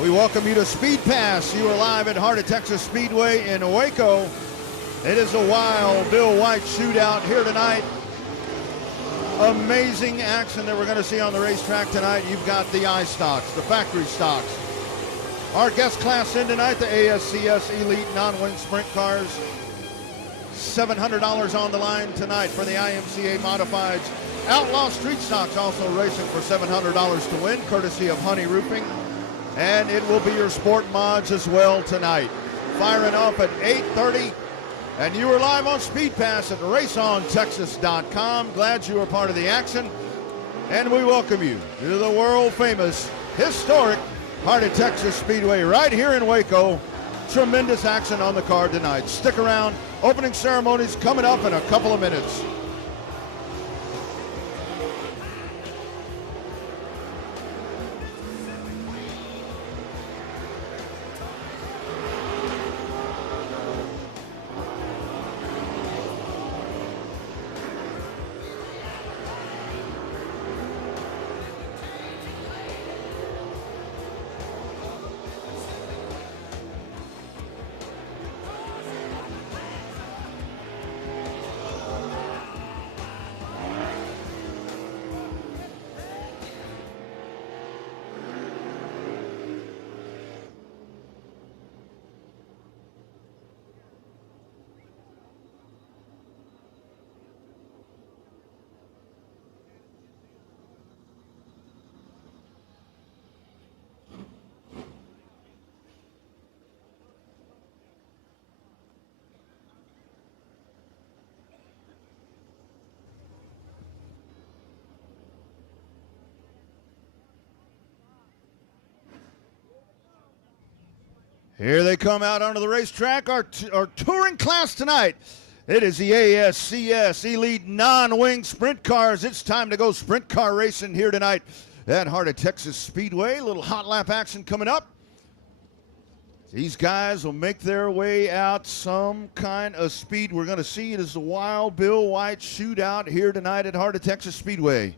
We welcome you to Speed Pass. You are live at Heart of Texas Speedway in Waco. It is a wild Bill White shootout here tonight. Amazing action that we're going to see on the racetrack tonight. You've got the I-Stocks, the factory stocks. Our guest class in tonight, the ASCS Elite Non-Wing Sprint Cars. $700 on the line tonight for the IMCA Modifieds. Outlaw Street Stocks also racing for $700 to win, courtesy of Honey Roofing. And it will be your sport mods as well tonight. Firing off at 8:30. And you are live on Speed Pass at raceontexas.com. Glad you are part of the action. And we welcome you to the world famous, historic Heart of Texas Speedway right here in Waco. Tremendous action on the card tonight. Stick around. Opening ceremonies coming up in a couple of minutes. Here they come out onto the racetrack, our touring class tonight. It is the ASCS Elite Non-Wing Sprint Cars. It's time to go sprint car racing here tonight at Heart of Texas Speedway. A little hot lap action coming up. These guys will make their way out some kind of speed. We're going to see it as the wild Bill White shootout here tonight at Heart of Texas Speedway.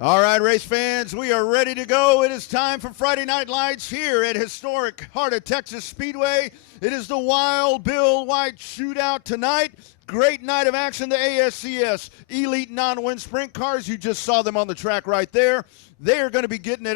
All right, race fans, we are ready to go. It is time for Friday Night Lights here at historic Heart of Texas Speedway. It is the Wild Bill White Shootout tonight. Great night of action. The ASCS Elite Non-Win Sprint cars, you just saw them on the track right there. They are going to be getting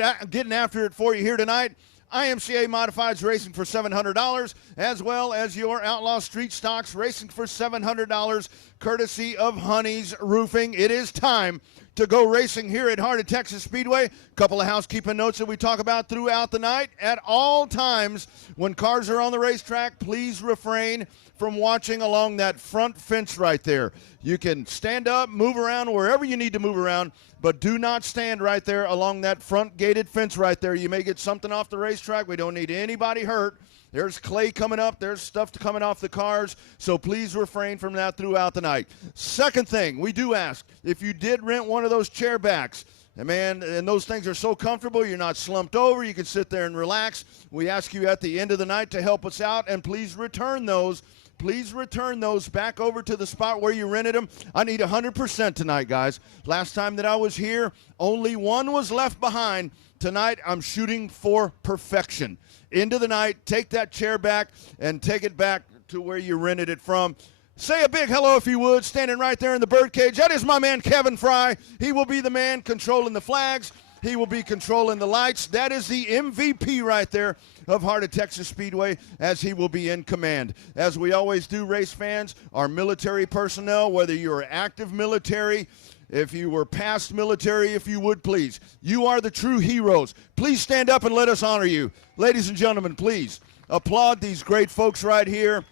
after it for you here tonight. IMCA Modifieds racing for $700, as well as your Outlaw Street Stocks racing for $700, courtesy of Honey's Roofing. It is time to go racing here at Heart of Texas Speedway. Couple of housekeeping notes that we talk about throughout the night. At all times when cars are on the racetrack, please refrain from watching along that front fence right there. You can stand up, move around wherever you need to move around, but do not stand right there along that front gated fence right there. You may get something off the racetrack. We don't need anybody hurt. There's clay coming up. There's stuff coming off the cars. So please refrain from that throughout the night. Second thing, we do ask, if you did rent one of those chair backs, and those things are so comfortable, you're not slumped over. You can sit there and relax. We ask you at the end of the night to help us out, and please return those. Please return those back over to the spot where you rented them. I need 100% tonight, guys. Last time that I was here, only one was left behind. Tonight, I'm shooting for perfection. Into the night, take that chair back and take it back to where you rented it from. Say a big hello if you would, standing right there in the birdcage. That is my man, Kevin Fry. He will be the man controlling the flags. He will be controlling the lights. That is the MVP right there of Heart of Texas Speedway, as he will be in command. As we always do, race fans, our military personnel, whether you're active military, if you were past military, if you would, please. You are the true heroes. Please stand up and let us honor you. Ladies and gentlemen, please applaud these great folks right here,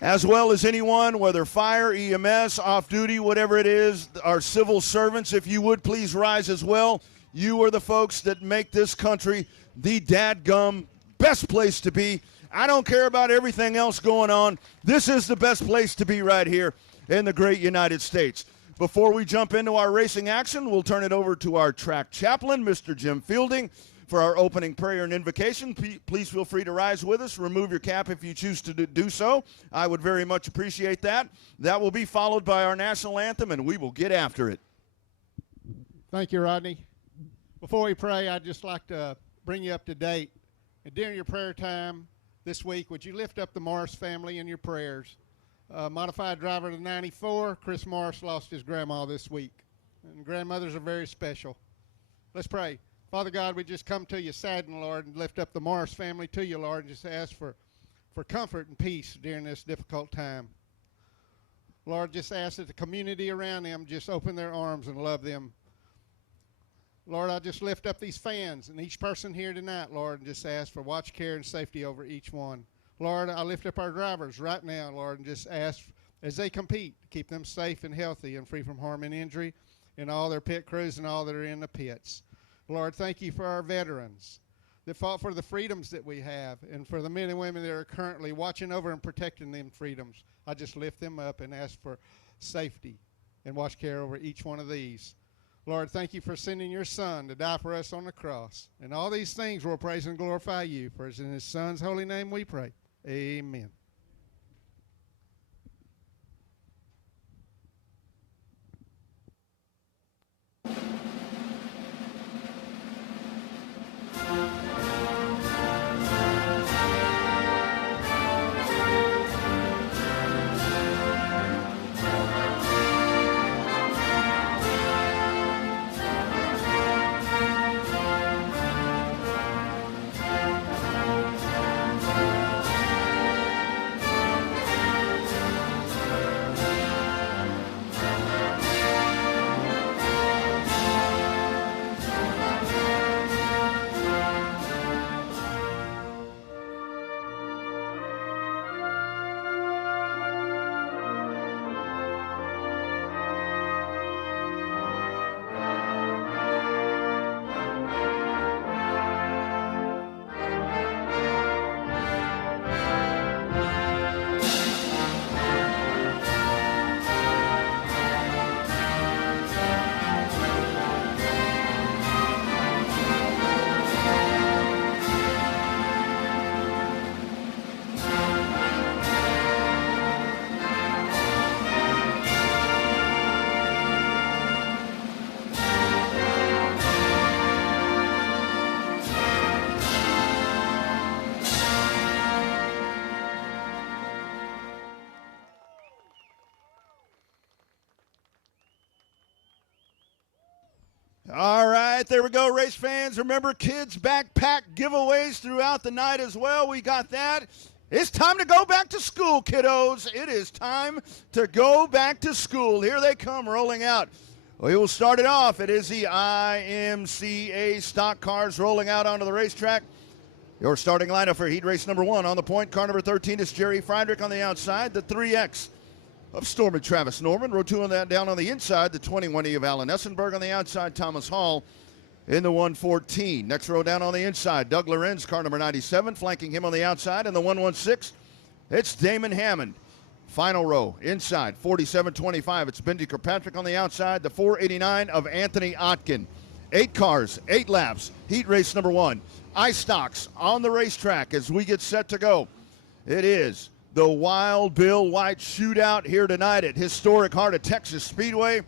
as well as anyone, whether fire, EMS, off-duty, whatever it is, our civil servants, if you would, please rise as well. You are the folks that make this country the dadgum best place to be. I don't care about everything else going on. This is the best place to be right here in the great United States. Before we jump into our racing action, we'll turn it over to our track chaplain, Mr. Jim Fielding, for our opening prayer and invocation. Please feel free to rise with us. Remove your cap if you choose to do so. I would very much appreciate that. That will be followed by our national anthem, and we will get after it. Thank you, Rodney. Before we pray, I'd just like to bring you up to date. And during your prayer time this week, would you lift up the Morris family in your prayers? Modified driver to 94, Chris Morris lost his grandma this week. And grandmothers are very special. Let's pray. Father God, we just come to you saddened, Lord, and lift up the Morris family to you, Lord, and just ask for comfort and peace during this difficult time. Lord, just ask that the community around them just open their arms and love them. Lord, I just lift up these fans and each person here tonight, Lord, and just ask for watch, care, and safety over each one. Lord, I lift up our drivers right now, Lord, and just ask as they compete to keep them safe and healthy and free from harm and injury in all their pit crews and all that are in the pits. Lord, thank you for our veterans that fought for the freedoms that we have and for the men and women that are currently watching over and protecting them freedoms. I just lift them up and ask for safety and watch care over each one of these. Lord, thank you for sending your son to die for us on the cross. And all these things we'll praise and glorify you. For it's in his son's holy name we pray. Amen. All right, there we go, race fans. Remember, kids' backpack giveaways throughout the night as well. We got that. It's time to go back to school, kiddos. It is time to go back to school. Here they come rolling out. We will start it off. It is the IMCA stock cars rolling out onto the racetrack. Your starting lineup for heat race number 1. On the point, car number 13 is Jerry Friedrich on the outside. The 3X of Storm and Travis Norman. Row 2 on that down on the inside. The 21E of Alan Essenberg on the outside. Thomas Hall in the 114. Next row down on the inside, Doug Lorenz, car number 97, flanking him on the outside. In the 116, it's Damon Hammond. Final row inside, 47-25. It's Bendy Kirkpatrick on the outside. The 489 of Anthony Otkin. 8 cars, 8 laps. Heat race number 1. iStocks on the racetrack as we get set to go. It is the Wild Bill White Shootout here tonight at historic Heart of Texas Speedway.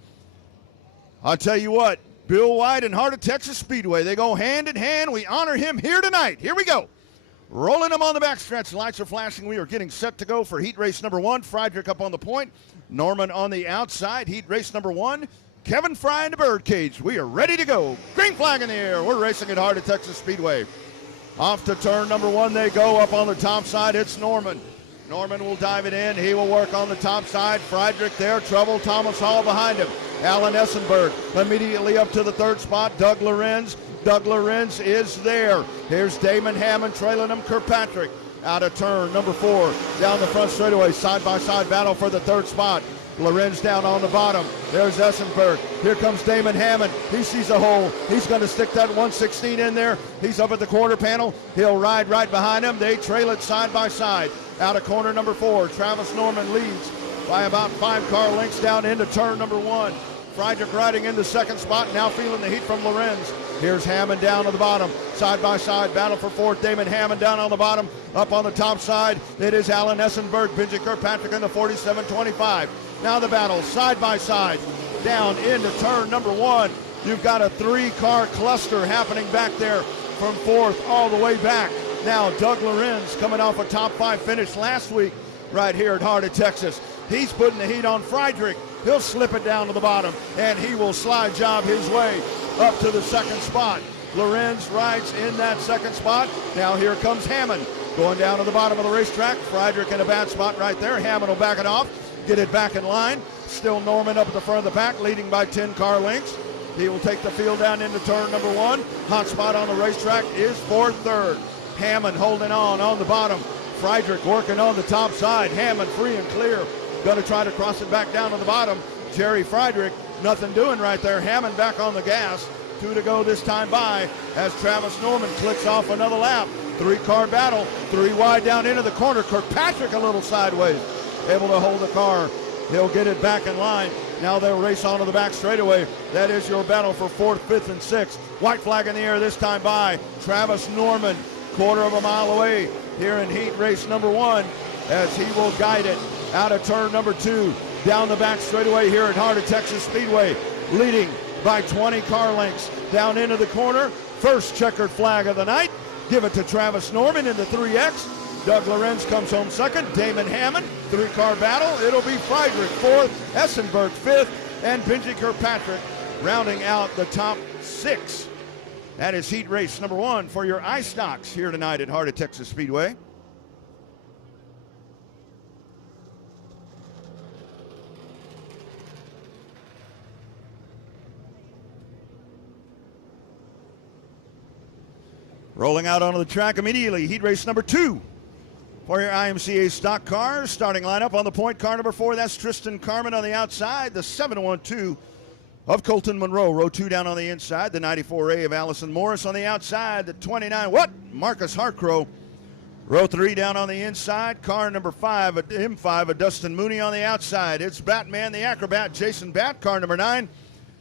I'll tell you what, Bill White and Heart of Texas Speedway, they go hand in hand. We honor him here tonight. Here we go. Rolling him on the backstretch. Lights are flashing. We are getting set to go for heat race number 1. Friedrich up on the point. Norman on the outside. Heat race number 1. Kevin Fry in the birdcage. We are ready to go. Green flag in the air. We're racing at Heart of Texas Speedway. Off to turn number 1 they go. Up on the top side, it's Norman. Norman will dive it in. He will work on the top side. Friedrich there. Trouble. Thomas Hall behind him. Alan Essenberg immediately up to the 3rd spot. Doug Lorenz. Doug Lorenz is there. Here's Damon Hammond trailing him. Kirkpatrick out of turn number 4. Down the front straightaway. Side-by-side battle for the 3rd spot. Lorenz down on the bottom. There's Essenberg. Here comes Damon Hammond. He sees a hole. He's going to stick that 116 in there. He's up at the quarter panel. He'll ride right behind him. They trail it side by side. Out of corner number 4, Travis Norman leads by about 5 car lengths down into turn number 1. Friedrich riding in the 2nd spot, now feeling the heat from Lorenz. Here's Hammond down to the bottom. Side-by-side battle for 4th. Damon Hammond down on the bottom. Up on the top side, it is Alan Essenberg. Benji Kirkpatrick in the 47-25. Now the battle side-by-side down into turn number 1. You've got a 3-car cluster happening back there from 4th all the way back. Now Doug Lorenz coming off a top 5 finish last week right here at Heart of Texas. He's putting the heat on Friedrich. He'll slip it down to the bottom, and he will slide job his way up to the 2nd spot. Lorenz rides in that 2nd spot. Now here comes Hammond going down to the bottom of the racetrack. Friedrich in a bad spot right there. Hammond will back it off, get it back in line. Still Norman up at the front of the pack, leading by 10 car lengths. He will take the field down into turn number 1. Hot spot on the racetrack is 4th, 3rd. Hammond holding on the bottom. Friedrich working on the top side. Hammond free and clear. Going to try to cross it back down to the bottom. Jerry Friedrich, nothing doing right there. Hammond back on the gas. 2 to go this time by as Travis Norman clicks off another lap. 3-car battle. 3 wide down into the corner. Kirkpatrick a little sideways. Able to hold the car. He'll get it back in line. Now they'll race onto the back straightaway. That is your battle for 4th, 5th, and 6th. White flag in the air this time by Travis Norman. Quarter of a mile away here in heat race number 1 as he will guide it out of turn number 2 down the back straightaway here at Heart of Texas Speedway, leading by 20 car lengths down into the corner. First checkered flag of the night. Give it to Travis Norman in the 3X. Doug Lorenz comes home 2nd. Damon Hammond, 3-car battle. It'll be Friedrich 4th, Essenberg 5th, and Benji Kirkpatrick rounding out the top 6. That is heat race number 1 for your iStocks here tonight at Heart of Texas Speedway. Rolling out onto the track immediately, heat race number 2 for your IMCA stock cars. Starting lineup on the point, car number 4, that's Tristan Carmen on the outside. The 712 of Colton Monroe. Row 2 down on the inside. The 94A of Allison Morris on the outside. The 29, Marcus Hartcrow. Row 3 down on the inside. Car number 5, M5 of Dustin Mooney on the outside. It's Batman, the acrobat, Jason Batt, car number 9.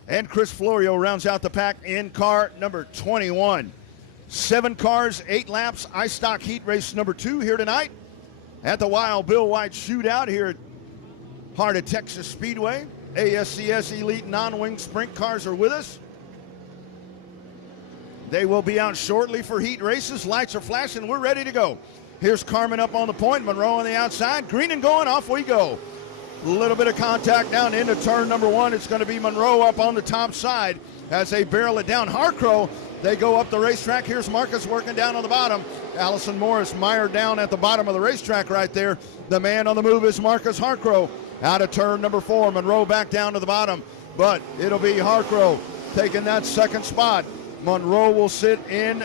And Chris Florio rounds out the pack in car number 21. 7 cars, 8 laps, iStock heat race number 2 here tonight at the Wild Bill White Shootout here at Heart of Texas Speedway. ASCS Elite non-wing sprint cars are with us. They will be out shortly for heat races. Lights are flashing. We're ready to go. Here's Carmen up on the point. Monroe on the outside. Green and going. Off we go. A little bit of contact down into turn number 1. It's going to be Monroe up on the top side. as they barrel it down. Harcrow, they go up the racetrack. Here's Marcus working down on the bottom. Allison Morris mired down at the bottom of the racetrack right there. The man on the move is Marcus Harcrow. Out of turn number 4, Monroe back down to the bottom, but it'll be Harcrow taking that second spot. Monroe will sit in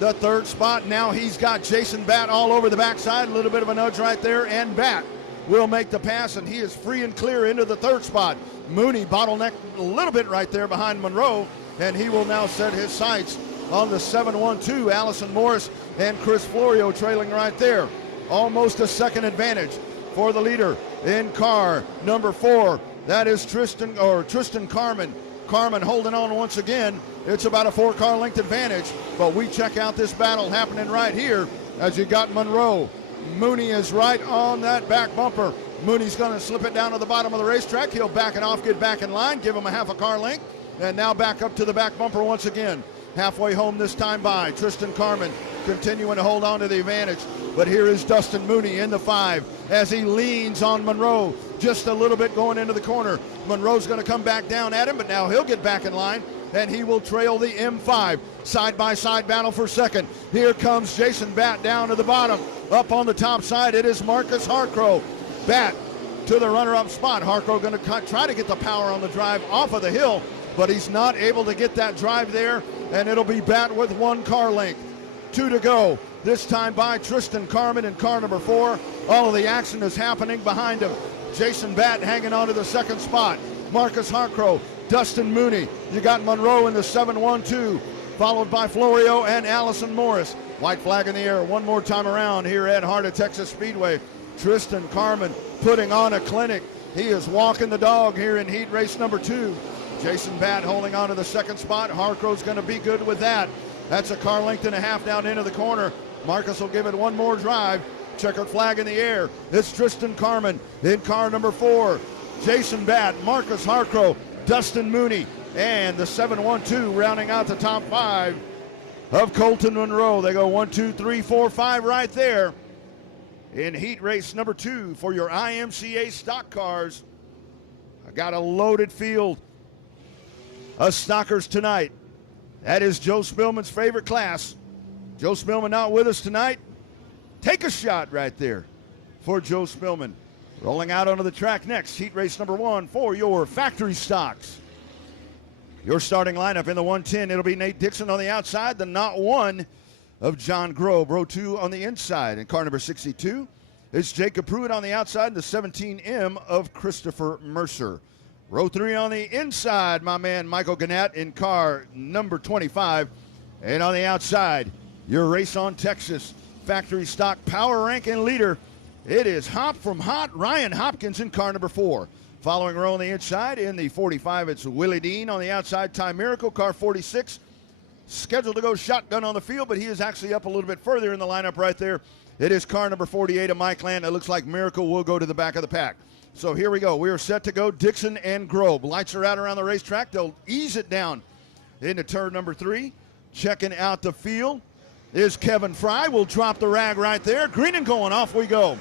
the third spot. Now he's got Jason Batt all over the backside. A little bit of a nudge right there, and Batt will make the pass, and he is free and clear into the third spot. Mooney bottlenecked a little bit right there behind Monroe, and he will now set his sights on the 7-1-2. Allison Morris and Chris Florio trailing right there. Almost a second advantage for the leader in car number 4. That is Tristan Carmen. Carmen holding on once again. It's about a 4-car length advantage, but we check out this battle happening right here as you got Monroe. Mooney is right on that back bumper. Mooney's going to slip it down to the bottom of the racetrack. He'll back it off, get back in line, give him a half a car length, and now back up to the back bumper once again. Halfway home this time by Tristan Carmen, continuing to hold on to the advantage. But here is Dustin Mooney in the 5 as he leans on Monroe just a little bit going into the corner. Monroe's going to come back down at him, but now he'll get back in line, and he will trail the M5. Side-by-side battle for second. Here comes Jason Batt down to the bottom. Up on the top side, it is Marcus Harcrow. Batt to the runner-up spot. Harcrow going to try to get the power on the drive off of the hill, but he's not able to get that drive there, and it'll be Batt with 1 car length. 2 to go, this time by Tristan Carmen in car number 4. All of the action is happening behind him. Jason Batt hanging on to the second spot. Marcus Harcrow, Dustin Mooney. You got Monroe in the 7-1-2, followed by Florio and Allison Morris. White flag in the air one more time around here at Heart of Texas Speedway. Tristan Carmen putting on a clinic. He is walking the dog here in heat race number 2. Jason Batt holding on to the second spot. Harcrow's going to be good with that. That's a car length and a half down into the corner. Marcus will give it one more drive. Checkered flag in the air. It's Tristan Carmen in car number 4. Jason Batt, Marcus Harcrow, Dustin Mooney, and the 7-1-2 rounding out the top 5 of Colton Monroe. They go 1, 2, 3, 4, 5 right there in heat race number 2 for your IMCA stock cars. I got a loaded field of stockers tonight. That is Joe Spillman's favorite class. Joe Spillman not with us tonight. Take a shot right there for Joe Spillman. Rolling out onto the track next, heat race number 1 for your factory stocks. Your starting lineup in the 110, it'll be Nate Dixon on the outside, the not 1 of John Grove. Row 2 on the inside in car number 62. It's Jacob Pruitt on the outside, and the 17M of Christopher Mercer. Row 3 on the inside, my man Michael Gannett in car number 25. And on the outside, your Race on Texas factory stock power ranking leader. It is Hop from Hot, Ryan Hopkins in car number 4. Following row on the inside, in the 45, it's Willie Dean. On the outside, Ty Miracle, car 46. Scheduled to go shotgun on the field, but he is actually up a little bit further in the lineup right there. It is car number 48 of Mike Land. It looks like Miracle will go to the back of the pack. So here we go. We are set to go. Dixon and Grove. Lights are out around the racetrack. They'll ease it down into turn number 3. Checking out the field is Kevin Fry. We'll drop the rag right there. Green and going. Off we go.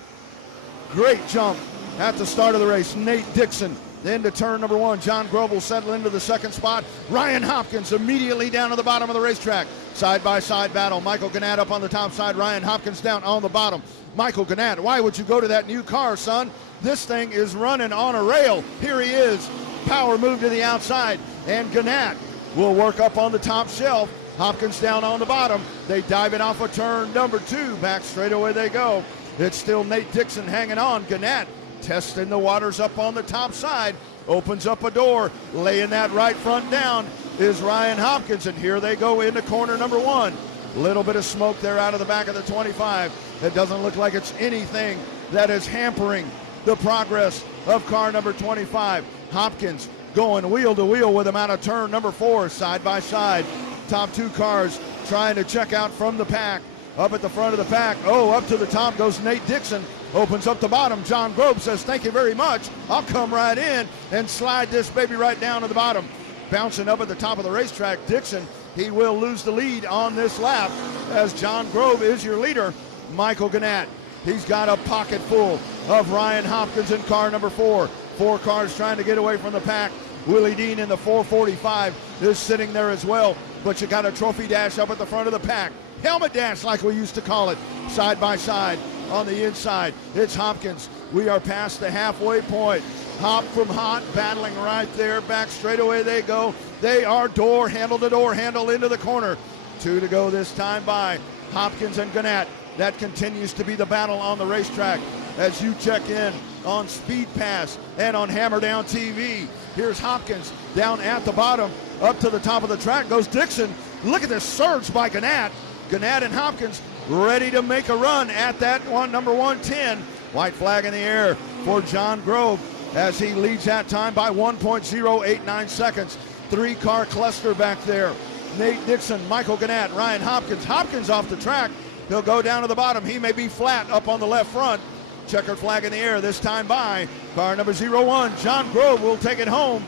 Great jump at the start of the race. Nate Dixon into turn number 1. John Grove will settle into the second spot. Ryan Hopkins immediately down to the bottom of the racetrack. Side-by-side battle. Michael Gannett up on the top side. Ryan Hopkins down on the bottom. Michael Gannett, why would you go to that new car, son? This thing is running on a rail. Here he is. Power move to the outside. And Gannett will work up on the top shelf. Hopkins down on the bottom. They dive it off of turn number 2. Back straight away they go. It's still Nate Dixon hanging on. Gannett testing the waters up on the top side. Opens up a door. Laying that right front down is Ryan Hopkins. And here they go into corner number 1. Little bit of smoke there out of the back of the 25. It doesn't look like it's anything that is hampering the progress of car number 25. Hopkins going wheel to wheel with him out of turn number 4, side by side. Top 2 cars trying to check out from the pack. Up at the front of the pack. Oh, up to the top goes Nate Dixon. Opens up the bottom. John Grove says, thank you very much. I'll come right in and slide this baby right down to the bottom. Bouncing up at the top of the racetrack, Dixon, he will lose the lead on this lap as John Grove is your leader. Michael Gannett, he's got a pocket full of Ryan Hopkins in car number 4. 4 cars trying to get away from the pack. Willie Dean in the 445 is sitting there as well. But you got a trophy dash up at the front of the pack. Helmet dash, like we used to call it, side by side. On the inside, it's Hopkins. We are past the halfway point. Hop from Hot battling right there. Back straightaway they go. They are door handle to door handle into the corner. 2 to go this time by Hopkins and Gannett. That continues to be the battle on the racetrack as you check in on Speed Pass and on Hammer Down TV. Here's Hopkins down at the bottom. Up to the top of the track goes Dixon. Look at this surge by Gannett. Gannett and Hopkins ready to make a run at that one, number 110. White flag in the air for John Grove as he leads that time by 1.089 seconds. 3-car cluster back there. Nate Dixon, Michael Gannett, Ryan Hopkins. Hopkins off the track. He'll go down to the bottom. He may be flat up on the left front. Checkered flag in the air this time by car number 01. John Grove will take it home.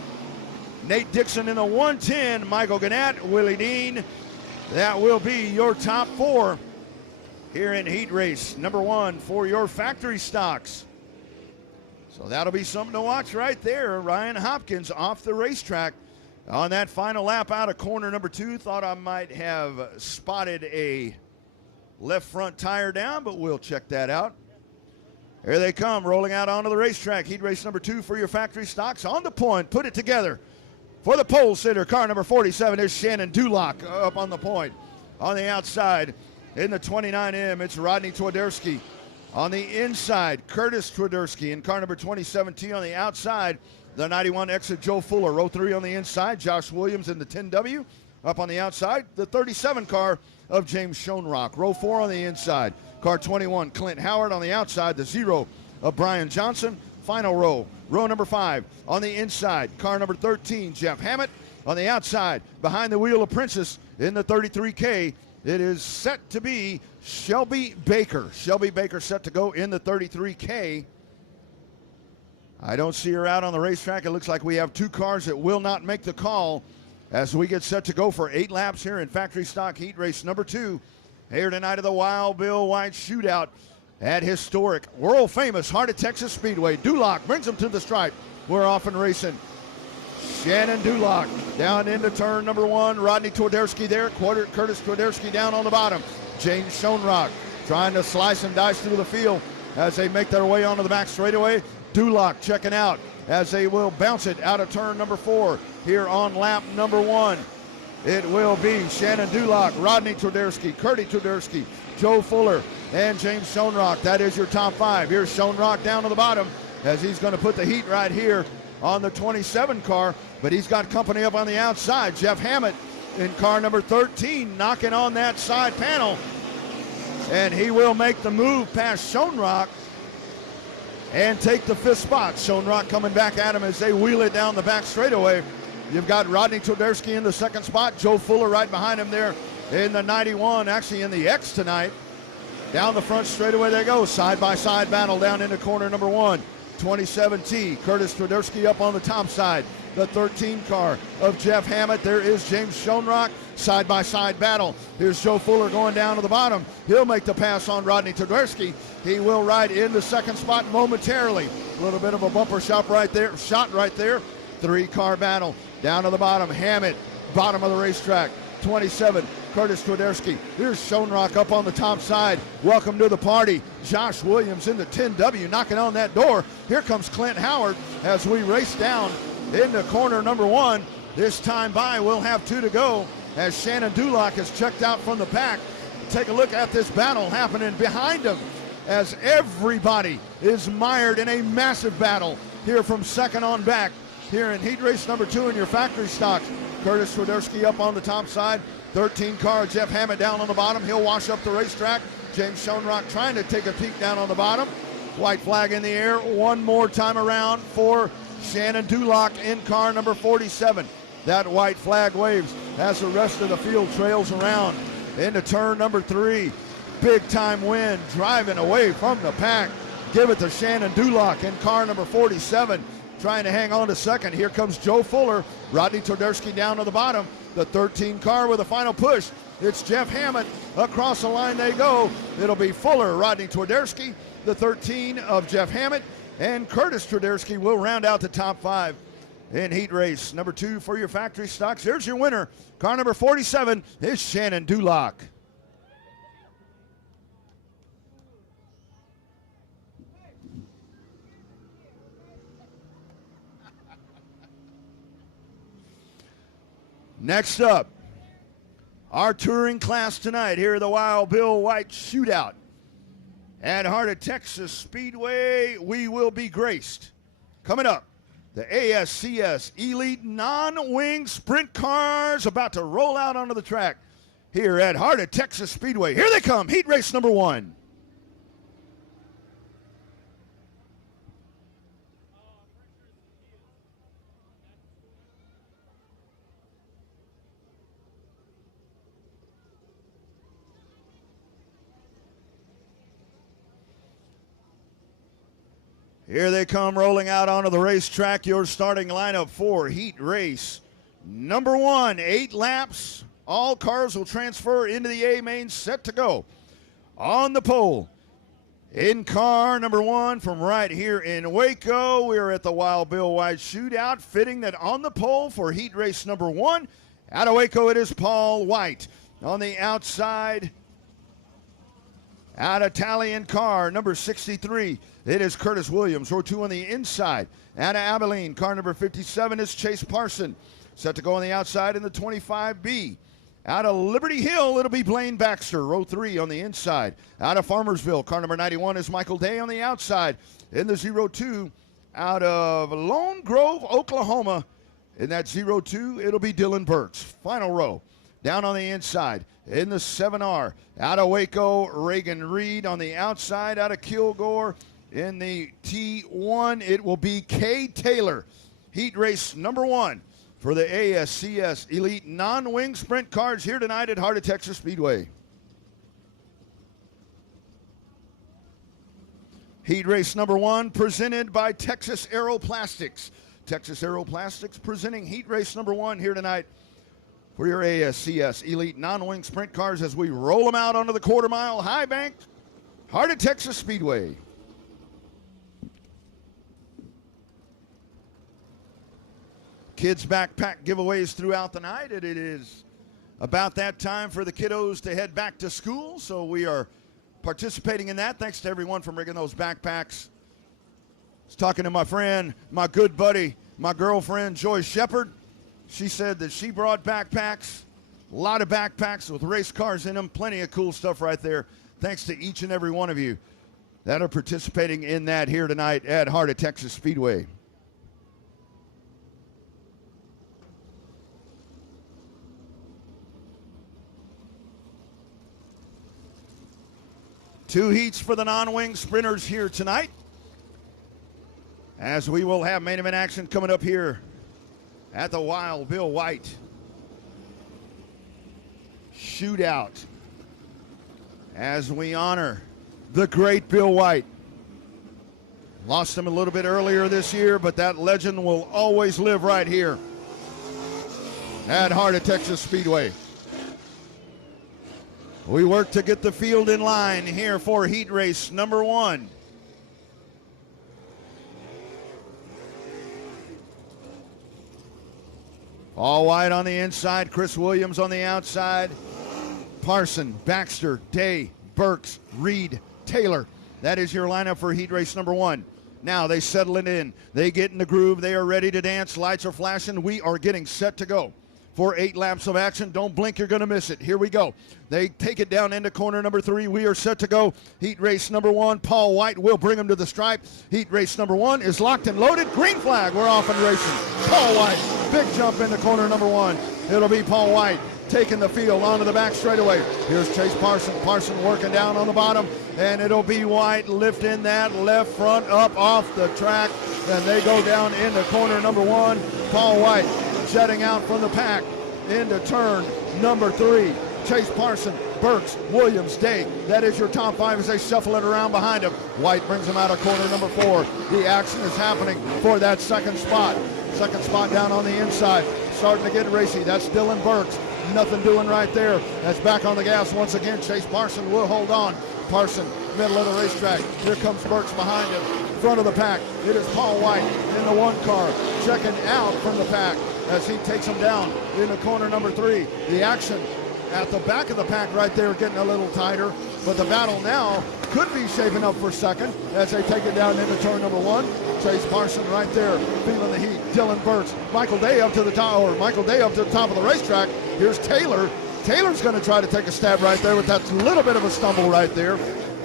Nate Dixon in the 110. Michael Gannett, Willie Dean. That will be your top 4 here in heat race number 1 for your factory stocks. So that'll be something to watch right there. Ryan Hopkins off the racetrack on that final lap out of corner number 2. Thought I might have spotted a left front tire down, but we'll check that out. Here they come, rolling out onto the racetrack. Heat race number 2 for your factory stocks. On the point, put it together. For the pole sitter, car number 47 is Shannon Dulock up on the point. On the outside, in the 29M, it's Rodney Twiderski. On the inside, Curtis Twiderski in car number 27T. On the outside, the 91 exit Joe Fuller. Row 3 on the inside, Josh Williams in the 10W. Up on the outside, the 37 car of James Schoenrock. Row 4 on the inside, car 21, Clint Howard. On the outside, the 0 of Brian Johnson. Final row, row number 5. On the inside, car number 13, Jeff Hammett. On the outside, behind the wheel of Princess in the 33K, it is set to be Shelby Baker. Shelby Baker set to go in the 33K. I don't see her out on the racetrack. It looks like we have 2 cars that will not make the call as we get set to go for 8 laps here in factory stock heat race number 2 here tonight of the Wild Bill White Shootout at historic, world famous Heart of Texas Speedway. Dulock brings them to the stripe. We're off and racing. Shannon Dulock down into turn number 1. Rodney Twiderski there. Curtis Twiderski down on the bottom. James Schoenrock trying to slice and dice through the field as they make their way onto the back straightaway. Dulock checking out as they will bounce it out of turn number 4 here on lap number 1. It will be Shannon Dulock, Rodney Twiderski, Curtis Twiderski, Joe Fuller, and James Schoenrock. That is your top 5. Here's Schoenrock down to the bottom as he's going to put the heat right here on the 27 car, but he's got company up on the outside. Jeff Hammett in car number 13 knocking on that side panel, and he will make the move past Schoenrock and take the 5th spot. Schoenrock coming back at him as they wheel it down the back straightaway. You've got Rodney Twiderski in the 2nd spot. Joe Fuller right behind him there in the 91, actually in the X tonight. Down the front straightaway they go. Side-by-side battle down into corner number 1. 27T, Curtis Twiderski up on the top side. The 13 car of Jeff Hammett. There is James Schoenrock. Side-by-side battle. Here's Joe Fuller going down to the bottom. He'll make the pass on Rodney Twiderski. He will ride in the 2nd spot momentarily. A little bit of a bumper shot right there. 3-car battle down to the bottom. Hammett, bottom of the racetrack. 27, Curtis Twiderski. Here's Schoenrock up on the top side. Welcome to the party. Josh Williams in the 10W knocking on that door. Here comes Clint Howard as we race down into corner number 1. This time by, we'll have 2 to go as Shannon Dulock is checked out from the pack. Take a look at this battle happening behind him as everybody is mired in a massive battle here from 2nd on back here in heat race number 2 in your factory stocks. Curtis Twiderski up on the top side. 13 car, Jeff Hammett down on the bottom. He'll wash up the racetrack. James Schoenrock trying to take a peek down on the bottom. White flag in the air one more time around for Shannon Dulock in car number 47. That white flag waves as the rest of the field trails around into turn number 3. Big time win, driving away from the pack. Give it to Shannon Dulock in car number 47. Trying to hang on to 2nd. Here comes Joe Fuller. Rodney Twiderski down to the bottom. The 13 car with a final push. It's Jeff Hammett. Across the line they go. It'll be Fuller, Rodney Twiderski, the 13 of Jeff Hammett, and Curtis Twiderski will round out the top 5 in heat race number 2 for your factory stocks. Here's your winner. Car number 47 is Shannon Dulock. Next up, our touring class tonight here at the Wild Bill White Shootout at Heart of Texas Speedway. We will be graced. Coming up, the ASCS Elite Non-Wing Sprint Cars about to roll out onto the track here at Heart of Texas Speedway. Here they come, heat race number 1. Here they come rolling out onto the racetrack. Your starting lineup for heat race number 1. 8 laps. All cars will transfer into the A main, set to go. On the pole, in car number 1 from right here in Waco, we're at the Wild Bill White Shootout, fitting that on the pole for heat race number 1. Out of Waco, it is Paul White. On the outside, out of Italian car number 63, it is Curtis Williams. Row 2 on the inside. Out of Abilene, car number 57 is Chase Parson. Set to go on the outside in the 25B. Out of Liberty Hill, it'll be Blaine Baxter. Row 3 on the inside. Out of Farmersville, car number 91 is Michael Day on the outside. In the 02, out of Lone Grove, Oklahoma, in that 02, it'll be Dylan Burks. Final row. Down on the inside, in the 7R, out of Waco, Reagan Reed on the outside. Out of Kilgore, in the T1, it will be Kay Taylor. Heat race number 1 for the ASCS Elite Non-Wing Sprint Cars here tonight at Heart of Texas Speedway. Heat race number 1 presented by Texas Aeroplastics. Texas Aeroplastics presenting heat race number 1 here tonight for your ASCS Elite Non-Wing Sprint Cars as we roll them out onto the quarter-mile high bank, Heart of Texas Speedway. Kids backpack giveaways throughout the night, and it is about that time for the kiddos to head back to school, so we are participating in that. Thanks to everyone for bringing those backpacks. I was talking to my friend, my good buddy, my girlfriend, Joyce Shepard. She said that she brought backpacks, a lot of backpacks with race cars in them, plenty of cool stuff right there. Thanks to each and every one of you that are participating in that here tonight at Heart of Texas Speedway. Two heats for the non-wing sprinters here tonight, as we will have main event action coming up here at the Wild Bill White Shootout, as we honor the great Bill White. Lost him a little bit earlier this year, but that legend will always live right here at Heart of Texas Speedway. We work to get the field in line here for heat race number 1. All white on the inside, Chris Williams on the outside. Parson, Baxter, Day, Burks, Reed, Taylor. That is your lineup for heat race number 1. Now they settle it in. They get in the groove. They are ready to dance. Lights are flashing. We are getting set to go for 8 laps of action. Don't blink, you're going to miss it. Here we go. They take it down into corner number 3. We are set to go. Heat race number 1. Paul White will bring him to the stripe. Heat race number 1 is locked and loaded. Green flag. We're off and racing. Paul White. Big jump into corner number 1. It'll be Paul White taking the field onto the back straightaway. Here's Chase Parson. Parson working down on the bottom, and it'll be White lifting that left front up off the track. Then they go down into corner number 1. Paul White jetting out from the pack into turn number 3. Chase Parson, Burks, Williams, Day. That is your top 5 as they shuffle it around behind him. White brings him out of corner number 4. The action is happening for that second spot. Second spot down on the inside. Starting to get racy. That's Dylan Burks. Nothing doing right there. That's back on the gas once again. Chase Parson will hold on. Parson, middle of the racetrack. Here comes Burks behind him. front of the pack. It is Paul White in the one car, checking out from the pack as he takes him down in the corner number 3. The action at the back of the pack right there getting a little tighter, but the battle now could be shaping up for second as they take it down into turn number 1. Chase Parson right there, feeling the heat. Dylan Burks, Michael Day up to the top, of the racetrack. Here's Taylor. Taylor's going to try to take a stab right there with that little bit of a stumble right there.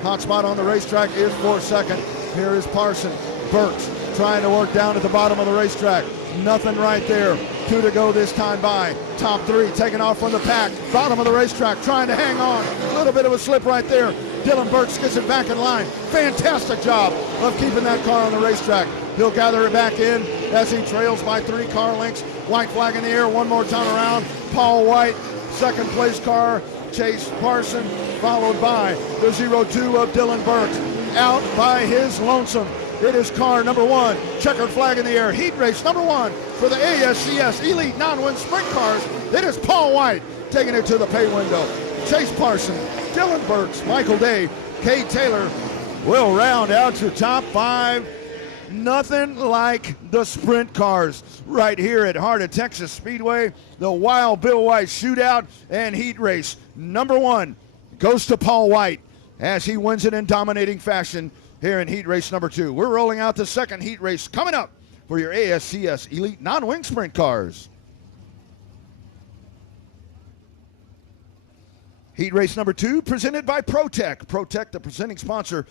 Hot spot on the racetrack is for second. Here is Parson. Burks trying to work down at the bottom of the racetrack. Nothing right there. 2 to go this time by. Top 3 taking off from the pack. Bottom of the racetrack trying to hang on. A little bit of a slip right there. Dylan Burks gets it back in line. Fantastic job of keeping that car on the racetrack. He'll gather it back in as he trails by 3 car lengths. White flag in the air one more time around. Paul White, second place car. Chase Parson, followed by the 0-2 of Dylan Burks. Out by his lonesome. It is car number 1. Checkered flag in the air. Heat race number 1 for the ASCS Elite Non-Win Sprint Cars. It is Paul White taking it to the pay window. Chase Parson, Dylan Burks, Michael Day, Cade Taylor will round out your top 5. Nothing like the sprint cars right here at Heart of Texas Speedway. The Wild Bill White shootout and heat race number 1 goes to Paul White as he wins it in dominating fashion here in heat race number 2. We're rolling out the second heat race coming up for your ASCS Elite Non-Wing Sprint Cars. Heat race number 2 presented by ProTech. ProTech, the presenting sponsor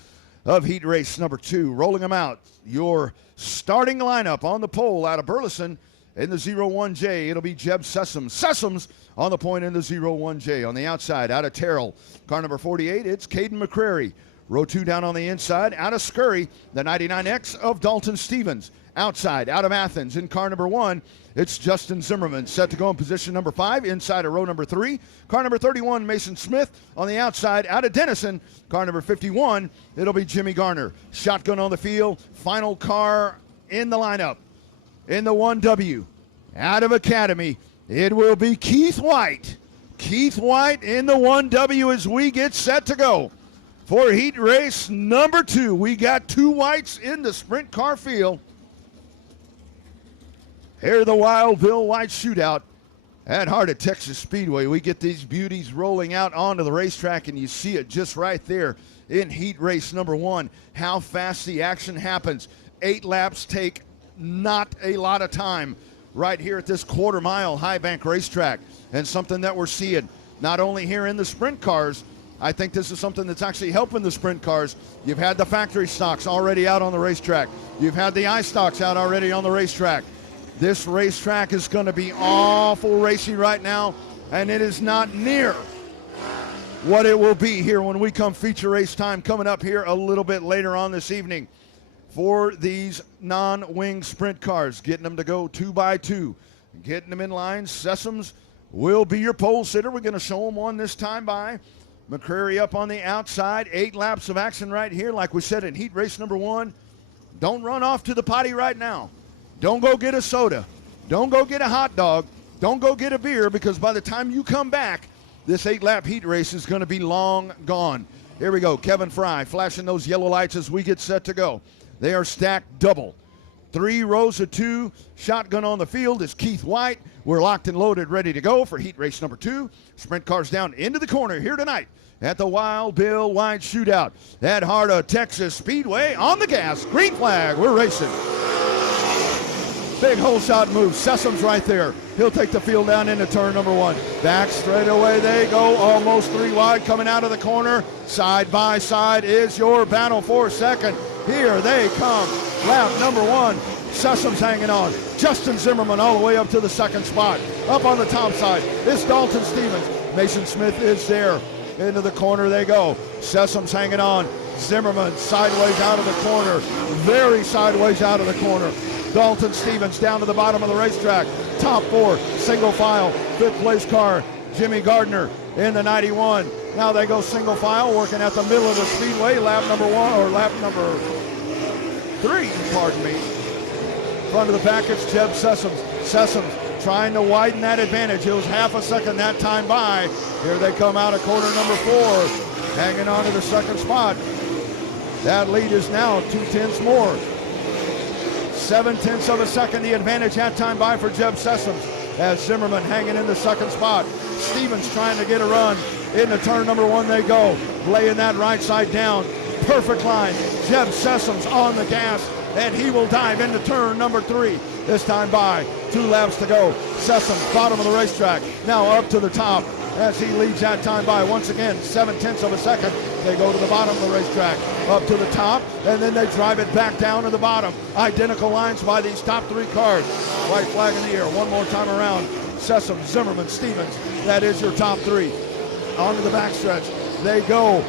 of heat race number 2. Rolling them out, your starting lineup on the pole out of Burleson in the 01J. It'll be Jeb Sessoms. Sessoms on the point in the 01J. On the outside, out of Terrell, car number 48, it's Caden McCrary. Row 2 down on the inside, out of Scurry, the 99X of Dalton Stevens. Outside, out of Athens, in car number 1, it's Justin Zimmerman, set to go in position number 5, inside of row number 3. Car number 31, Mason Smith. On the outside, out of Denison, car number 51, it'll be Jimmy Garner. Shotgun on the field, final car in the lineup. In the 1W, out of Academy, it will be Keith White. Keith White in the 1W as we get set to go. For heat race number 2, we got 2 Whites in the sprint car field. Here the Wild Bill White shootout at Heart of Texas Speedway. We get these beauties rolling out onto the racetrack, and you see it just right there in heat race number 1, how fast the action happens. 8 laps take not a lot of time right here at this quarter-mile high bank racetrack, and something that we're seeing not only here in the sprint cars. I think this is something that's actually helping the sprint cars. You've had the factory stocks already out on the racetrack. You've had the iStocks out already on the racetrack. This racetrack is going to be awful racy right now, and it is not near what it will be here when we come feature race time coming up here a little bit later on this evening for these non-wing sprint cars, getting them to go 2 by 2, getting them in line. Sessoms will be your pole sitter. We're going to show them one this time by. McCrary up on the outside. 8 laps of action right here, like we said in heat race number 1. Don't run off to the potty right now. Don't go get a soda. Don't go get a hot dog. Don't go get a beer, because by the time you come back, this 8-lap heat race is going to be long gone. Here we go. Kevin Fry flashing those yellow lights as we get set to go. They are stacked double. 3 rows of 2. Shotgun on the field is Keith White. We're locked and loaded, ready to go for heat race number 2. Sprint cars down into the corner here tonight at the Wild Bill White shootout at Heart of Texas Speedway. On the gas, green flag, we're racing. Big hole shot move. Sessoms right there. He'll take the field down into turn number 1. Back straight away they go, almost 3 wide coming out of the corner. Side by side is your battle for second. Here they come. Lap number 1. Sessoms hanging on. Justin Zimmerman all the way up to the second spot. Up on the top side is Dalton Stevens. Mason Smith is there. Into the corner they go. Sessoms hanging on. Zimmerman sideways out of the corner. Very sideways out of the corner. Dalton Stevens down to the bottom of the racetrack. Top 4, single file, 5th place car, Jimmy Gardner in the 91. Now they go single file, working at the middle of the speedway. Lap number 3, pardon me. Front of the pack, it's Jeb Sessoms. Sessoms trying to widen that advantage. It was half a second that time by. Here they come out of corner number 4, hanging on to the second spot. That lead is now 2/10 more. 7/10 of a second, the advantage at time by for Jeb Sessoms, as Zimmerman hanging in the second spot. Stevens trying to get a run. Into turn number 1 they go, laying that right side down. Perfect line. Jeb Sessoms on the gas, and he will dive into turn number 3. This time by 2 laps to go. Sessoms, bottom of the racetrack, now up to the top as he leads that time by. Once again, 7/10 of a second. They go to the bottom of the racetrack, up to the top, and then they drive it back down to the bottom. Identical lines by these top 3 cars. White flag in the air. One more time around. Sessoms, Zimmerman, Stevens. That is your top 3. Onto the backstretch. They go.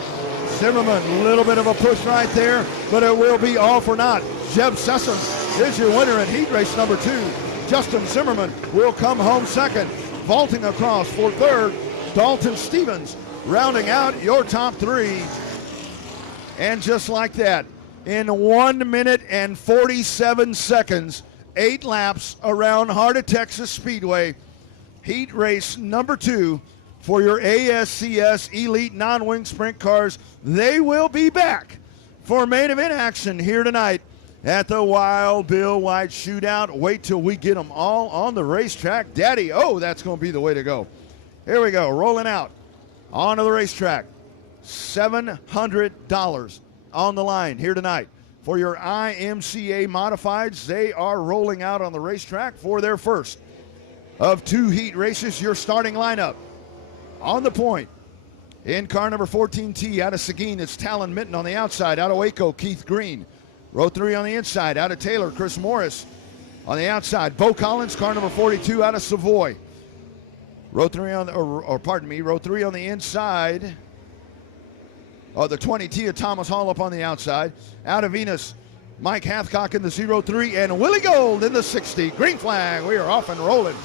Zimmerman, a little bit of a push right there, but it will be all for naught. Jeb Sessoms is your winner in heat race number 2. Justin Zimmerman will come home second. Vaulting across for third, Dalton Stevens, rounding out your top 3. And just like that, in 1 minute and 47 seconds, 8 laps around Heart of Texas Speedway, heat race number 2 for your ASCS Elite Non-Wing Sprint cars. They will be back for main event action here tonight at the Wild Bill White Shootout. Wait till we get them all on the racetrack. Daddy, oh, that's going to be the way to go. Here we go, rolling out onto the racetrack. $700 on the line here tonight for your IMCA Modifieds. They are rolling out on the racetrack for their first of 2 heat races. Your starting lineup on the point. In car number 14T out of Seguin, it's Talon Minton. On the outside, out of Waco, Keith Green. Row 3 on the inside, out of Taylor, Chris Morris. On the outside, Bo Collins, car number 42 out of Savoy. Row 3 on the, row 3 on the inside. The 20T of Thomas Hall up on the outside. Out of Venus, Mike Hathcock in the 03, and Willie Gold in the 60. Green flag, we are off and rolling.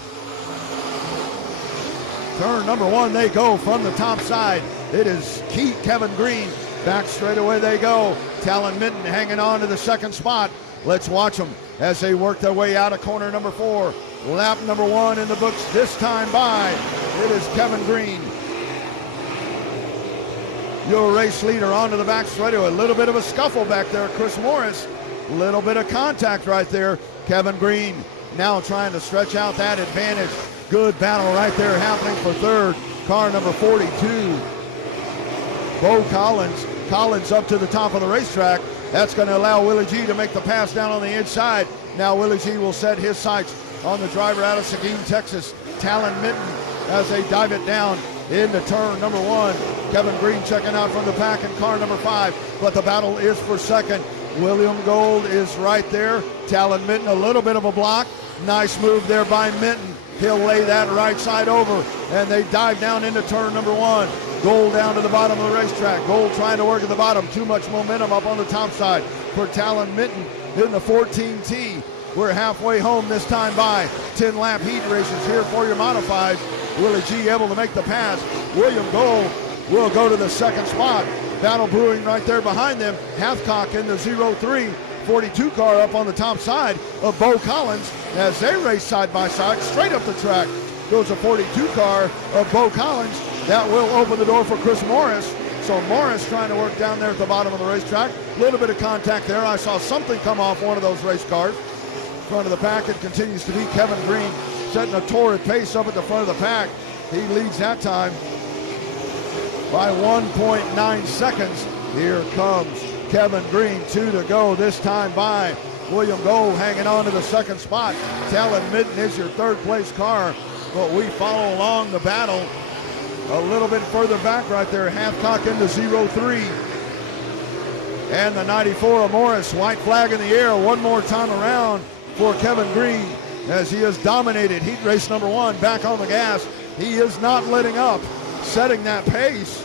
Turn number 1, they go from the top side. It is Kevin Green. Back straight away they go. Talon Minton hanging on to the second spot. Let's watch them as they work their way out of corner number 4. Lap number 1 in the books this time by. It is Kevin Green, your race leader, onto the back straightaway. A little bit of a scuffle back there. Chris Morris, a little bit of contact right there. Kevin Green now trying to stretch out that advantage. Good battle right there happening for third. Car number 42. Bo Collins up to the top of the racetrack. That's going to allow Willie G to make the pass down on the inside. Now Willie G will set his sights on the driver out of Seguin, Texas, Talon Minton, as they dive it down into turn number 1. Kevin Green checking out from the pack in car number 5, but the battle is for second. William Gold is right there. Talon Minton, a little bit of a block. Nice move there by Minton. He'll lay that right side over, and they dive down into turn number 1. Gold down to the bottom of the racetrack. Gold trying to work at the bottom. Too much momentum up on the top side for Talon Minton in the 14T. We're halfway home this time by. 10-lap heat races here for your modified. Willie G able to make the pass. William Gold will go to the second spot. Battle brewing right there behind them. Hathcock in the 03. 42 car up on the top side of Bo Collins as they race side by side. Straight up the track goes a 42 car of Bo Collins. That will open the door for Chris Morris. So Morris trying to work down there at the bottom of the racetrack. A little bit of contact there. I saw something come off one of those race cars. Front of the pack, it continues to be Kevin Green setting a torrid pace up at the front of the pack. He leads that time by 1.9 seconds. Here comes Kevin Green, 2 to go this time by. William Gold hanging on to the second spot. Talon Minton is your third place car, but we follow along the battle a little bit further back right there. Hathcock in the 03 and the 94 of Morris. White flag in the air one more time around for Kevin Green as he has dominated heat race number 1. Back on the gas. He is not letting up, setting that pace.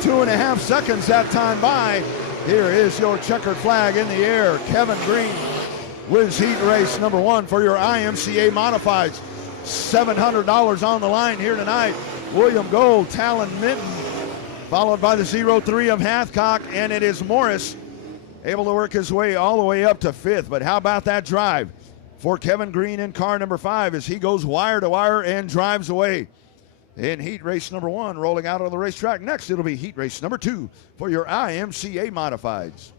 2.5 seconds that time by. Here is your checkered flag in the air. Kevin Green wins heat race number 1 for your IMCA Modifieds. $700 on the line here tonight. William Gold, Talon Minton, followed by the 03 of Hathcock, and it is Morris able to work his way all the way up to 5th. But how about that drive for Kevin Green in car number 5 as he goes wire to wire and drives away. in heat race number 1, rolling out on the racetrack. Next, it'll be heat race number 2 for your IMCA Modifieds.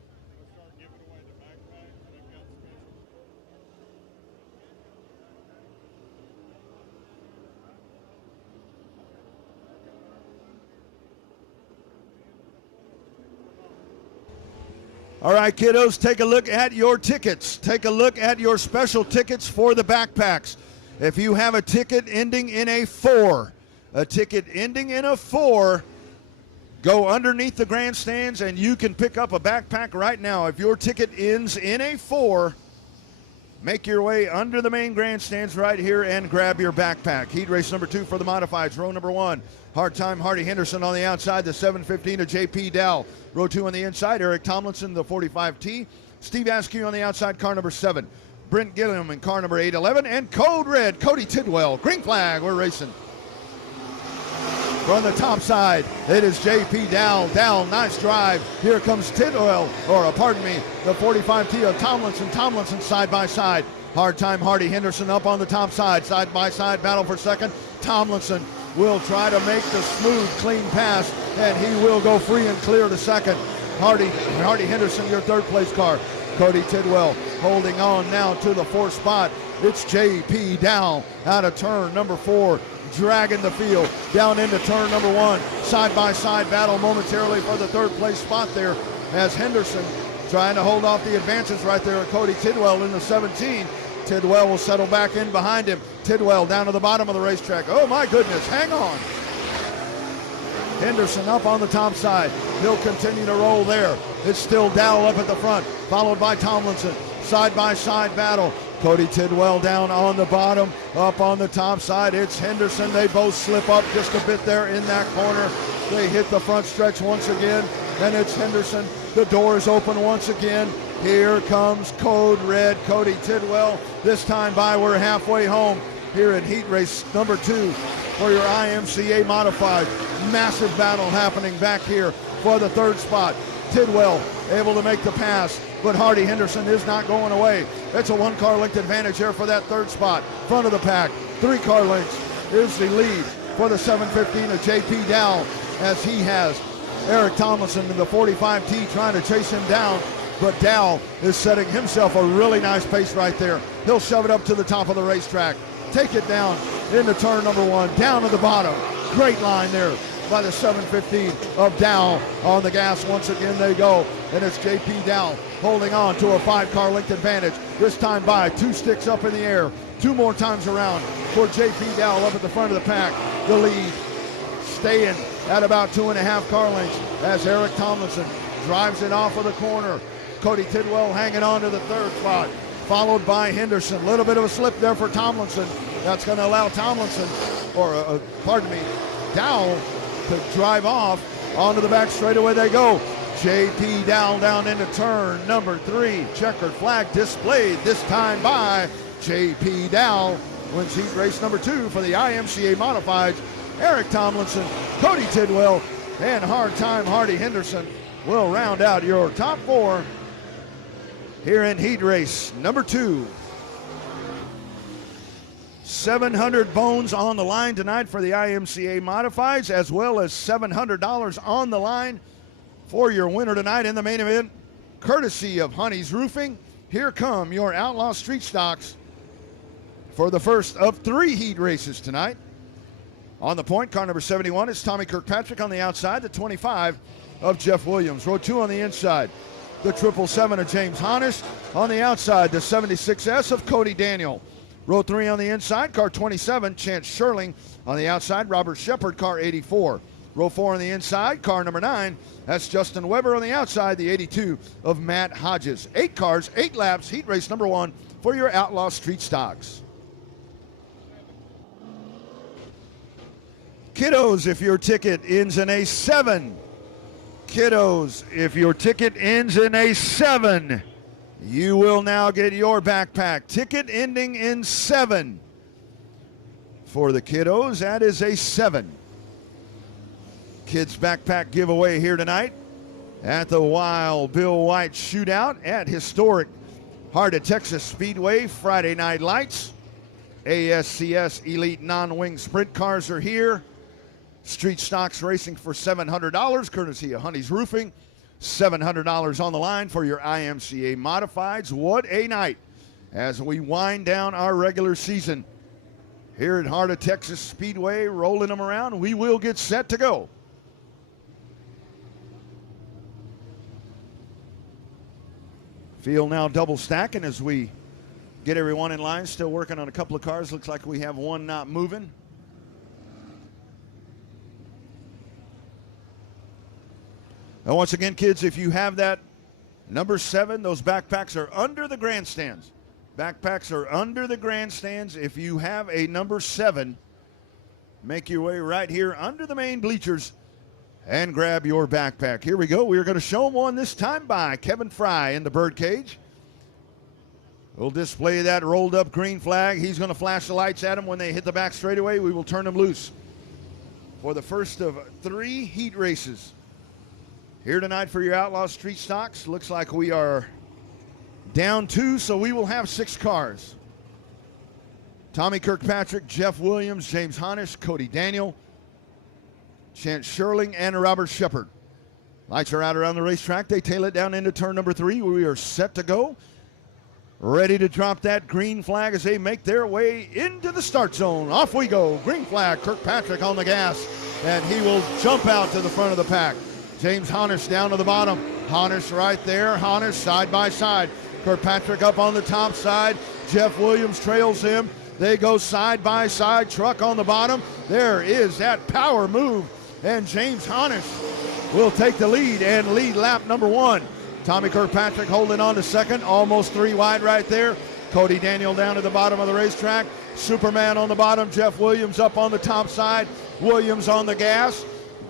All right, kiddos, take a look at your tickets. Take a look at your special tickets for the backpacks. If you have a ticket ending in a 4, go underneath the grandstands and you can pick up a backpack right now. If your ticket ends in a 4, make your way under the main grandstands right here and grab your backpack. Heat race number 2 for the Modifieds. Row number 1, Hard Time Hardy Henderson on the outside, the 715 of J.P. Dow. Row 2 on the inside, Eric Tomlinson, the 45T. Steve Askew on the outside, car number 7. Brent Gilliam in car number 811. And Code Red, Cody Tidwell. Green flag, we're racing. From the top side, it is J.P. Dow. Dow, nice drive. Here comes Tidwell, the 45T of Tomlinson. Tomlinson side by side. Hard Time Hardy Henderson up on the top side. Side by side battle for second. Tomlinson will try to make the smooth, clean pass, and he will go free and clear to second. Hardy Henderson, your third place car. Cody Tidwell holding on now to the 4th spot. It's J.P. Dow out of turn number 4, dragging the field down into turn number 1. Side by side battle momentarily for the 3rd place spot there as Henderson trying to hold off the advances right there at Cody Tidwell in the 17. Tidwell will settle back in behind him. Tidwell down to the bottom of the racetrack. Oh my goodness, hang on. Henderson up on the top side. He'll continue to roll there. It's still Dow up at the front, followed by Tomlinson. Side by side battle. Cody Tidwell down on the bottom, up on the top side. It's Henderson. They both slip up just a bit there in that corner. They hit the front stretch once again, and it's Henderson. The door is open once again. Here comes Code Red, Cody Tidwell. This time by, we're halfway home here in heat race number 2 for your IMCA Modified. Massive battle happening back here for the 3rd spot. Tidwell able to make the pass, but Hardy Henderson is not going away. It's a 1-car length advantage here for that 3rd spot. Front of the pack, 3-car lengths is the lead for the 715 of J.P. Dow, as he has Eric Tomlinson in the 45T trying to chase him down, but Dow is setting himself a really nice pace right there. He'll shove it up to the top of the racetrack, take it down into turn number 1, down to the bottom. Great line there by the 715 of Dow. On the gas once again they go, and it's J.P. Dow holding on to a 5-car length advantage. This time by 2 sticks up in the air, 2 more times around for J.P. Dow up at the front of the pack. The lead staying at about 2.5 car lengths as Eric Tomlinson drives it off of the corner. Cody Tidwell hanging on to the 3rd spot, followed by Henderson. A little bit of a slip there for Tomlinson. That's going to allow Tomlinson, Dow to drive off onto the back straightaway they go. J.P. Dow down into turn number 3. Checkered flag displayed, this time by J.P. Dow. Wins heat race number 2 for the IMCA Modifieds. Eric Tomlinson, Cody Tidwell, and Hard Time Hardy Henderson will round out your top 4 here in heat race number 2. 700 bones on the line tonight for the IMCA Modifieds, as well as $700 on the line for your winner tonight in the main event, courtesy of Honey's Roofing. Here come your Outlaw Street Stocks for the first of 3 heat races tonight. On the point, car number 71 is Tommy Kirkpatrick on the outside, the 25 of Jeff Williams. Row 2 on the inside, the 777 of James Honest. On the outside, the 76S of Cody Daniel. Row 3 on the inside, car 27, Chance Sherling. On the outside, Robert Shepard, car 84. Row 4 on the inside, car number 9, that's Justin Weber. On the outside, the 82 of Matt Hodges. 8 cars, 8 laps, heat race number 1 for your Outlaw Street Stocks. Kiddos, if your ticket ends in a 7. Kiddos, if your ticket ends in a 7, you will now get your backpack. Ticket ending in 7. For the kiddos, that is a 7. Kids backpack giveaway here tonight at the Wild Bill White Shootout at historic Heart of Texas Speedway. Friday Night Lights. ASCS Elite Non-Wing Sprint cars are here. Street Stocks racing for $700, courtesy of Honey's Roofing. $700 on the line for your IMCA Modifieds. What a night as we wind down our regular season here at Heart of Texas Speedway, rolling them around. We will get set to go. Field now double stacking as we get everyone in line. Still working on a couple of cars. Looks like we have one not moving. And once again, kids, if you have that number 7, those backpacks are under the grandstands. Backpacks are under the grandstands. If you have a number 7, make your way right here under the main bleachers and grab your backpack. Here we go. We're going to show them one this time by Kevin Fry in the birdcage. We'll display that rolled up green flag. He's going to flash the lights at them when they hit the back straightaway. We will turn them loose for the first of 3 heat races here tonight for your Outlaw Street Stocks. Looks like we are down 2, so we will have 6 cars. Tommy Kirkpatrick, Jeff Williams, James Honish, Cody Daniel, Chance Sherling, and Robert Shepard. Lights are out around the racetrack. They tail it down into turn number 3. We are set to go. Ready to drop that green flag as they make their way into the start zone. Off we go. Green flag, Kirkpatrick on the gas, and he will jump out to the front of the pack. James Honish down to the bottom. Honish right there. Honish side by side. Kirkpatrick up on the top side. Jeff Williams trails him. They go side by side. Truck on the bottom. There is that power move. And James Honish will take the lead and lead lap number 1. Tommy Kirkpatrick holding on to second. Almost 3 wide right there. Cody Daniel down to the bottom of the racetrack. Superman on the bottom. Jeff Williams up on the top side. Williams on the gas.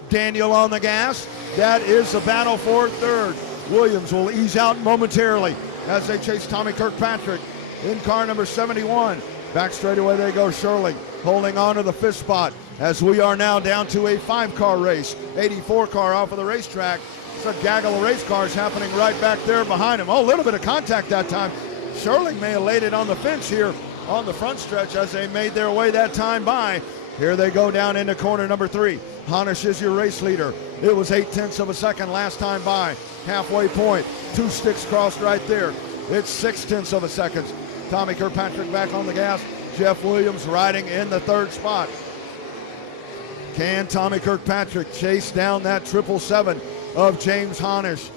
Daniel on the gas. That is the battle for third. Williams will ease out momentarily as they chase Tommy Kirkpatrick in car number 71. Back straightaway they go. Sherling holding on to the 5th spot as we are now down to a 5-car race. 84 car off of the racetrack. It's a gaggle of race cars happening right back there behind him. Oh, a little bit of contact that time. Sherling may have laid it on the fence here on the front stretch as they made their way that time by. Here they go down into corner number 3. Honish is your race leader. It was 0.8 of a second last time by. Halfway point. 2 sticks crossed right there. It's 0.6 of a second. Tommy Kirkpatrick back on the gas. Jeff Williams riding in the 3rd spot. Can Tommy Kirkpatrick chase down that 777 of James Honish?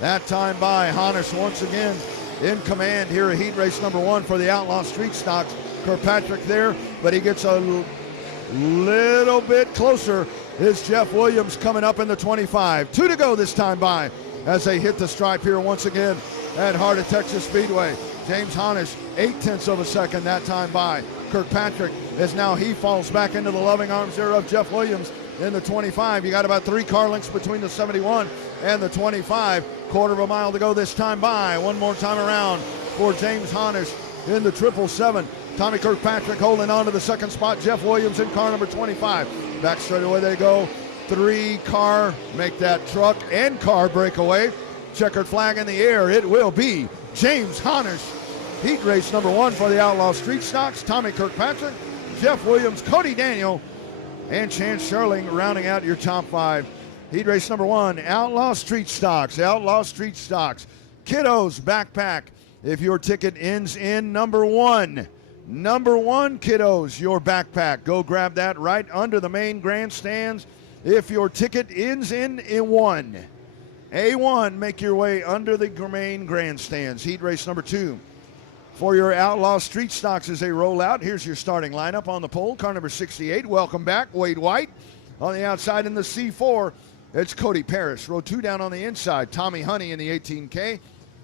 That time by. Honish once again in command here at heat race number 1 for the Outlaw Street Stocks. Kirkpatrick there, but he gets a little bit closer. Is Jeff Williams coming up in the 25. 2 to go this time by as they hit the stripe here once again at Heart of Texas Speedway. James Honish, 0.8 of a second that time by. Kirkpatrick as now he falls back into the loving arms there of Jeff Williams in the 25. You got about 3 car lengths between the 71 and the 25. Quarter of a mile to go this time by. One more time around for James Honish in the 777. Tommy Kirkpatrick holding on to the 2nd spot. Jeff Williams in car number 25. Back straight away they go. 3-car, make that truck and car breakaway. Checkered flag in the air. It will be James Honish. Heat race number 1 for the Outlaw Street Stocks. Tommy Kirkpatrick, Jeff Williams, Cody Daniel, and Chance Sherling rounding out your top 5. Heat race number 1, Outlaw Street Stocks. Outlaw Street Stocks. Kiddos backpack. If your ticket ends in number 1. Number 1, kiddos, your backpack. Go grab that right under the main grandstands. If your ticket ends in A1. A1, make your way under the main grandstands. Heat race number 2. For your Outlaw Street Stocks as they roll out, here's your starting lineup on the pole. Car number 68, welcome back, Wade White. On the outside in the C4, it's Cody Parrish. Row 2 down on the inside, Tommy Honey in the 18K.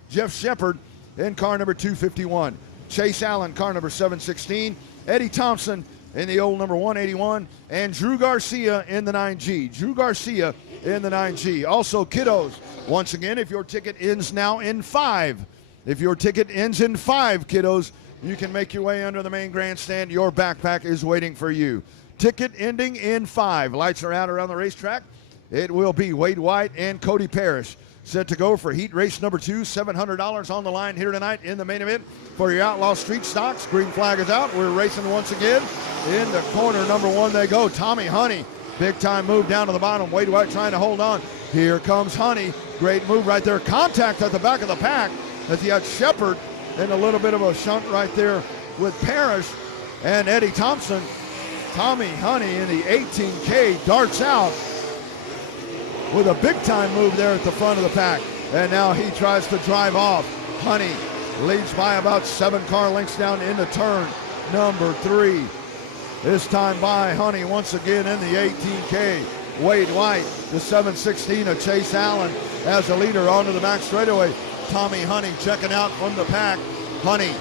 Jeff Shepard in car number 251. Chase Allen, car number 716. Eddie Thompson in the old number 181. And Drew Garcia in the 9G. Drew Garcia in the 9G. Also, kiddos, once again, if your ticket ends now in 5. If your ticket ends in 5, kiddos, you can make your way under the main grandstand. Your backpack is waiting for you. Ticket ending in 5. Lights are out around the racetrack. It will be Wade White and Cody Parrish set to go for heat race number 2. $700 on the line here tonight in the main event for your Outlaw Street Stocks. Green flag is out. We're racing once again. In the corner number 1 they go. Tommy Honey Big time move down to the bottom. Wade White trying to hold on. Here comes Honey. Great move right there. Contact at the back of the pack as he had Shepard and a little bit of a shunt right there with Parrish and Eddie Thompson. Tommy Honey in the 18K darts out with a big time move there at the front of the pack. And now he tries to drive off. Honey leads by about 7 car lengths down into turn number 3. This time by Honey once again in the 18K. Wade White, the 716 of Chase Allen as the leader onto the back straightaway. Tommy Honey checking out from the pack. Honey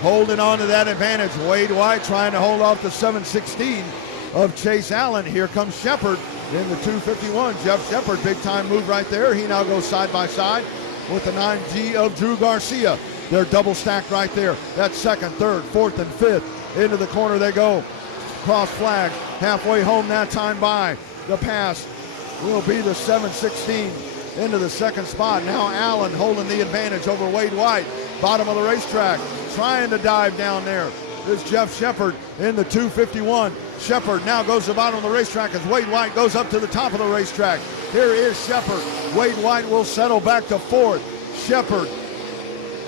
holding on to that advantage. Wade White trying to hold off the 716 of Chase Allen. Here comes Shepard in the 251. Jeff Shepard, big time move right there. He now goes side by side with the 9G of Drew Garcia. They're double stacked right there. That's second, third, fourth, and fifth. Into the corner they go. Cross flag, halfway home that time by. The pass will be the 716 into the second spot. Now Allen holding the advantage over Wade White. Bottom of the racetrack, trying to dive down there is Jeff Shepard in the 251. Shepard now goes to the bottom of the racetrack as Wade White goes up to the top of the racetrack. Here is Shepard. Wade White will settle back to fourth. Shepard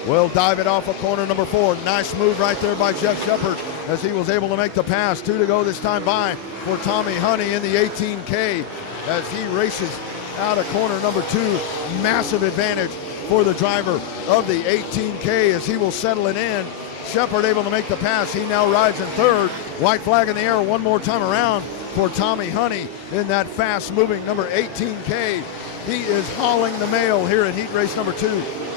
will dive it off of corner number 4. Nice move right there by Jeff Shepard as he was able to make the pass. 2 to go this time by for Tommy Honey in the 18K as he races out of corner number 2. Massive advantage for the driver of the 18K as he will settle it in. Shepard able to make the pass. He now rides in third. White flag in the air one more time around for Tommy Honey in that fast-moving number 18K. He is hauling the mail here in heat race number 2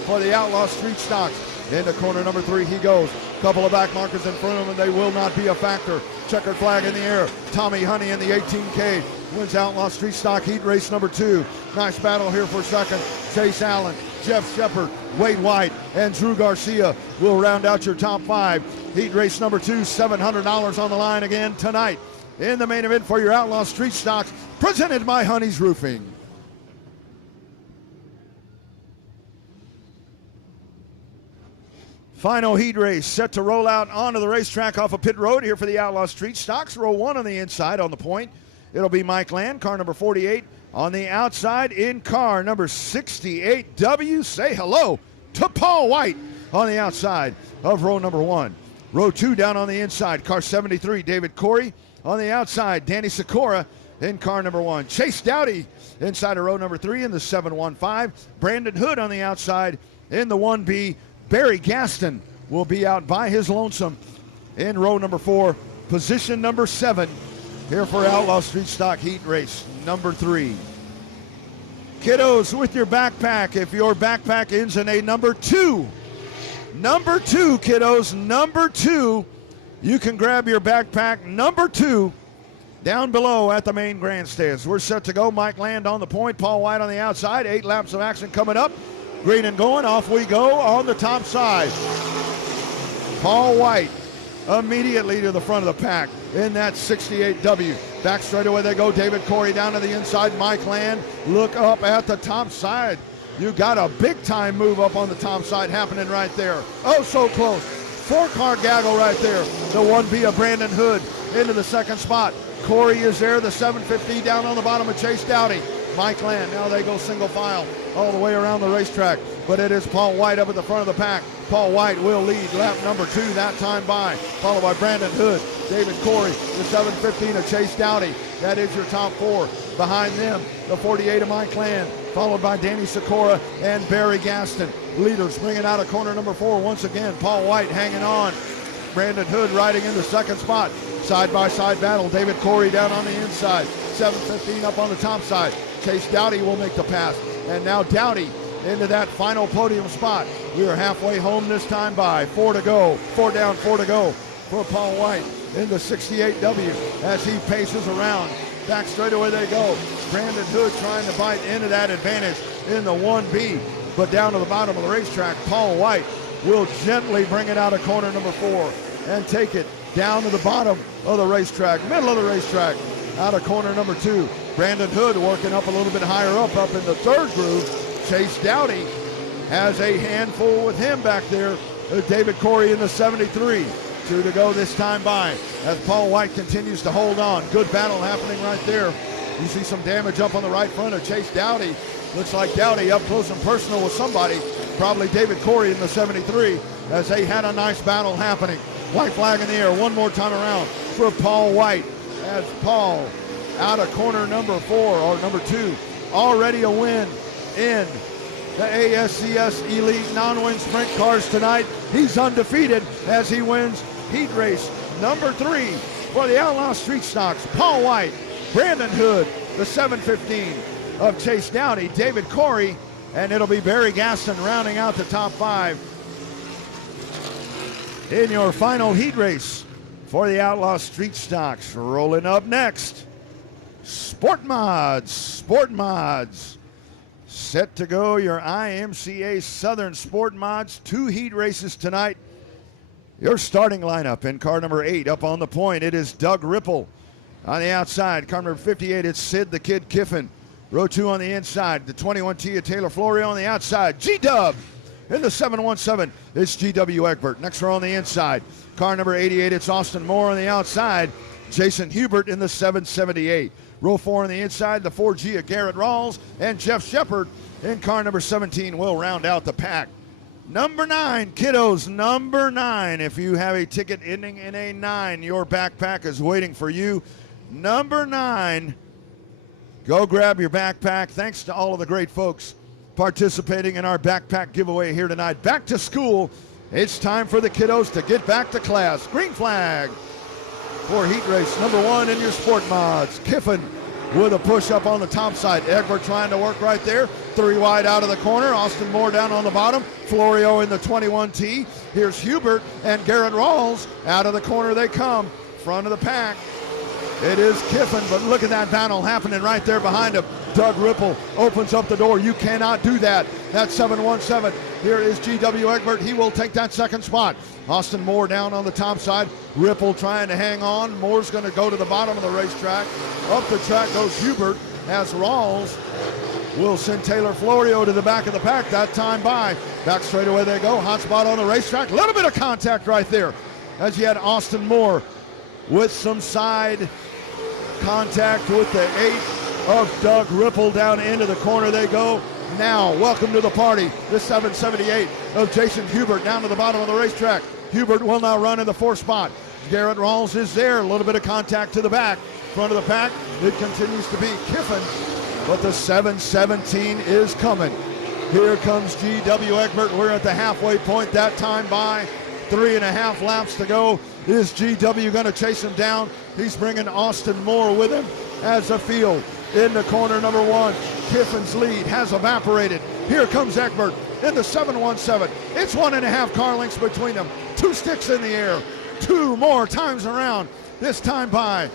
for the Outlaw Street Stocks. Into corner number 3 he goes. Couple of back markers in front of him, and they will not be a factor. Checkered flag in the air. Tommy Honey in the 18K wins Outlaw Street Stock heat race number 2. Nice battle here for second. Chase Allen, Jeff Shepard, Wade White, and Drew Garcia will round out your top 5. Heat race number 2, $700 on the line again tonight in the main event for your Outlaw Street Stocks, presented by Honey's Roofing. Final heat race set to roll out onto the racetrack off of pit road here for the Outlaw Street Stocks. Row 1 on the inside on the point. It'll be Mike Land, car number 48. On the outside in car number 68W. Say hello to Paul White on the outside of row number 1. Row 2 down on the inside, car 73, David Corey. On the outside, Danny Sikora in car number 1. Chase Dowdy inside of row number 3 in the 715. Brandon Hood on the outside in the 1B. Barry Gaston will be out by his lonesome in row number 4. Position number 7 here for Outlaw Street Stock heat race number 3. Kiddos, with your backpack, if your backpack ends in a number 2, kiddos, number 2, you can grab your backpack number 2 down below at the main grandstands. We're set to go. Mike Land on the point, Paul White on the outside. 8 laps of action coming up. Green and going, off we go on the top side. Paul White immediately to the front of the pack in that 68W. Back straight away they go. David Corey down to the inside. Mike Land, look up at the top side. You got a big time move up on the top side happening right there. Oh, so close. 4-car gaggle right there. The 1B of Brandon Hood into the second spot. Corey is there, the 750 down on the bottom of Chase Dowdy. Mike Land, now they go single file all the way around the racetrack, but it is Paul White up at the front of the pack. Paul White will lead lap number 2 that time by, followed by Brandon Hood, David Corey, the 715 of Chase Dowdy. That is your top 4. Behind them, the 48 of Mike Land, followed by Danny Sikora and Barry Gaston. Leaders bringing out of corner number 4 once again. Paul White hanging on. Brandon Hood riding in the second spot. Side-by-side battle. David Corey down on the inside. 715 up on the top side. Chase Dowdy will make the pass. And now Dowdy into that final podium spot. We are halfway home this time by. 4 to go. 4 down, 4 to go for Paul White in the 68W as he paces around. Back straightaway they go. Brandon Hood trying to bite into that advantage in the 1B. But down to the bottom of the racetrack, Paul White will gently bring it out of corner number 4 and take it down to the bottom of the racetrack, middle of the racetrack, out of corner number 2. Brandon Hood working up a little bit higher up in the third groove. Chase Dowdy has a handful with him back there. David Corey in the 73. 2 to go this time by as Paul White continues to hold on. Good battle happening right there. You see some damage up on the right front of Chase Dowdy. Looks like Dowdy up close and personal with somebody, probably David Corey in the 73, as they had a nice battle happening. White flag in the air one more time around for Paul White as Paul out of corner number 4 or number 2. Already a win in the ASCS Elite non-win sprint cars tonight. He's undefeated as he wins heat race number 3 for the Outlaw Street Stocks. Paul White, Brandon Hood, the 715 of Chase Dowdy, David Corey, and it'll be Barry Gaston rounding out the top 5 in your final heat race for the Outlaw Street Stocks. Rolling up next, Sport Mods. Sport Mods set to go your IMCA Southern Sport Mods. 2 heat races tonight. Your starting lineup in car number 8 up on the point. It is Doug Ripple on the outside. Car number 58, it's Sid the Kid Kiffin. Row 2 on the inside. The 21T of Taylor Florio on the outside. G-Dub in the 717. It's G.W. Egbert. Next row on the inside. Car number 88, it's Austin Moore on the outside. Jason Hubert in the 778. Row 4 on the inside, the 4G of Garrett Rawls, and Jeff Shepard in car number 17 will round out the pack. Number 9, kiddos, number 9. If you have a ticket ending in a 9, your backpack is waiting for you. Number 9, go grab your backpack. Thanks to all of the great folks participating in our backpack giveaway here tonight. Back to school. It's time for the kiddos to get back to class. Green flag for heat race number 1 in your Sport Mods. Kiffin with a push up on the top side. Egbert trying to work right there. 3 wide out of the corner. Austin Moore down on the bottom. Florio in the 21T. Here's Hubert and Garrett Rawls. Out of the corner they come. Front of the pack. It is Kiffin, but look at that battle happening right there behind him. Doug Ripple opens up the door. You cannot do that. That's 717. Here is G.W. Egbert. He will take that second spot. Austin Moore down on the top side. Ripple trying to hang on. Moore's going to go to the bottom of the racetrack. Up the track goes Hubert as Rawls will send Taylor Florio to the back of the pack. That time by. Back straight away they go. Hot spot on the racetrack. A little bit of contact right there as you had Austin Moore with some side contact with the 8 of Doug Ripple. Down into the corner they go. Now, welcome to the party, the 778 of Jason Hubert down to the bottom of the racetrack. Hubert will now run in the 4th spot. Garrett Rawls is there. A little bit of contact to the back. Front of the pack, it continues to be Kiffin, but the 717 is coming. Here comes G.W. Egbert. We're at the halfway point. That time by 3.5 laps to go. Is G.W. going to chase him down? He's bringing Austin Moore with him as the field. In the corner number 1, Kiffin's lead has evaporated. Here comes Egbert in the 717. It's 1.5 car lengths between them. 2 sticks in the air. 2 more times around. This time by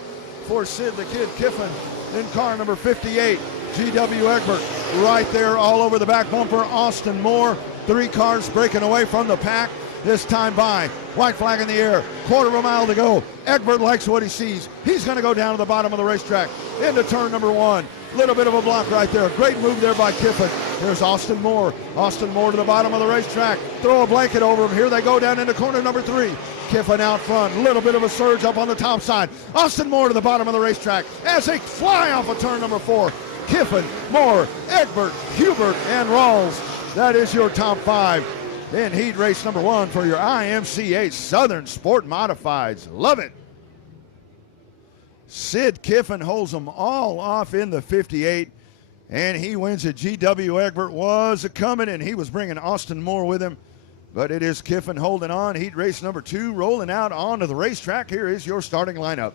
for Sid the Kid Kiffin in car number 58. G.W. Egbert right there all over the back bumper. Austin Moore. 3 cars breaking away from the pack. This time by. White flag in the air. 1/4 mile to go. Egbert likes what he sees. He's going to go down to the bottom of the racetrack into turn number 1. Little bit of a block right there. Great move there by Kiffin. There's Austin Moore. Austin Moore to the bottom of the racetrack. Throw a blanket over him. Here they go down into corner number 3. Kiffin out front. Little bit of a surge up on the top side. Austin Moore to the bottom of the racetrack as they fly off of turn number 4. Kiffin, Moore, Egbert, Hubert, and Rawls. That is your top 5 in heat race number 1 for your IMCA Southern Sport Modifieds. Love it. Sid Kiffin holds them all off in the 58, and he wins it. G.W. Egbert was coming, and he was bringing Austin Moore with him, but it is Kiffin holding on. Heat race number 2 rolling out onto the racetrack. Here is your starting lineup.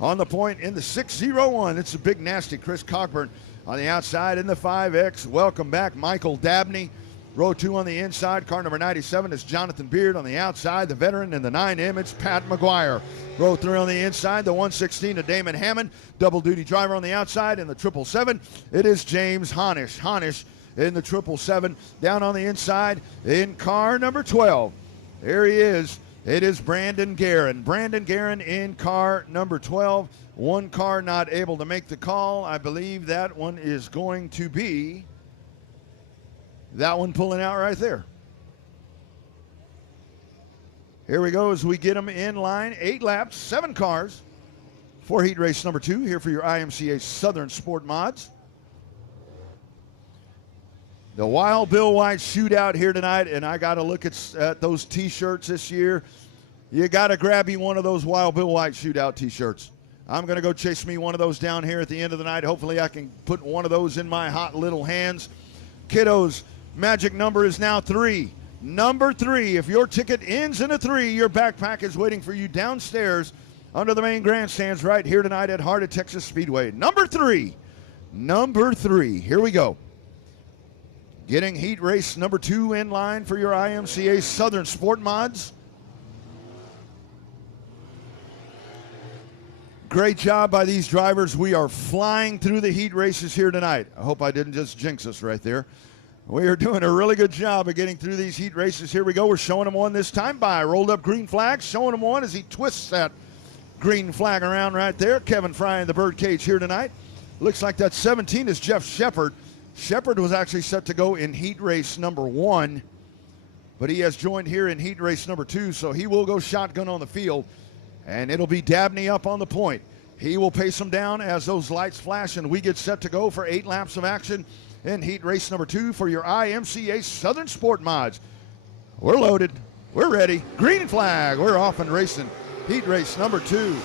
On the point in the 601, it's a big nasty Chris Cockburn. On the outside in the 5X, welcome back Michael Dabney. Row 2 on the inside, car number 97 is Jonathan Beard. On the outside, the veteran in the 9M, it's Pat McGuire. Row 3 on the inside, the 116 of Damon Hammond. Double duty driver on the outside in the 777, it is James Honish. Honish in the 777. Down on the inside in car number 12, there he is. It is Brandon Guerin. Brandon Guerin in car number 12. One car not able to make the call. I believe that one is going to be that one pulling out right there. Here we go as we get them in line. 8 laps, 7 cars for heat race number 2 here for your IMCA Southern Sport Mods. The Wild Bill White shootout here tonight, and I got to look at those T-shirts this year. You got to grab you one of those Wild Bill White shootout T-shirts. I'm going to go chase me one of those down here at the end of the night. Hopefully I can put one of those in my hot little hands. Kiddos, magic number is now 3. Number 3, if your ticket ends in a 3, your backpack is waiting for you downstairs under the main grandstands right here tonight at Heart of Texas Speedway. Number 3. Number 3. Here we go. Getting heat race number 2 in line for your IMCA Southern Sport Mods. Great job by these drivers. We are flying through the heat races here tonight. I hope I didn't just jinx us right there. We are doing a really good job of getting through these heat races. Here we go. We're showing them one this time by rolled up green flag. Showing him one as he twists that green flag around right there. Kevin Fry in the bird cage here tonight. Looks like that 17 is Jeff Shepard. Shepard was actually set to go in heat race number 1, but he has joined here in heat race number 2, so he will go shotgun on the field, and it'll be Dabney up on the point. He will pace them down as those lights flash, and we get set to go for 8 laps of action in heat race number 2 for your IMCA Southern Sport Mods. We're loaded. We're ready. Green flag. We're off and racing. Heat race number 2.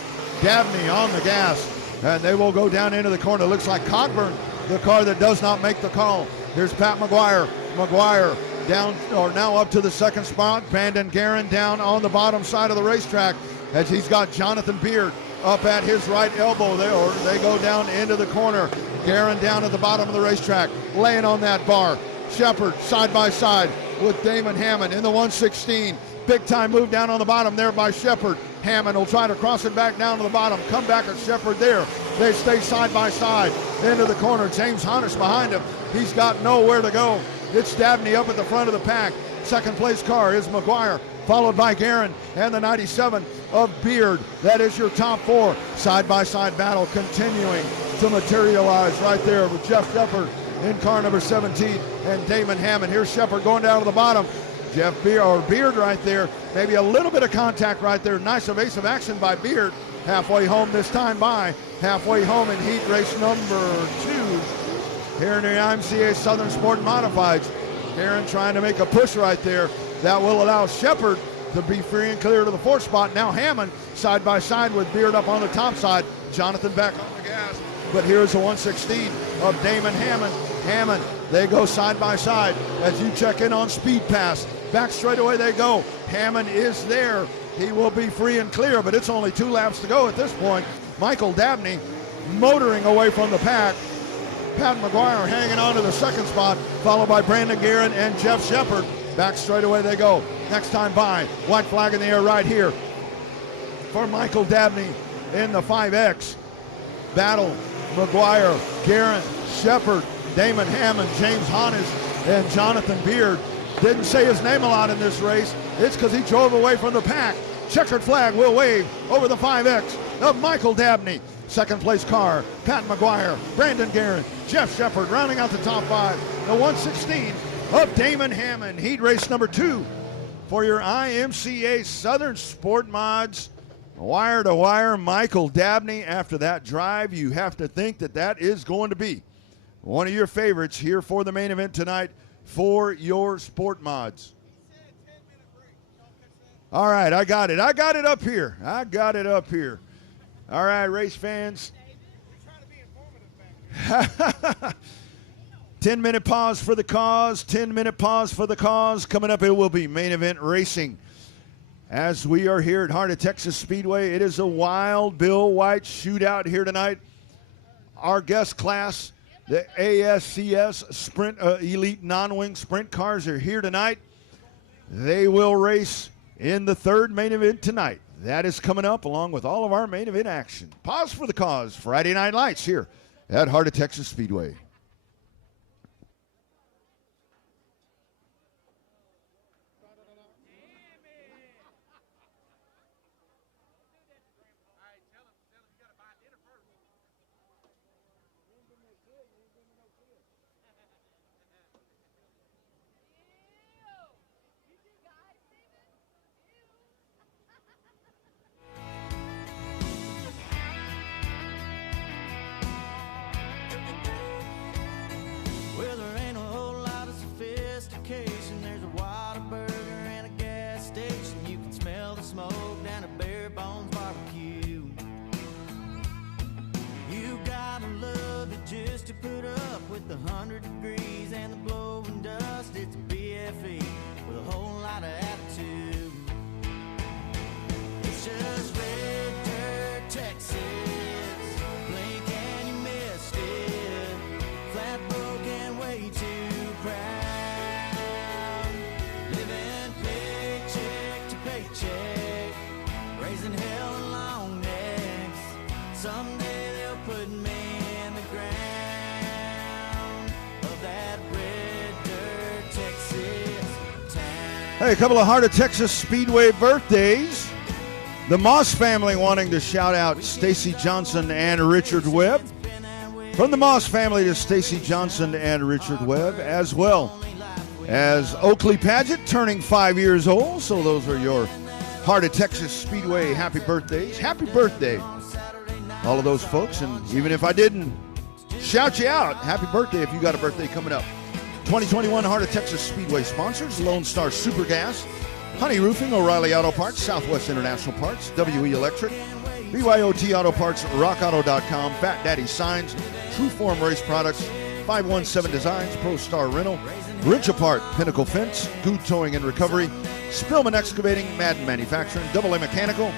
Dabney on the gas, and they will go down into the corner. Looks like Cogburn, the car that does not make the call. Here's Pat McGuire. McGuire down, or now up to the second spot. Brandon Guerin down on the bottom side of the racetrack as he's got Jonathan Beard up at his right elbow there, or they go down into the corner. Guerin down at the bottom of the racetrack, laying on that bar. Shepard side by side with Damon Hammond in the 116. Big time move down on the bottom there by Shepard. Hammond will try to cross it back down to the bottom. Come back at Shepard there. They stay side by side into the corner. James Honnish behind him. He's got nowhere to go. It's Dabney up at the front of the pack. Second place car is McGuire, followed by Guerin and the 97 of Beard. That is your top 4. Side-by-side battle continuing to materialize right there with Jeff Shepard in car number 17 and Damon Hammond. Here's Shepard going down to the bottom. Jeff Beard, or Beard right there. Maybe a little bit of contact right there. Nice evasive action by Beard. Halfway home this time by. Halfway home in heat race number 2 here in the IMCA Southern Sport Modifieds. Aaron trying to make a push right there. That will allow Shepard to be free and clear to the 4th spot. Now Hammond side by side with Beard up on the top side. Jonathan back on the gas. But here's the 116 of Damon Hammond. Hammond, they go side by side as you check in on Speed Pass. Back straight away they go. Hammond is there. He will be free and clear, but it's only 2 laps to go at this point. Michael Dabney motoring away from the pack. Pat McGuire hanging on to the 2nd spot, followed by Brandon Guerin and Jeff Shepard. Back straight away they go. Next time by. White flag in the air right here for Michael Dabney in the 5X. Battle, McGuire, Guerin, Shepard, Damon Hammond, James Honnish, and Jonathan Beard. Didn't say his name a lot in this race. It's because he drove away from the pack. Checkered flag will wave over the 5X of Michael Dabney. 2nd place car, Pat McGuire, Brandon Guerin, Jeff Shepard rounding out the top 5. The 116 of Damon Hammond. Heat race number 2 for your IMCA Southern Sport Mods. Wire to wire, Michael Dabney. After that drive, you have to think that that is going to be one of your favorites here for the main event tonight for your Sport Mods. All right, I got it. I got it up here. I got it up here. All right, race fans. 10-minute pause for the cause. 10-minute pause for the cause. Coming up, it will be main event racing. As we are here at Heart of Texas Speedway, it is a Wild Bill White shootout here tonight. Our guest class, the ASCS Sprint Elite Non-Wing Sprint cars are here tonight. They will race in the 3rd main event tonight. That is coming up along with all of our main event action. Pause for the cause. Friday Night Lights here at Heart of Texas Speedway. Hey, a couple of Heart of Texas Speedway birthdays. The Moss family wanting to shout out Stacy Johnson and Richard Webb. From the Moss family to Stacy Johnson and Richard Webb, as well as Oakley Paget turning 5 years old. So those are your Heart of Texas Speedway happy birthdays. Happy birthday, all of those folks. And even if I didn't shout you out, happy birthday if you got a birthday coming up. 2021 Heart of Texas Speedway sponsors: Lone Star Super Gas, Honey Roofing, O'Reilly Auto Parts, Southwest International Parts, WE Electric, BYOT Auto Parts, RockAuto.com, Fat Daddy Signs, True Form Race Products, 517 Designs, Pro Star Rental, Wrench Apart, Pinnacle Fence, Good Towing and Recovery, Spillman Excavating, Madden Manufacturing, Double A Mechanical,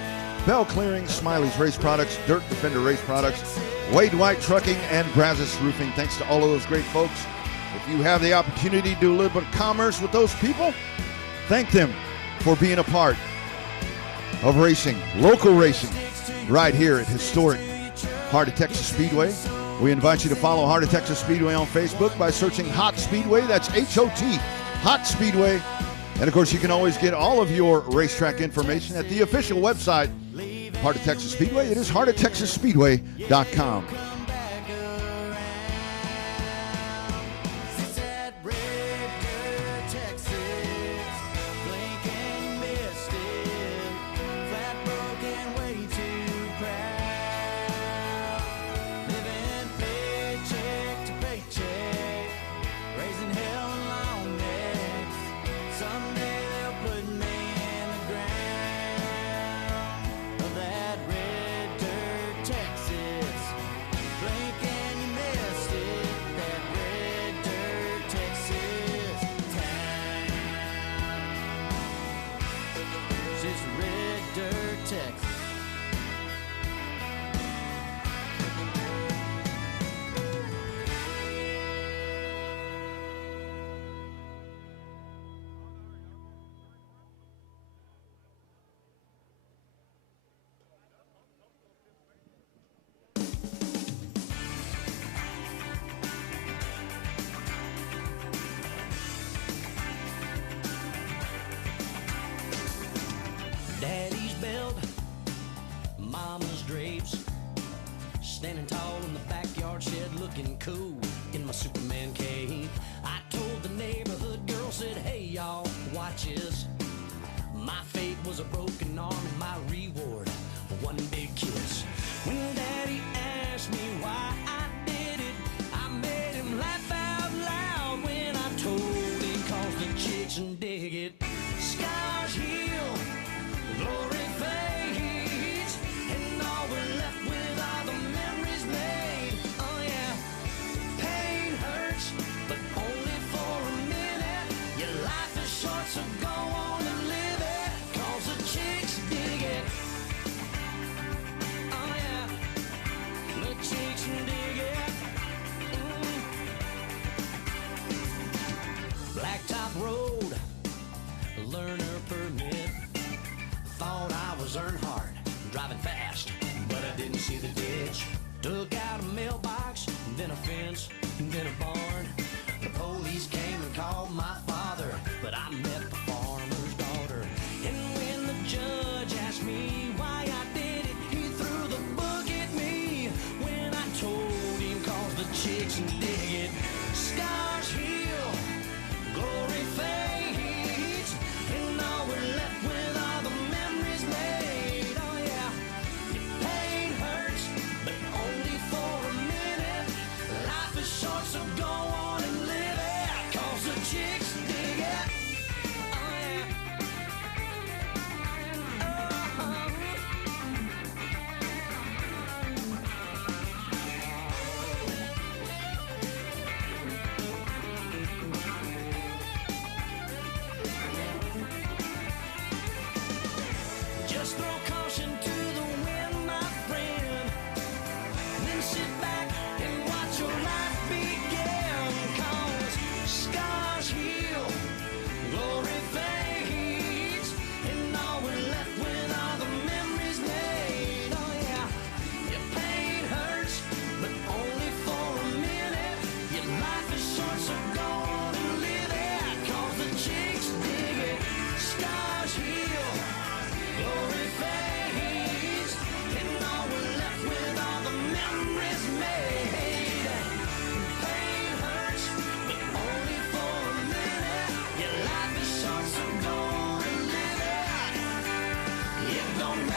Bell Clearing, Smiley's Race Products, Dirt Defender Race Products, Wade White Trucking, and Brazos Roofing. Thanks to all of those great folks. If you have the opportunity to do a little bit of commerce with those people, thank them for being a part of racing, local racing, right here at historic Heart of Texas Speedway. We invite you to follow Heart of Texas Speedway on Facebook by searching Hot Speedway. That's H-O-T, Hot Speedway. And, of course, you can always get all of your racetrack information at the official website, Heart of Texas Speedway. It is heartoftexasspeedway.com.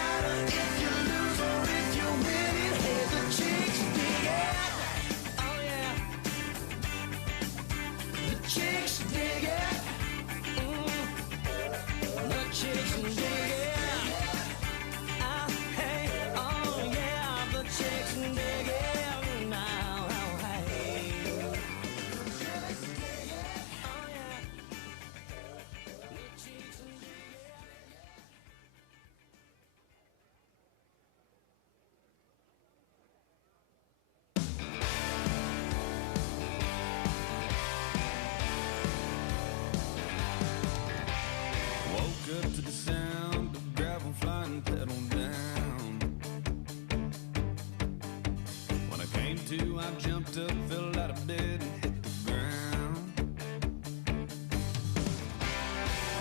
matter if you lose or if you win it. Hey, the chicks dig it. Oh yeah. The chicks dig it. The chicks dig it. Hey, oh yeah, the chicks dig it. Now, hey. The chicks dig it. Oh yeah. The chicks dig it. Woke up to the sound of gravel flying pedal down. When I came to, I jumped up, fell out of bed and hit the ground.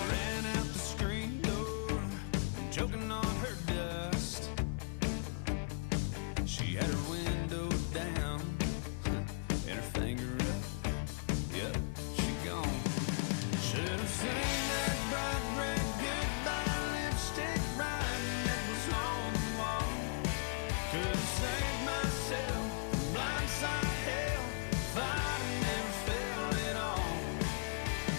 Ran out the screen door, choking on her dust. She had her window down and her finger up. Yep, she gone. Should have seen that bright red goodbye lipstick riding that was on the wall. Could have saved myself from blindside hell if I'd never felt it all.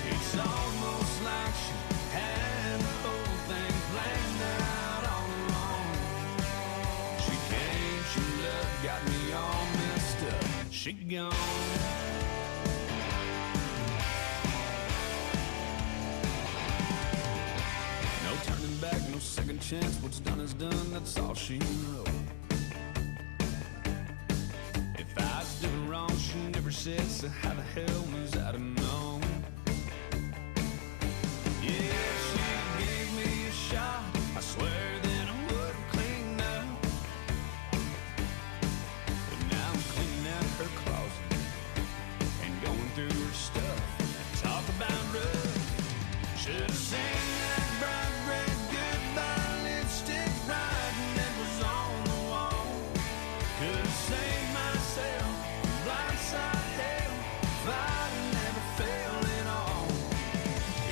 It's almost like she had the whole thing planned out all along. She came, she loved, got me all messed up. She gone. No turning back, no second chance. What's done is done, that's all she wrote. If I did her wrong, she never said, so how the hell was I to know? Yeah, she gave me a shot. I swear that I would clean up. But now I'm cleaning out her closet and going through her stuff. Talk about rough. Should've seen that bright red goodbye lipstick riding that was on the wall. Could've saved myself from blindside hell if I'd never felt it all.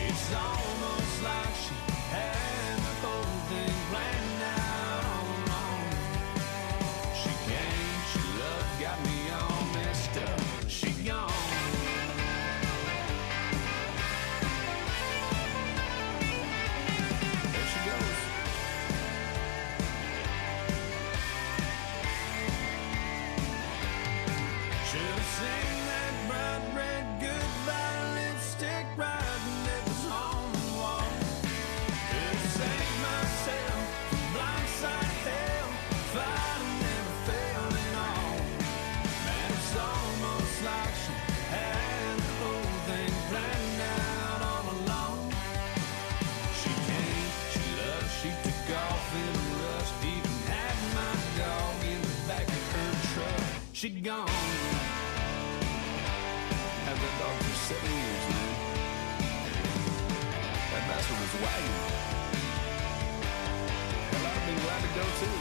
It's almost like she had the whole thing planned out all along. She came, she loved, got me all messed up. She gone. There she goes. Should've seen that bright red goodbye lipstick riding that was on the wall. Could've saved myself from blindside hell if I'd never felt it all. Man, it's almost like she had the whole thing planned out all along. She came, she loved, she took off in a rush. Even had my dog in the back of her truck. She'd gone. Had that dog for 7 years, man. That bastard was wagging. Hell, I'd have been glad to go too.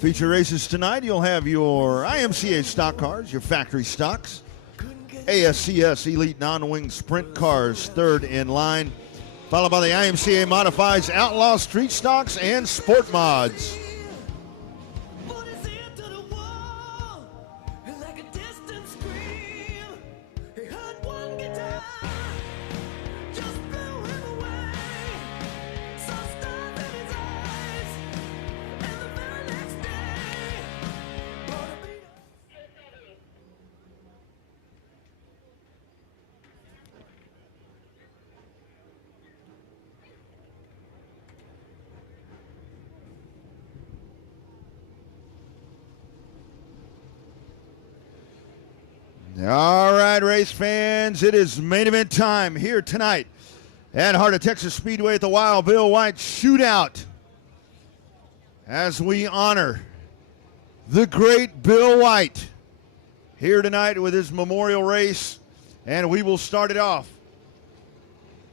Feature races tonight, you'll have your IMCA stock cars, your factory stocks, ASCS Elite Non-Wing Sprint cars, third in line, followed by the IMCA Modifieds Outlaw Street Stocks and Sport Mods. All right, race fans, it is main event time here tonight at Heart of Texas Speedway at the Wild Bill White Shootout as we honor the great Bill White here tonight with his memorial race, and we will start it off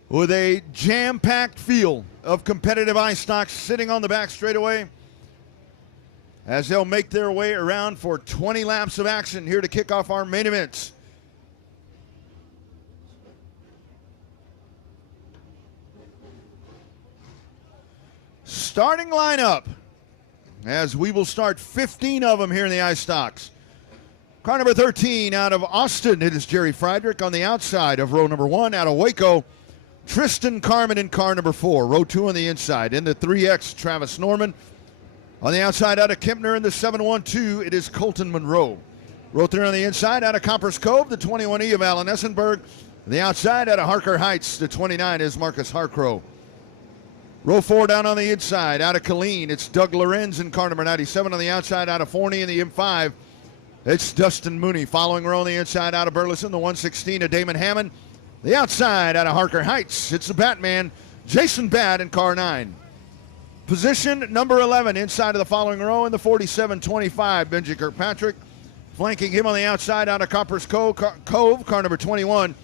with a jam-packed field of competitive ice stocks sitting on the back straightaway as they'll make their way around for 20 laps of action here to kick off our main events. Starting lineup, as we will start 15 of them here in the ice stocks. Car number 13 out of Austin, it is Jerry Friedrich. On the outside of row number 1 out of Waco, Tristan Carmen in car number 4. Row 2 on the inside. In the 3X, Travis Norman. On the outside out of Kempner in the 712, it is Colton Monroe. Row 3 on the inside out of Coppers Cove, the 21E of Alan Essenberg. On the outside out of Harker Heights, the 29 is Marcus Harcrow. Row 4 down on the inside out of Killeen, it's Doug Lorenz in car number 97. On the outside out of Forney in the M5, it's Dustin Mooney. Following row on the inside out of Burleson, the 116 of Damon Hammond. The outside out of Harker Heights, it's the Batman, Jason Badd in car 9. Position number 11 inside of the following row in the 47-25, Benji Kirkpatrick. Flanking him on the outside out of Coppers Cove, car number 21,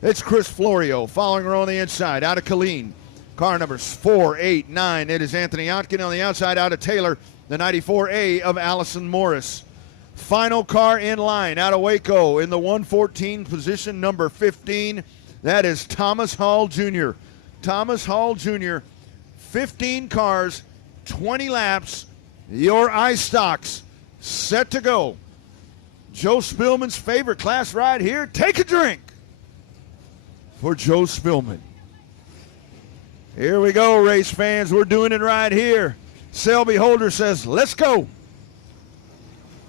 it's Chris Florio. Following row on the inside out of Killeen, car numbers 4, 8, 9, it is Anthony Otkin. On the outside out of Taylor, the 94A of Allison Morris. Final car in line out of Waco in the 114, position number 15, that is Thomas Hall Jr. Thomas Hall Jr., 15 cars, 20 laps, your ice stocks set to go. Joe Spillman's favorite class ride here. Take a drink for Joe Spillman. Here we go, race fans. We're doing it right here. Selby Holder says, let's go.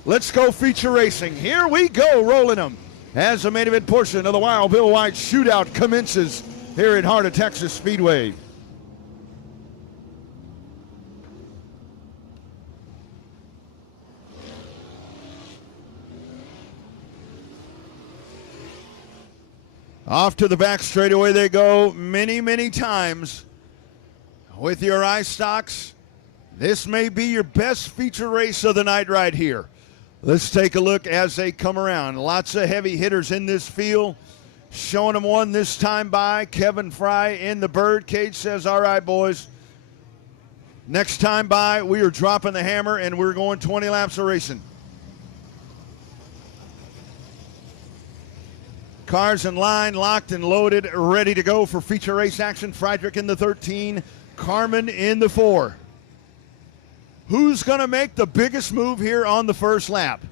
Let's go feature racing. Here we go, rolling them as the main event portion of the Wild Bill White Shootout commences here at Heart of Texas Speedway. Off to the back straightaway they go many, many times with your ice stocks. This may be your best feature race of the night right here. Let's take a look as they come around. Lots of heavy hitters in this field. Showing them one this time by. Kevin Fry in the bird cage says, all right, boys. Next time by, we are dropping the hammer and we're going 20 laps of racing. Cars in line, locked and loaded, ready to go for feature race action. Friedrich in the 13, Carmen in the 4. Who's going to make the biggest move here on the first lap?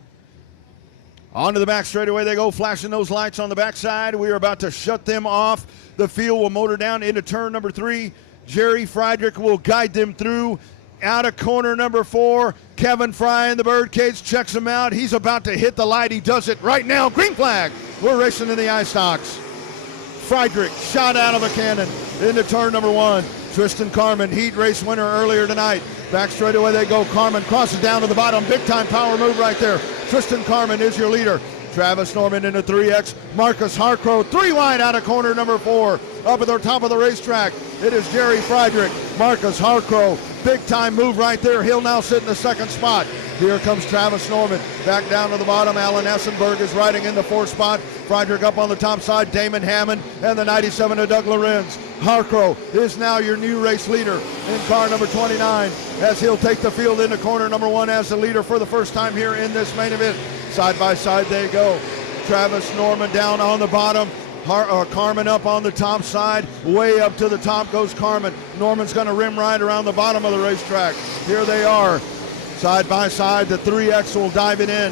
Onto the back straightaway they go, flashing those lights on the backside. We are about to shut them off. The field will motor down into turn number 3. Jerry Friedrich will guide them through. Out of corner number 4, Kevin Fry in the birdcage checks him out. He's about to hit the light. He does it right now. Green flag. We're racing in the ice stocks. Friedrich shot out of a cannon into turn number 1. Tristan Carmen, heat race winner earlier tonight. Back straightaway they go. Carmen crosses down to the bottom. Big time power move right there. Tristan Carmen is your leader. Travis Norman in the 3X. Marcus Harcrow, 3 wide out of corner number 4. Up at the top of the racetrack, it is Jerry Friedrich. Marcus Harcrow, big time move right there. He'll now sit in the second spot. Here comes Travis Norman back down to the bottom. Alan Essenberg is riding in the 4th spot. Friedrich up on the top side. Damon Hammond and the 97 of Doug Lorenz. Harcrow is now your new race leader in car number 29 as he'll take the field into corner number 1 as the leader for the first time here in this main event. Side by side they go. Travis Norman down on the bottom. Carmen up on the top side. Way up to the top goes Carmen. Norman's going to rim ride around the bottom of the racetrack. Here they are. Side by side, the 3X will dive it in.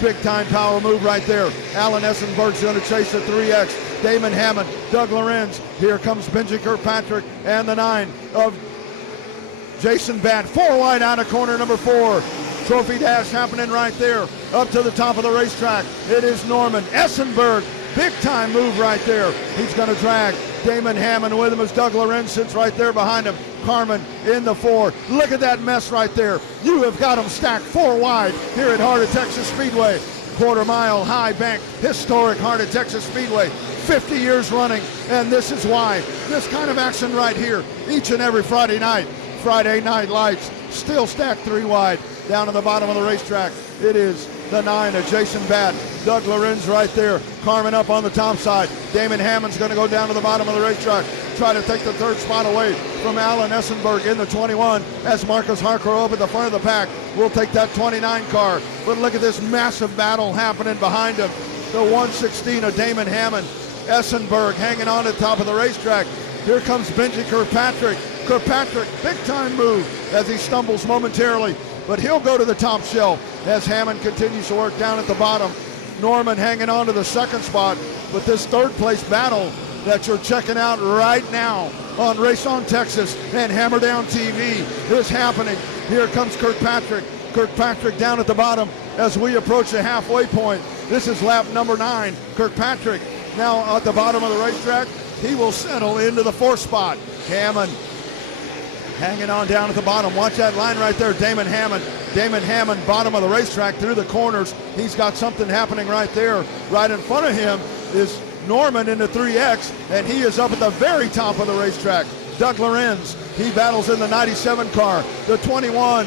Big time power move right there. Alan Essenberg's going to chase the 3X. Damon Hammond, Doug Lorenz. Here comes Benji Kirkpatrick and the 9 of Jason Batt. 4 wide out of corner number 4. Trophy dash happening right there. Up to the top of the racetrack. It is Norman Essenberg. Big time move right there. He's going to drag Damon Hammond with him as Doug Lorenz sits right there behind him. Carmen in the 4. Look at that mess right there. You have got them stacked 4 wide here at Heart of Texas Speedway. Quarter-mile high bank, historic Heart of Texas Speedway. 50 years running, and this is why. This kind of action right here each and every Friday night. Friday night lights, still stacked 3 wide. Down to the bottom of the racetrack, it is the 9 of Jason Batt. Doug Lorenz right there. Carmen up on the top side. Damon Hammond's going to go down to the bottom of the racetrack. Try to take the 3rd spot away from Alan Essenberg in the 21 as Marcus Harcrow up at the front of the pack will take that 29 car. But look at this massive battle happening behind him. The 116 of Damon Hammond. Essenberg hanging on the top of the racetrack. Here comes Benji Kirkpatrick. Kirkpatrick, big time move as he stumbles momentarily. But he'll go to the top shelf as Hammond continues to work down at the bottom. Norman hanging on to the 2nd spot. But this 3rd place battle that you're checking out right now on Race on Texas and Hammer Down TV is happening. Here comes Kirkpatrick. Kirkpatrick down at the bottom as we approach the halfway point. This is lap number 9. Kirkpatrick now at the bottom of the racetrack. He will settle into the 4th spot. Hammond hanging on down at the bottom. Watch that line right there. Damon Hammond. Damon Hammond, bottom of the racetrack through the corners. He's got something happening right there. Right in front of him is Norman in the 3X, and he is up at the very top of the racetrack. Doug Lorenz, he battles in the 97 car. The 21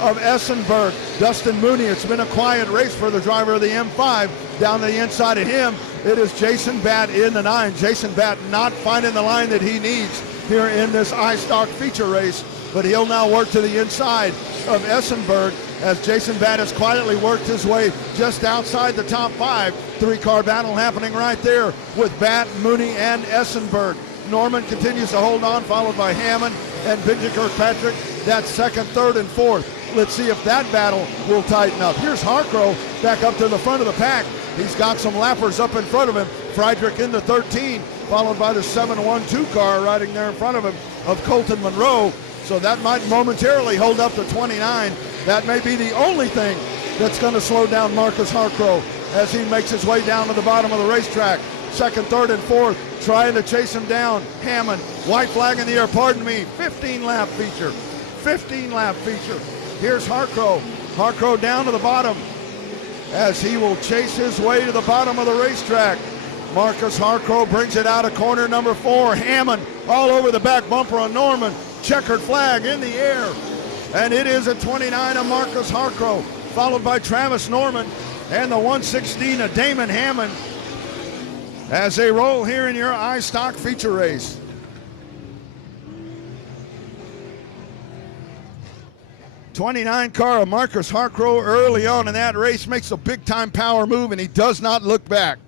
of Essenberg, Dustin Mooney. It's been a quiet race for the driver of the M5. Down the inside of him, it is Jason Batt in the 9. Jason Batt not finding the line that he needs here in this iStock feature race, but he'll now work to the inside of Essenberg as Jason Batt has quietly worked his way just outside the top 5. 3-car battle happening right there with Batt, Mooney, and Essenberg. Norman continues to hold on, followed by Hammond and Benji Kirkpatrick. That's 2nd, 3rd, and 4th. Let's see if that battle will tighten up. Here's Harcrow back up to the front of the pack. He's got some lappers up in front of him. Friedrich in the 13, followed by the 712 car riding there in front of him of Colton Monroe. So that might momentarily hold up to 29. That may be the only thing that's going to slow down Marcus Harcrow as he makes his way down to the bottom of the racetrack. 2nd, 3rd, and 4th trying to chase him down. Hammond, white flag in the air, pardon me, 15-lap feature. 15-lap feature. Here's Harcrow. Harcrow down to the bottom as he will chase his way to the bottom of the racetrack. Marcus Harcrow brings it out of corner number 4. Hammond all over the back bumper on Norman. Checkered flag in the air. And it is a 29 of Marcus Harcrow, followed by Travis Norman and the 116 of Damon Hammond as they roll here in your iStock feature race. '29 car of Marcus Harcrow early on in that race makes a big-time power move, and he does not look back.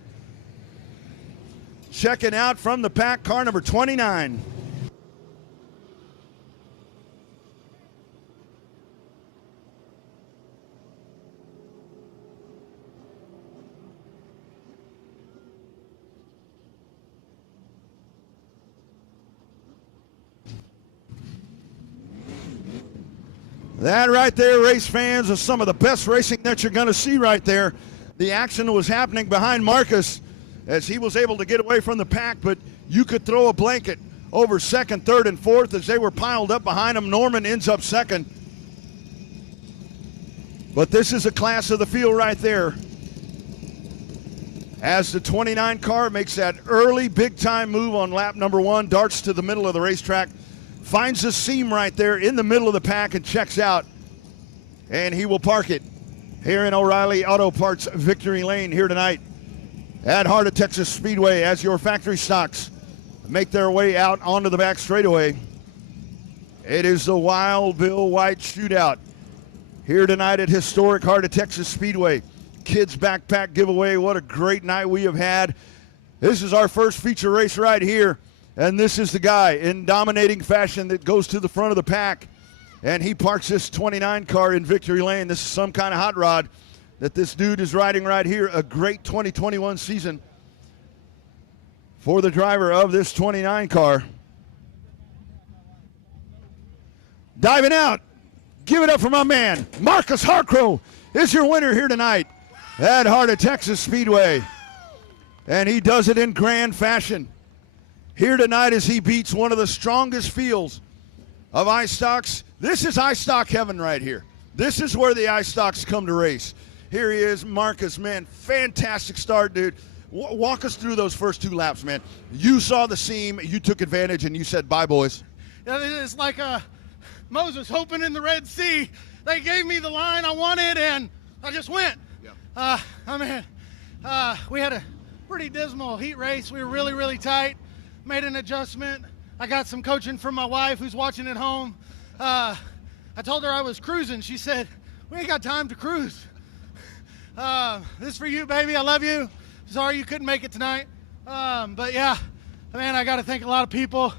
Checking out from the pack, car number 29. That right there, race fans, is some of the best racing that you're going to see right there. The action was happening behind Marcus as he was able to get away from the pack, but you could throw a blanket over 2nd, 3rd, and 4th as they were piled up behind him. Norman ends up 2nd. But this is a class of the field right there as the 29 car makes that early big-time move on lap number 1, darts to the middle of the racetrack, finds a seam right there in the middle of the pack and checks out. and he will park it here in O'Reilly Auto Parts Victory Lane here tonight at Heart of Texas Speedway as your factory stocks make their way out onto the back straightaway. It is the Wild Bill White Shootout here tonight at historic Heart of Texas Speedway. Kids backpack giveaway. What a great night we have had. This is our first feature race right here, and this is the guy in dominating fashion that goes to the front of the pack, and he parks this 29 car in Victory Lane. This is some kind of hot rod that this dude is riding right here. A great 2021 season for the driver of this 29 car. Diving out, give it up for my man, Marcus Harcrow is your winner here tonight at Heart of Texas Speedway. And he does it in grand fashion here tonight as he beats one of the strongest fields of iStocks. This is iStock heaven right here. This is where the iStocks come to race. Here he is, Marcus, man, fantastic start, dude. Walk us through those first 2 laps, man. You saw the seam, you took advantage, and you said, bye, boys. Yeah, it's like Moses hoping in the Red Sea. They gave me the line I wanted, and I just went. Yeah. We had a pretty dismal heat race. We were really, really tight. Made an adjustment. I got some coaching from my wife who's watching at home. I told her I was cruising. She said, we ain't got time to cruise. This is for you, baby. I love you. Sorry you couldn't make it tonight. But yeah, man, I got to thank a lot of people.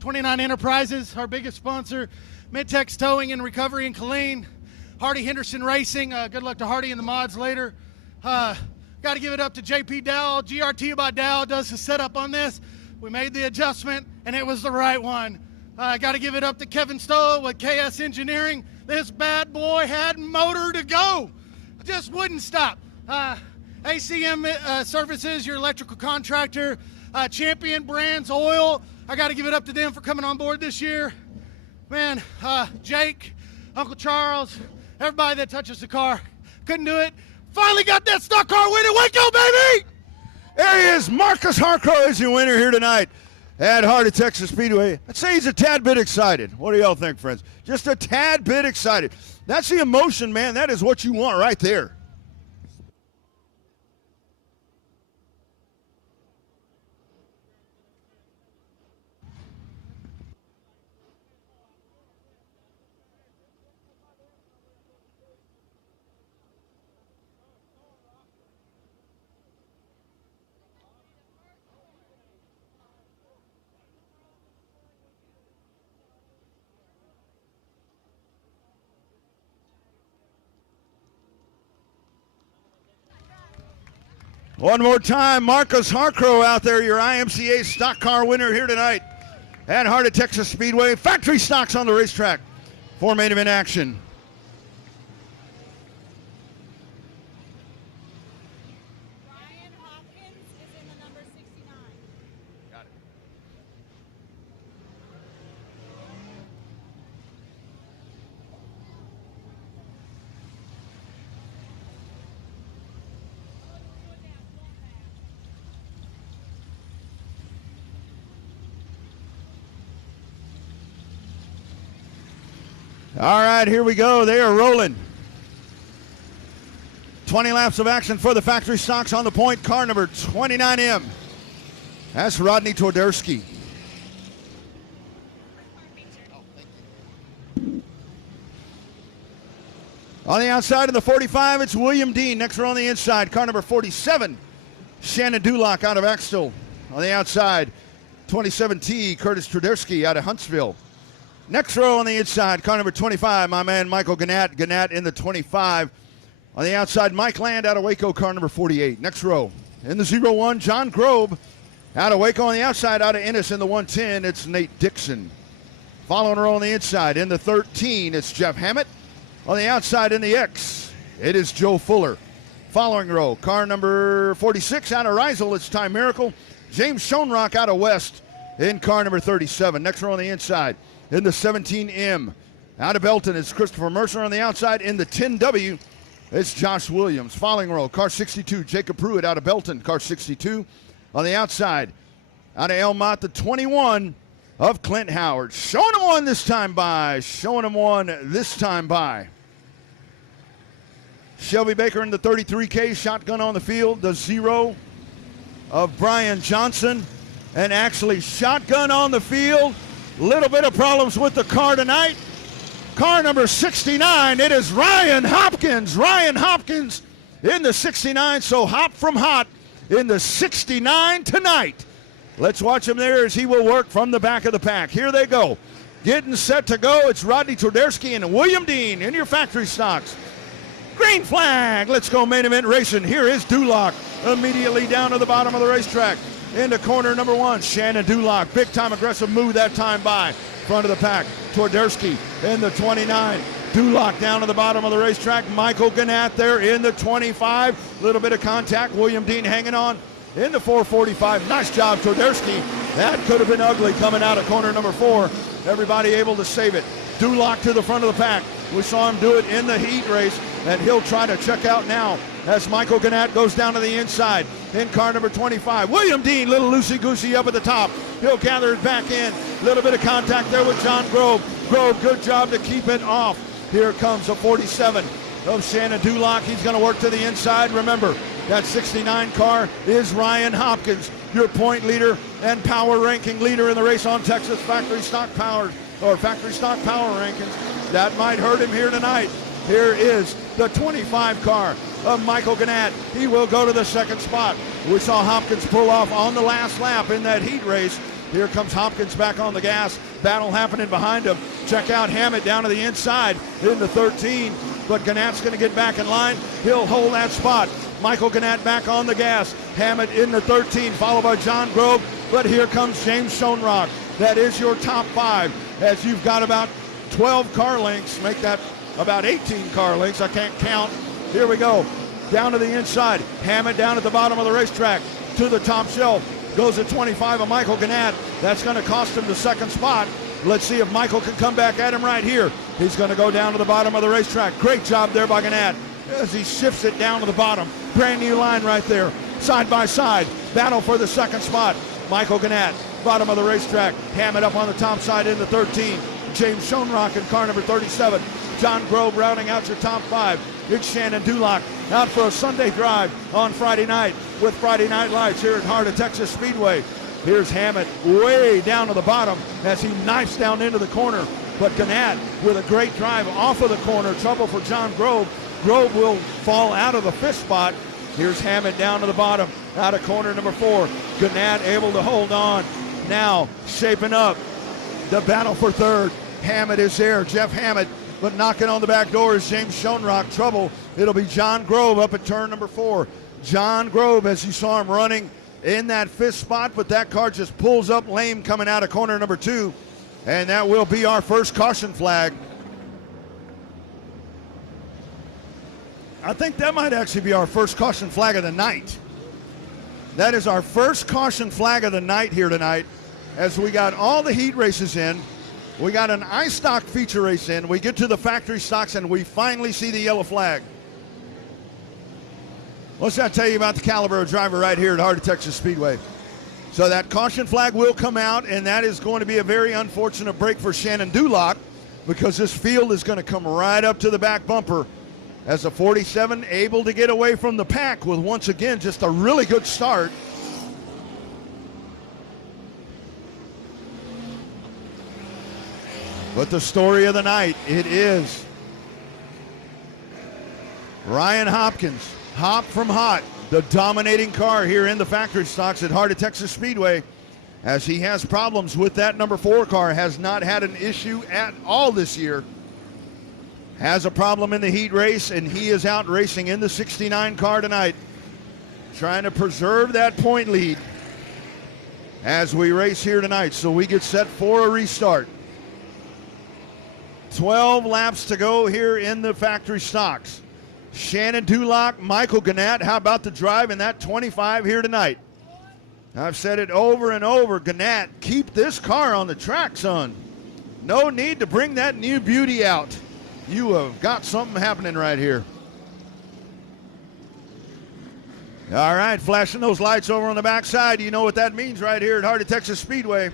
29 Enterprises, our biggest sponsor. Midtex Towing and Recovery in Killeen. Hardy Henderson Racing. Good luck to Hardy and the mods later. Got to give it up to JP Dow. GRT by Dow does the setup on this. We made the adjustment, and it was the right one. Got to give it up to Kevin Stowe with KS Engineering. This bad boy had motor to go. Just wouldn't stop. ACM Services, your electrical contractor. Champion Brands Oil. I got to give it up to them for coming on board this year. Man, Jake, Uncle Charles, everybody that touches the car. Couldn't do it. Finally got that stock car winner. Waco, baby! There he is. Marcus Harcrow is your winner here tonight at Heart of Texas Speedway. I'd say he's a tad bit excited. What do y'all think, friends? Just a tad bit excited. That's the emotion, man. That is what you want right there. One more time, Marcus Harcrow out there, your IMCA stock car winner here tonight at Heart of Texas Speedway. Factory stocks on the racetrack for main event action. Ryan Hopkins is in the number 69. Got it. All right, here we go. They are rolling. 20 laps of action for the factory stocks on the point. Car number 29M. That's Rodney Twarderski. On the outside of the 45, it's William Dean. Next row on the inside, car number 47, Shannon Dulock out of Axtell. On the outside, 27T, Curtis Twarderski out of Huntsville. Next row on the inside, car number 25, my man Michael Gannett. Gannett in the 25. On the outside, Mike Land out of Waco, car number 48. Next row, in the 01, John Grobe out of Waco. On the outside, out of Ennis in the 110, it's Nate Dixon. Following row on the inside, in the 13, it's Jeff Hammett. On the outside, in the X, it is Joe Fuller. Following row, car number 46 out of Riesel, it's Ty Miracle. James Schoenrock out of West in car number 37. Next row on the inside, in the 17M, out of Belton, it's Christopher Mercer. On the outside, in the 10W, it's Josh Williams. Following row, car 62, Jacob Pruitt out of Belton, car 62. On the outside, out of El Mott, the 21, of Clint Howard. Showing him one this time by. Showing him one this time by. Shelby Baker in the 33K, shotgun on the field. The 0 of Brian Johnson. And actually shotgun on the field. Little bit of problems with the car tonight. Car number 69, it is Ryan Hopkins. Ryan Hopkins in the 69, so hop from hot in the 69 tonight. Let's watch him there as he will work from the back of the pack. Here they go. Getting set to go. It's Rodney Twerdarski and William Dean in your factory stocks. Green flag. Let's go main event racing. Here is Duloc immediately down to the bottom of the racetrack. Into corner number 1, Shannon Duloc. Big time aggressive move that time by. Front of the pack, Twerdarski in the 29. Duloc down to the bottom of the racetrack. Michael Gannett there in the 25. Little bit of contact. William Dean hanging on in the 445. Nice job, Twerdarski. That could have been ugly coming out of corner number 4. Everybody able to save it. Duloc to the front of the pack. We saw him do it in the heat race, and he'll try to check out now as Michael Gannett goes down to the inside in car number 25. William Dean, little loosey-goosey up at the top. He'll gather it back in. Little bit of contact there with John Grove. Grove, good job to keep it off. Here comes a 47 of Shannon Duloc. He's going to work to the inside. Remember, that 69 car is Ryan Hopkins, your point leader and power ranking leader in the Race on Texas Factory Stock Power rankings. That might hurt him here tonight. Here is the 25 car of Michael Gannett. He will go to the second spot. We saw Hopkins pull off on the last lap in that heat race. Here comes Hopkins back on the gas. Battle happening behind him. Check out Hammett down to the inside in the 13. But Gannett's going to get back in line. He'll hold that spot. Michael Gannett back on the gas. Hammett in the 13, followed by John Grove. But here comes James Schoenrock. That is your top 5, as you've got about 12 car lengths. Make that about 18 car lengths. I can't count. Here we go. Down to the inside. Hammett down at the bottom of the racetrack. To the top shelf. Goes at 25 of Michael Gannett. That's going to cost him the second spot. Let's see if Michael can come back at him right here. He's going to go down to the bottom of the racetrack. Great job there by Gannett as he shifts it down to the bottom. Brand new line right there. Side by side. Battle for the second spot. Michael Gannett, bottom of the racetrack. Hammett up on the top side in the 13. James Schoenrock in car number 37. John Grove rounding out your top 5. It's Shannon Duloc out for a Sunday drive on Friday night with Friday Night Lights here at Heart of Texas Speedway. Here's Hammett way down to the bottom as he knifes down into the corner. But Gannett with a great drive off of the corner. Trouble for John Grove. Grove will fall out of the 5th spot. Here's Hammett down to the bottom out of corner number 4. Gannett able to hold on. Now shaping up the battle for 3rd. Hammett is there. Jeff Hammett. But knocking on the back door is James Schoenrock. Trouble. It'll be John Grove up at turn number 4. John Grove, as you saw him running in that 5th spot, but that car just pulls up lame coming out of corner number 2. And that will be our first caution flag. I think that might actually be our first caution flag of the night. That is our first caution flag of the night here tonight, as we got all the heat races in. We got an iStock feature race in. We get to the factory stocks, and we finally see the yellow flag. What's that tell you about the caliber of driver right here at Heart of Texas Speedway? So that caution flag will come out, and that is going to be a very unfortunate break for Shannon Duloc, because this field is going to come right up to the back bumper as the 47 able to get away from the pack with, once again, just a really good start. But the story of the night, it is Ryan Hopkins, hop from hot, the dominating car here in the factory stocks at Heart of Texas Speedway, as he has problems with that number 4 car, has not had an issue at all this year. Has a problem in the heat race, and he is out racing in the 69 car tonight, trying to preserve that point lead as we race here tonight. So we get set for a restart. 12 laps to go here in the factory stocks. Shannon Duloc, Michael Gannett, how about the drive in that 25 here tonight? I've said it over and over, Gannett, keep this car on the track, son. No need to bring that new beauty out. You have got something happening right here. All right, flashing those lights over on the backside. You know what that means right here at Heart of Texas Speedway.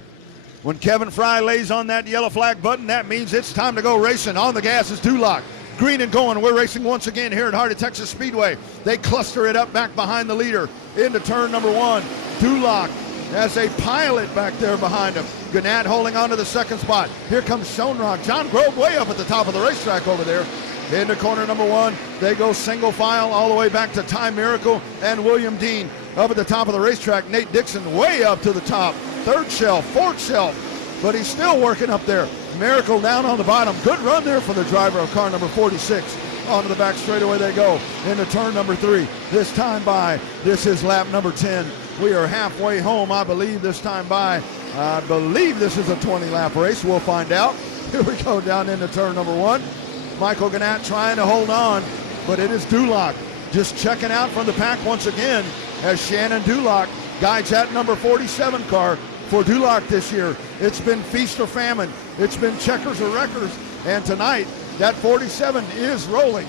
When Kevin Fry lays on that yellow flag button, that means it's time to go racing. On the gas is Duloc. Green and going. We're racing once again here at Heart of Texas Speedway. They cluster it up back behind the leader into turn number 1. Duloc has a pilot back there behind him. Gannett holding on to the second spot. Here comes Schoenrock. John Grove way up at the top of the racetrack over there. Into corner number 1. They go single file all the way back to Time Miracle and William Dean up at the top of the racetrack. Nate Dixon way up to the top. Third shelf, fourth shelf, but he's still working up there. Miracle down on the bottom. Good run there for the driver of car number 46. Onto the back straightaway they go into turn number 3. This time by, this is lap number 10. We are halfway home, I believe, this time by. I believe this is a 20-lap race. We'll find out. Here we go down into turn number 1. Michael Gannett trying to hold on, but it is Duloc just checking out from the pack once again as Shannon Duloc guides that number 47 car. For Duloc this year, it's been feast or famine. It's been checkers or wreckers, and tonight that 47 is rolling.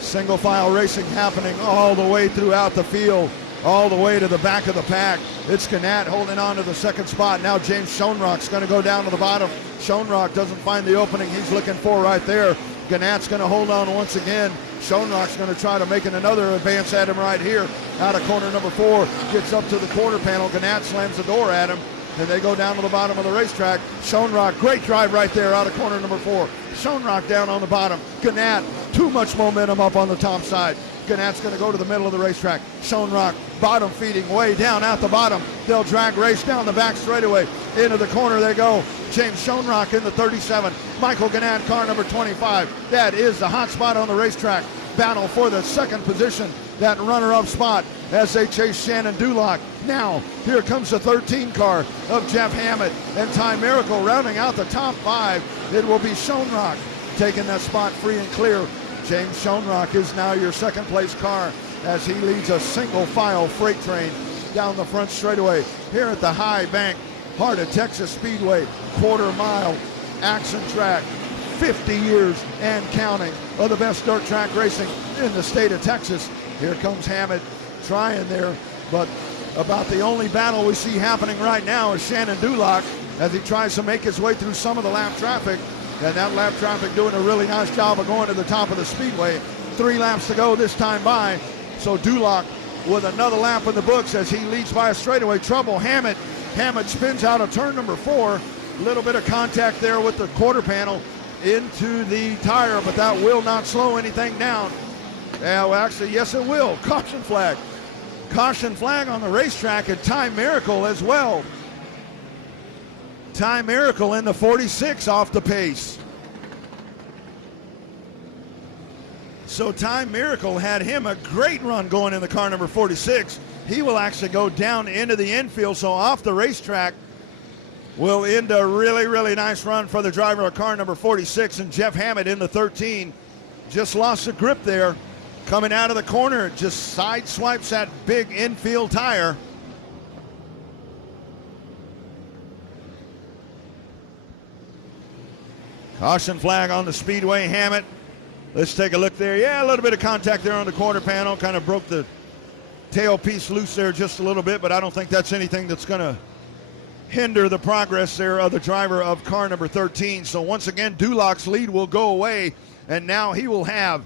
Single file racing happening all the way throughout the field, all the way to the back of the pack. It's Gannett holding on to the second spot. Now James Schoenrock's going to go down to the bottom. Schoenrock doesn't find the opening he's looking for right there. Gannett's going to hold on once again. Schoenrock's going to try to make another advance at him right here. Out of corner number 4, gets up to the quarter panel. Gannett slams the door at him, and they go down to the bottom of the racetrack. Schoenrock, great drive right there out of corner number 4. Schoenrock down on the bottom. Gannett, too much momentum up on the top side. Gannett's going to go to the middle of the racetrack. Schoenrock, bottom feeding way down at the bottom. They'll drag race down the back straightaway. Into the corner they go. James Schoenrock in the 37. Michael Gannett, car number 25. That is the hot spot on the racetrack. Battle for the second position, that runner-up spot as they chase Shannon Duloc. Now, here comes the 13 car of Jeff Hammett and Time Miracle rounding out the top 5. It will be Schoenrock taking that spot free and clear. James Schoenrock is now your second place car as he leads a single file freight train down the front straightaway here at the High Bank, Heart of Texas Speedway, quarter mile action track. 50 years and counting of the best dirt track racing in the state of Texas. Here comes Hammett trying there, but about the only battle we see happening right now is Shannon Duloc as he tries to make his way through some of the lap traffic. And that lap traffic doing a really nice job of going to the top of the speedway. 3 laps to go this time by. So Duloc with another lap in the books as he leads by a straightaway. Trouble, Hammett. Hammett spins out of turn number 4. A little bit of contact there with the quarter panel into the tire, but that will not slow anything down. Yeah, well, actually, yes, it will. Caution flag. Caution flag on the racetrack, and Time Miracle as well. Time Miracle in the 46 off the pace. So Time Miracle had him a great run going in the car number 46. He will actually go down into the infield, so off the racetrack will end a really, really nice run for the driver of car number 46, and Jeff Hammett in the 13. Just lost the grip there. Coming out of the corner, just side swipes that big infield tire. Caution flag on the speedway, Hammett. Let's take a look there. Yeah, a little bit of contact there on the quarter panel. Kind of broke the tailpiece loose there just a little bit, but I don't think that's anything that's going to hinder the progress there of the driver of car number 13. So once again, Duloc's lead will go away, and now he will have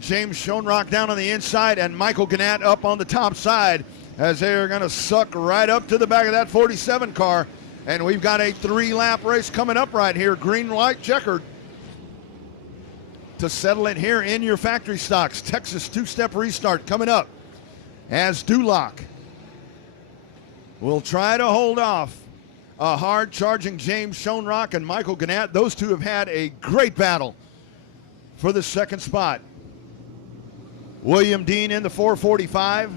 James Schoenrock down on the inside and Michael Gannett up on the top side as they are going to suck right up to the back of that 47 car. And we've got a 3-lap race coming up right here, green, white, checkered, to settle it here in your factory stocks. Texas 2-step restart coming up as Duloc will try to hold off a hard-charging James Schoenrock and Michael Gannett. Those two have had a great battle for the second spot. William Dean in the 445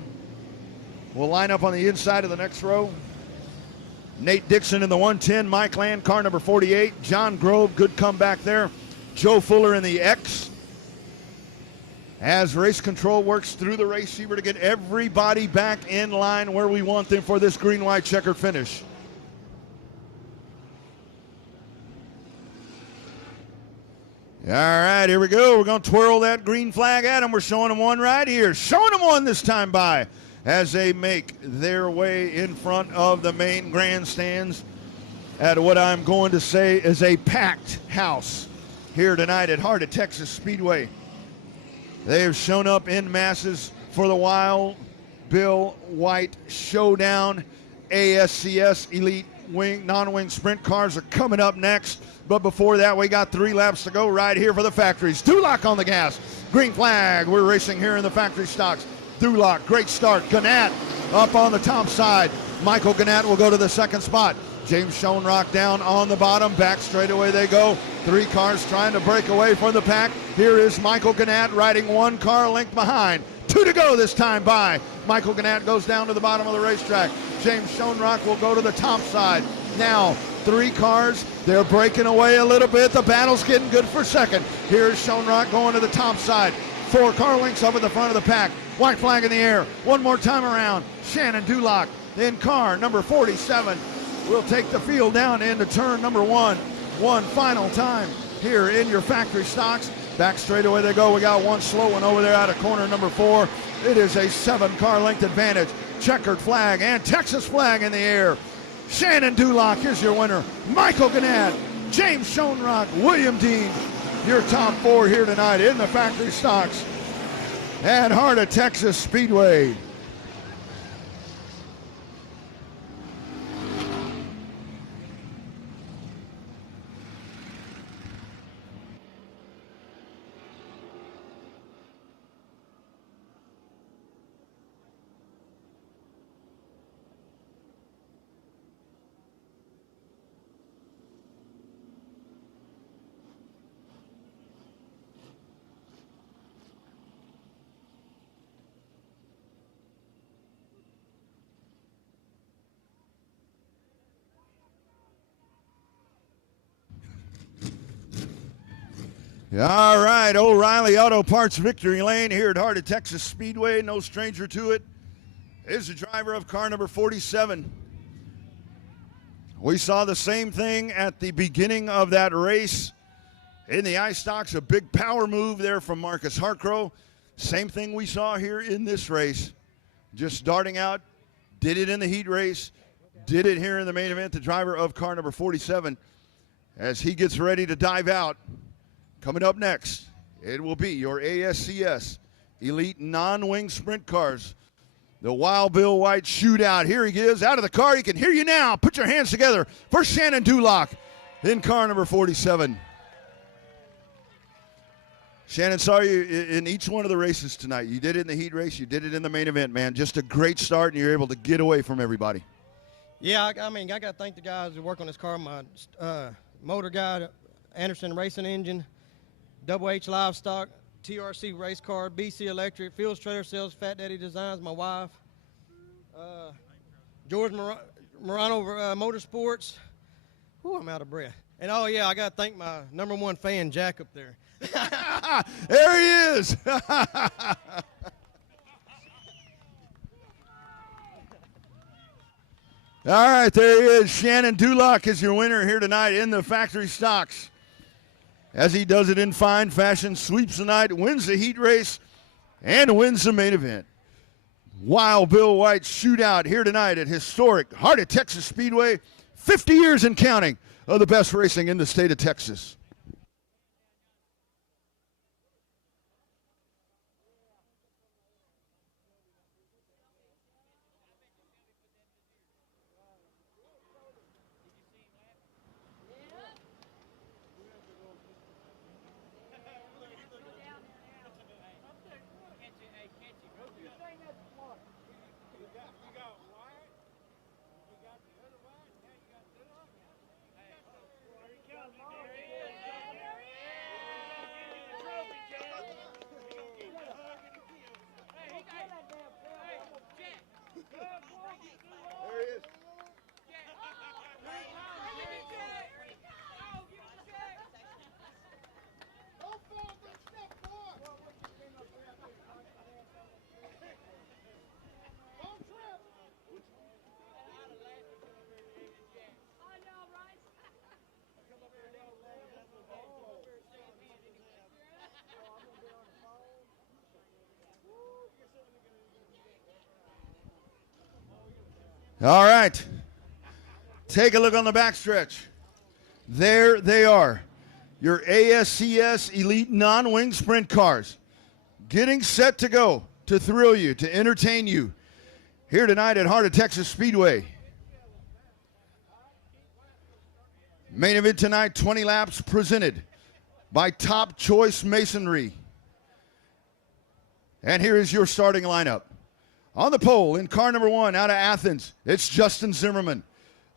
will line up on the inside of the next row. Nate Dixon in the 110, Mike Land, car number 48. John Grove, good comeback there. Joe Fuller in the X. As race control works through the race receiver to get everybody back in line where we want them for this green-white checkered finish. All right, here we go. We're going to twirl that green flag at them. We're showing them one right here. Showing them one this time by as they make their way in front of the main grandstands at what I'm going to say is a packed house here tonight at Heart of Texas Speedway. They have shown up in masses for the Wild Bill White Showdown. ASCS Elite Wing, non-wing sprint cars are coming up next. But before that, we got 3 laps to go right here for the factories. Duloc on the gas. Green flag. We're racing here in the factory stocks. Duloc, great start. Gannett up on the top side. Michael Gannett will go to the second spot. James Schoenrock down on the bottom. Back straightaway they go. 3 cars trying to break away from the pack. Here is Michael Gannett riding 1 car length behind. 2 to go this time by. Michael Gannett goes down to the bottom of the racetrack. James Schoenrock will go to the top side. Now 3 cars. They're breaking away a little bit. The battle's getting good for second. Here's Schoenrock going to the top side. 4 car lengths up at the front of the pack. White flag in the air. One more time around. Shannon Duloc in car number 47 will take the field down into turn number 1. One final time here in your factory stocks. Back straightaway they go. We got 1 slow one over there out of corner number 4. It is a 7 car length advantage. Checkered flag and Texas flag in the air. Shannon Duloc is your winner. Michael Gannett, James Schoenrock, William Dean, your top 4 here tonight in the factory stocks at Heart of Texas Speedway. All right, O'Reilly Auto Parts victory lane here at Heart of Texas Speedway. No stranger to it is the driver of car number 47. We saw the same thing at the beginning of that race in the ice stocks, a big power move there from Marcus Harcrow. Same thing we saw here in this race. Just starting out, did it in the heat race, did it here in the main event. The driver of car number 47, as he gets ready to dive out. Coming up next, it will be your ASCS Elite Non-Wing Sprint Cars. The Wild Bill White Shootout. Here he is, out of the car. He can hear you now. Put your hands together for Shannon Duloc in car number 47. Shannon, saw you in each one of the races tonight. You did it in the heat race. You did it in the main event, man. Just a great start, and you're able to get away from everybody. Yeah, I mean, I got to thank the guys who work on this car. My motor guy, Anderson Racing Engine, Double H Livestock, TRC Race Car, BC Electric, Fields Trailer Sales, Fat Daddy Designs, my wife, George Morano Motorsports. Whew, I'm out of breath. And, oh, yeah, I got to thank my #1 fan, Jack, up there. There he is. All right, there he is. Shannon Duloc is your winner here tonight in the factory stocks. As he does it in fine fashion, sweeps the night, wins the heat race, and wins the main event. Wild Bill White Shootout here tonight at historic Heart of Texas Speedway. 50 years and counting of the best racing in the state of Texas. All right. Take a look on the backstretch. There they are, your ASCS Elite non-wing sprint cars, getting set to go, to thrill you, to entertain you, here tonight at Heart of Texas Speedway. Main event tonight, 20 laps presented by Top Choice Masonry. And here is your starting lineup. On the pole, in car number 1, out of Athens, it's Justin Zimmerman.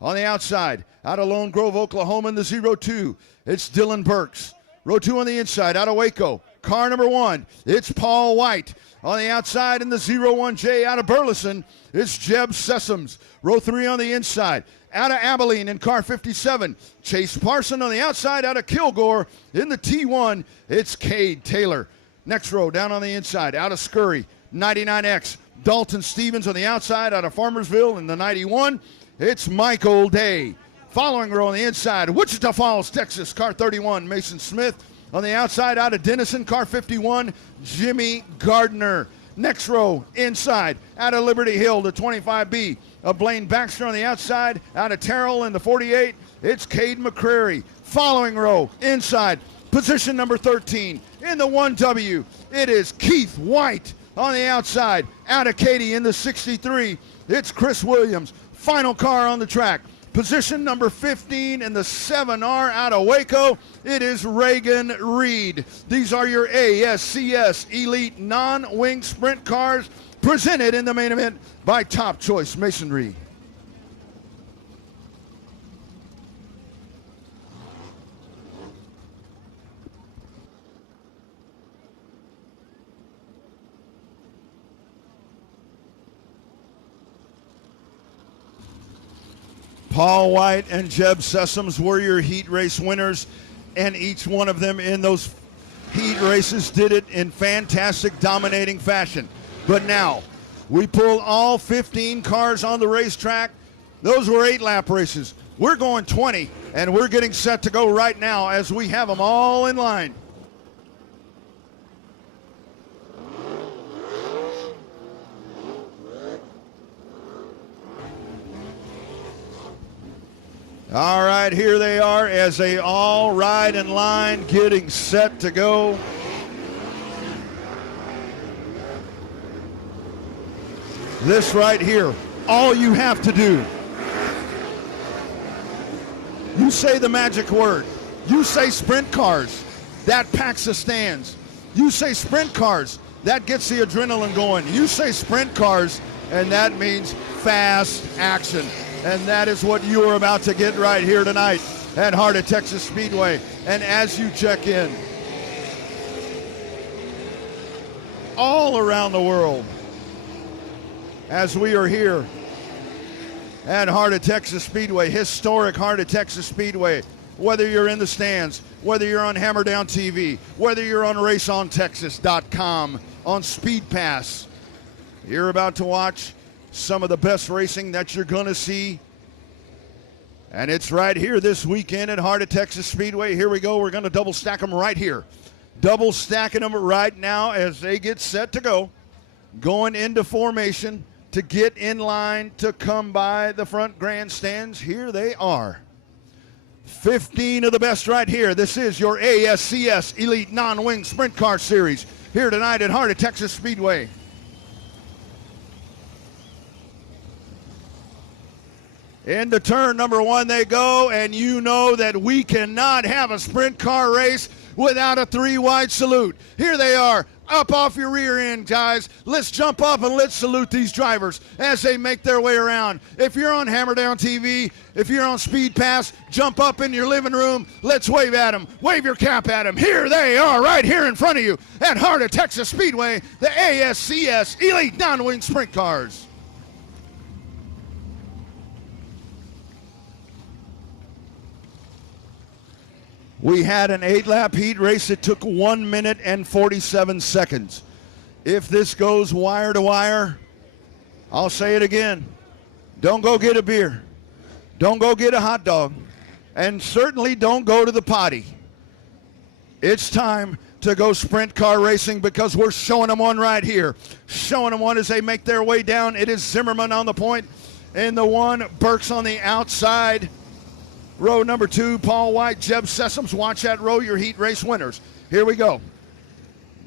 On the outside, out of Lone Grove, Oklahoma, in the 0-2, it's Dylan Burks. Row 2 on the inside, out of Waco. Car number 1, it's Paul White. On the outside, in the 0-1J, out of Burleson, it's Jeb Sessoms. Row 3 on the inside, out of Abilene in car 57, Chase Parson. On the outside, out of Kilgore, in the T1, it's Cade Taylor. Next row, down on the inside, out of Scurry, 99X, Dalton Stevens. On the outside, out of Farmersville, in the 91, it's Michael Day. Following row on the inside, Wichita Falls, Texas, car 31, Mason Smith. On the outside, out of Denison, car 51, Jimmy Gardner. Next row, inside, out of Liberty Hill, the 25B, of Blaine Baxter. On the outside, out of Terrell in the 48, it's Cade McCrary. Following row, inside, position number 13, in the 1W, it is Keith White. On the outside, out of Katy in the 63, it's Chris Williams. Final car on the track, position number 15 in the 7R, out of Waco, it is Reagan Reed. These are your ASCS Elite non-wing sprint cars, presented in the main event by Top Choice Masonry. Paul White and Jeb Sessoms were your heat race winners, and each one of them in those heat races did it in fantastic, dominating fashion. But now, we pull all 15 cars on the racetrack. Those were 8-lap races. We're going 20, and we're getting set to go right now as we have them all in line. All right, here they are as they all ride in line, getting set to go. This right here, all you have to do, you say the magic word. You say sprint cars, that packs the stands. You say sprint cars, that gets the adrenaline going. You say sprint cars, and that means fast action. And that is what you are about to get right here tonight at Heart of Texas Speedway. And as you check in, all around the world, as we are here at Heart of Texas Speedway, historic Heart of Texas Speedway, whether you're in the stands, whether you're on Hammerdown TV, whether you're on RaceOnTexas.com, on Speed Pass, you're about to watch some of the best racing that you're going to see. And it's right here this weekend at Heart of Texas Speedway. Here we go. We're going to double stack them right here. Double stacking them right now as they get set to go. Going into formation to get in line to come by the front grandstands. Here they are. 15 of the best right here. This is your ASCS Elite Non-Wing Sprint Car Series here tonight at Heart of Texas Speedway. Into turn number 1 they go, and you know that we cannot have a sprint car race without a 3-wide salute. Here they are, up off your rear end, guys. Let's jump up and let's salute these drivers as they make their way around. If you're on Hammerdown TV, if you're on Speed Pass, jump up in your living room. Let's wave at them. Wave your cap at them. Here they are right here in front of you at Heart of Texas Speedway, the ASCS Elite Non-Wing Sprint Cars. We had an 8-lap heat race that took 1 minute and 47 seconds. If this goes wire to wire, I'll say it again. Don't go get a beer. Don't go get a hot dog. And certainly don't go to the potty. It's time to go sprint car racing because we're showing them one right here. Showing them one as they make their way down. It is Zimmerman on the point. in the 1, Burks on the outside. Row number 2, Paul White, Jeb Sessoms. Watch that row, your heat race winners. Here we go.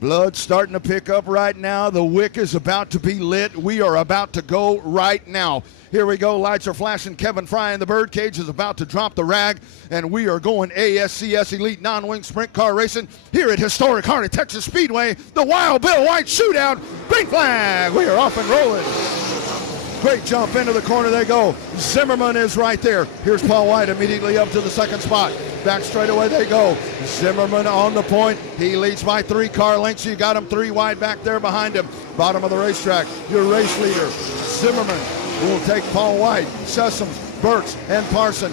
Blood starting to pick up right now. The wick is about to be lit. We are about to go right now. Here we go. Lights are flashing. Kevin Fry in the birdcage is about to drop the rag, and we are going ASCS Elite Non-Wing Sprint Car Racing here at historic heart of Texas Speedway. The Wild Bill White Shootout. Green flag. We are off and rolling. Great jump into the corner they go. Zimmerman is right there. Here's Paul White immediately up to the second spot. Back straightaway they go. Zimmerman on the point. He leads by 3 car lengths. You got him 3 wide back there behind him. Bottom of the racetrack, your race leader, Zimmerman, will take Paul White, Sessoms, Burks, and Parson.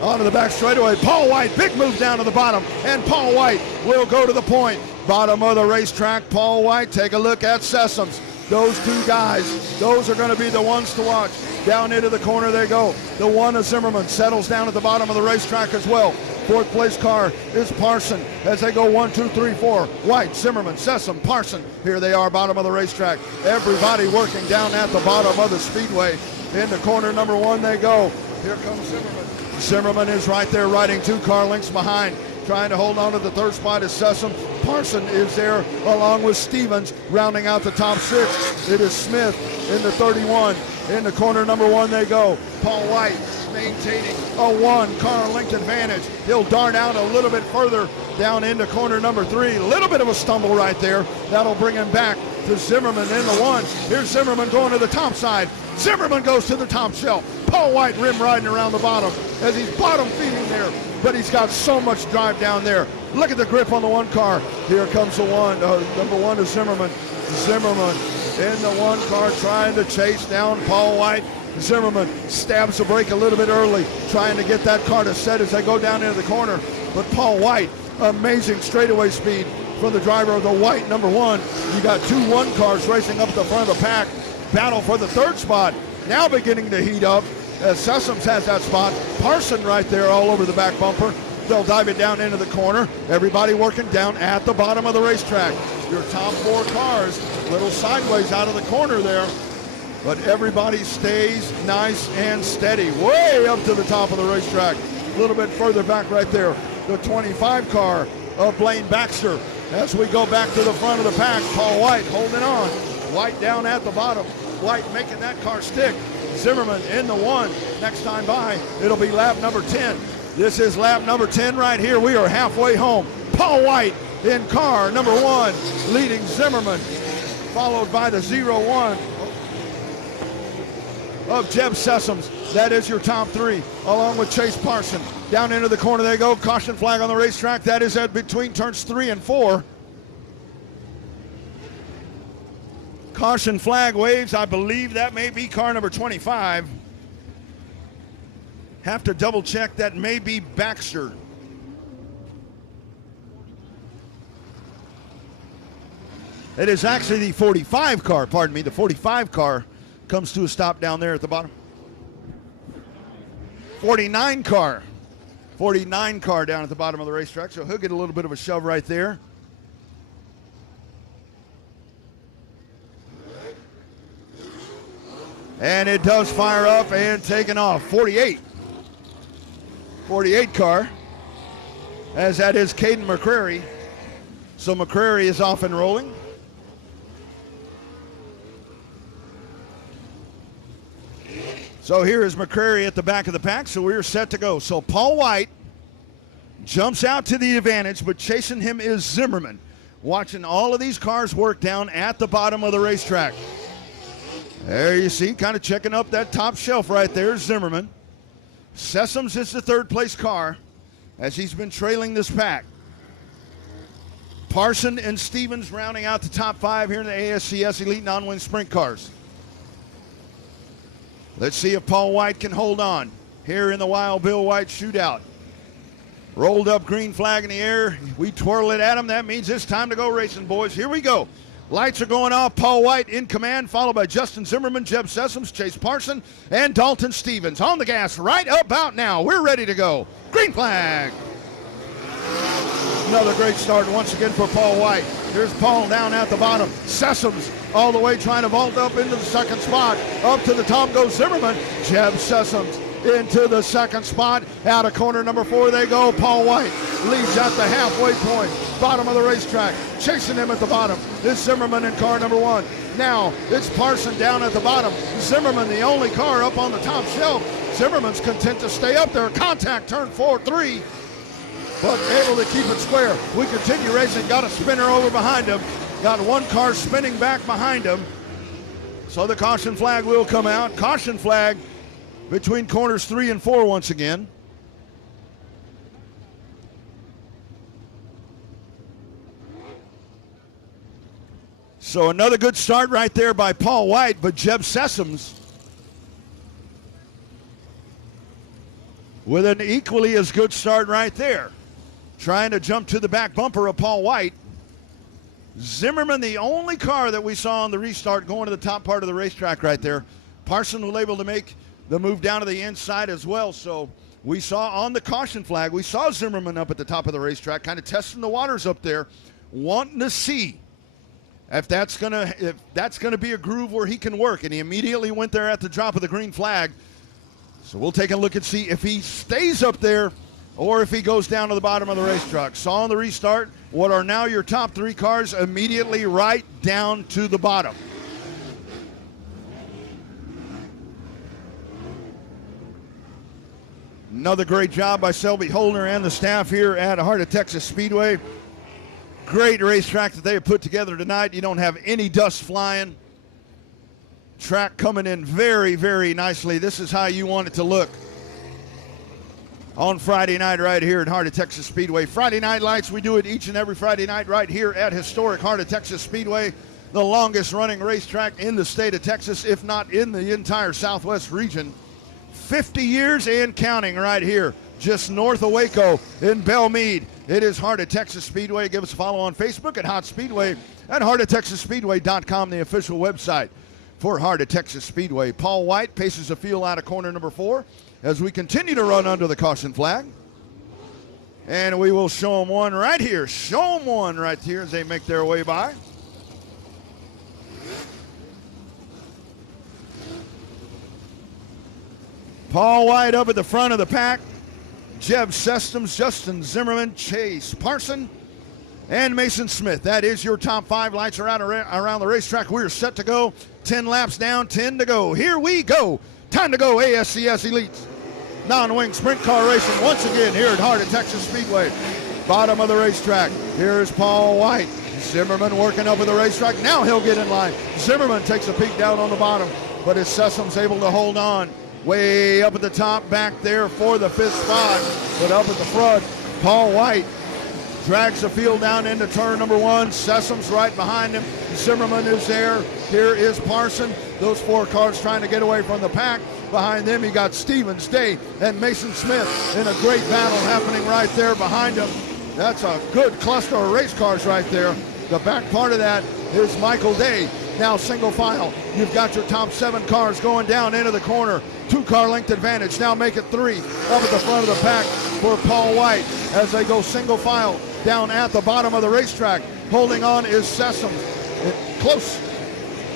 Onto the back straightaway. Paul White, big move down to the bottom, and Paul White will go to the point. Bottom of the racetrack, Paul White. Take a look at Sessoms. Those 2 guys, those are going to be the ones to watch. Down into the corner they go. The 1 of Zimmerman settles down at the bottom of the racetrack as well. 4th place car is Parson as they go 1, 2, 3, 4. White, Zimmerman, Sessom, Parson. Here they are, bottom of the racetrack. Everybody working down at the bottom of the speedway. Into corner number 1 they go. Here comes Zimmerman. Zimmerman is right there riding 2 car lengths behind. Trying to hold on to the 3rd spot is Sessom. Parson is there along with Stevens rounding out the top 6. It is Smith in the 31. In the corner number 1 they go. Paul White maintaining a 1 car length advantage. He'll dart out a little bit further down into corner number 3. A little bit of a stumble right there. That'll bring him back to Zimmerman in the 1. Here's Zimmerman going to the top side. Zimmerman goes to the top shelf. Paul White rim riding around the bottom as he's bottom feeding there, but he's got so much drive down there. Look at the grip on the 1 car. Here comes the 1. Number 1 is Zimmerman. Zimmerman in the 1 car trying to chase down Paul White. Zimmerman stabs the brake a little bit early, trying to get that car to set as they go down into the corner. But Paul White, amazing straightaway speed from the driver of the white number 1. You got 2 1 cars racing up the front of the pack. Battle for the 3rd spot now beginning to heat up as Sessoms has that spot. Parson right there all over the back bumper. They'll dive it down into the corner. Everybody working down at the bottom of the racetrack. Your top 4 cars, little sideways out of the corner there. But everybody stays nice and steady. Way up to the top of the racetrack. A little bit further back right there. The 25 car of Blaine Baxter. As we go back to the front of the pack, Paul White holding on. White down at the bottom. White making that car stick. Zimmerman in the 1. Next time by, it'll be lap number 10. This is lap number 10 right here. We are halfway home. Paul White in car number 1, leading Zimmerman, followed by the 0-1 of Jeb Sessoms. That is your top 3, along with Chase Parson. Down into the corner they go. Caution flag on the racetrack. That is at between turns 3 and 4. Caution flag waves. I believe that may be car number 25. Have to double check. That may be Baxter. It is actually the 45 car, pardon me. The 45 car comes to a stop down there at the bottom. 49 car. 49 car down at the bottom of the racetrack. So he'll get a little bit of a shove right there. And it does fire up and taking off. 48 car, as that is Caden McCrary. So McCrary is off and rolling. So here is McCrary at the back of the pack, so we're set to go. So Paul White jumps out to the advantage, but chasing him is Zimmerman. Watching all of these cars work down at the bottom of the racetrack. There you see, kind of checking up that top shelf right there, Zimmerman. Sessoms is the 3rd place car as he's been trailing this pack. Parson and Stevens rounding out the top 5 here in the ASCS Elite Non-Wing Sprint Cars. Let's see if Paul White can hold on here in the Wild Bill White Shootout. Rolled up green flag in the air. We twirl it at him. That means it's time to go racing, boys. Here we go. Lights are going off. Paul White in command, followed by Justin Zimmerman, Jeb Sessoms, Chase Parson, and Dalton Stevens. On the gas right about now. We're ready to go. Green flag. Another great start once again for Paul White. Here's Paul down at the bottom. Sessoms all the way trying to vault up into the second spot. Up to the top goes Zimmerman. Jeb Sessoms into the second spot. Out of corner number 4 they go. Paul White leads at the halfway point. Bottom of the racetrack. Chasing him at the bottom is Zimmerman in car number 1. Now it's Parson down at the bottom. Zimmerman the only car up on the top shelf. Zimmerman's content to stay up there. Contact turn 4-3, but able to keep it square. We continue racing. Got a spinner over behind him. Got one car spinning back behind him. So the caution flag will come out. Caution flag between corners 3 and 4 once again. So another good start right there by Paul White, but Jeb Sessoms with an equally as good start right there. Trying to jump to the back bumper of Paul White. Zimmerman, the only car that we saw on the restart going to the top part of the racetrack right there. Parson was able to make the move down to the inside as well. So we saw on the caution flag, we saw Zimmerman up at the top of the racetrack, kind of testing the waters up there, wanting to see if that's gonna be a groove where he can work. And he immediately went there at the drop of the green flag. So we'll take a look and see if he stays up there or if he goes down to the bottom of the racetrack. Saw on the restart what are now your top 3 cars immediately right down to the bottom. Another great job by Selby Holder and the staff here at Heart of Texas Speedway. Great racetrack that they have put together tonight. You don't have any dust flying. Track coming in very, very nicely. This is how you want it to look on Friday night right here at Heart of Texas Speedway. Friday Night Lights, we do it each and every Friday night right here at historic Heart of Texas Speedway, the longest running racetrack in the state of Texas, if not in the entire Southwest region. 50 years and counting right here, just north of Waco in Belmead. It is Heart of Texas Speedway. Give us a follow on Facebook at Hot Speedway and heartoftexasspeedway.com, the official website for Heart of Texas Speedway. Paul White paces the field out of corner number 4 as we continue to run under the caution flag. And we will show them one right here. Show them one right here as they make their way by. Paul White up at the front of the pack. Jeb Sessoms, Justin Zimmerman, Chase Parson, and Mason Smith. That is your top 5. Lights are out around the racetrack. We're set to go. 10 laps down, 10 to go. Here we go. Time to go, ASCS Elites. Non-wing sprint car racing once again here at Heart of Texas Speedway. Bottom of the racetrack. Here's Paul White. Zimmerman working up at the racetrack. Now he'll get in line. Zimmerman takes a peek down on the bottom, but is Sessoms able to hold on? Way up at the top back there for the 5th spot. But up at the front, Paul White drags the field down into turn number 1. Sessoms right behind him. Zimmerman is there. Here is Parson. Those 4 cars trying to get away from the pack. Behind them, you got Stevens, Day, and Mason Smith in a great battle happening right there behind them. That's a good cluster of race cars right there. The back part of that is Michael Day. Now single file. You've got your top 7 cars going down into the corner. 2-car length advantage. Now make it 3 up at the front of the pack for Paul White as they go single file down at the bottom of the racetrack. Holding on is Sessoms. In close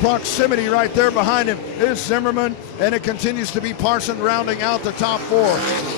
proximity right there behind him is Zimmerman, and it continues to be Parson rounding out the top 4.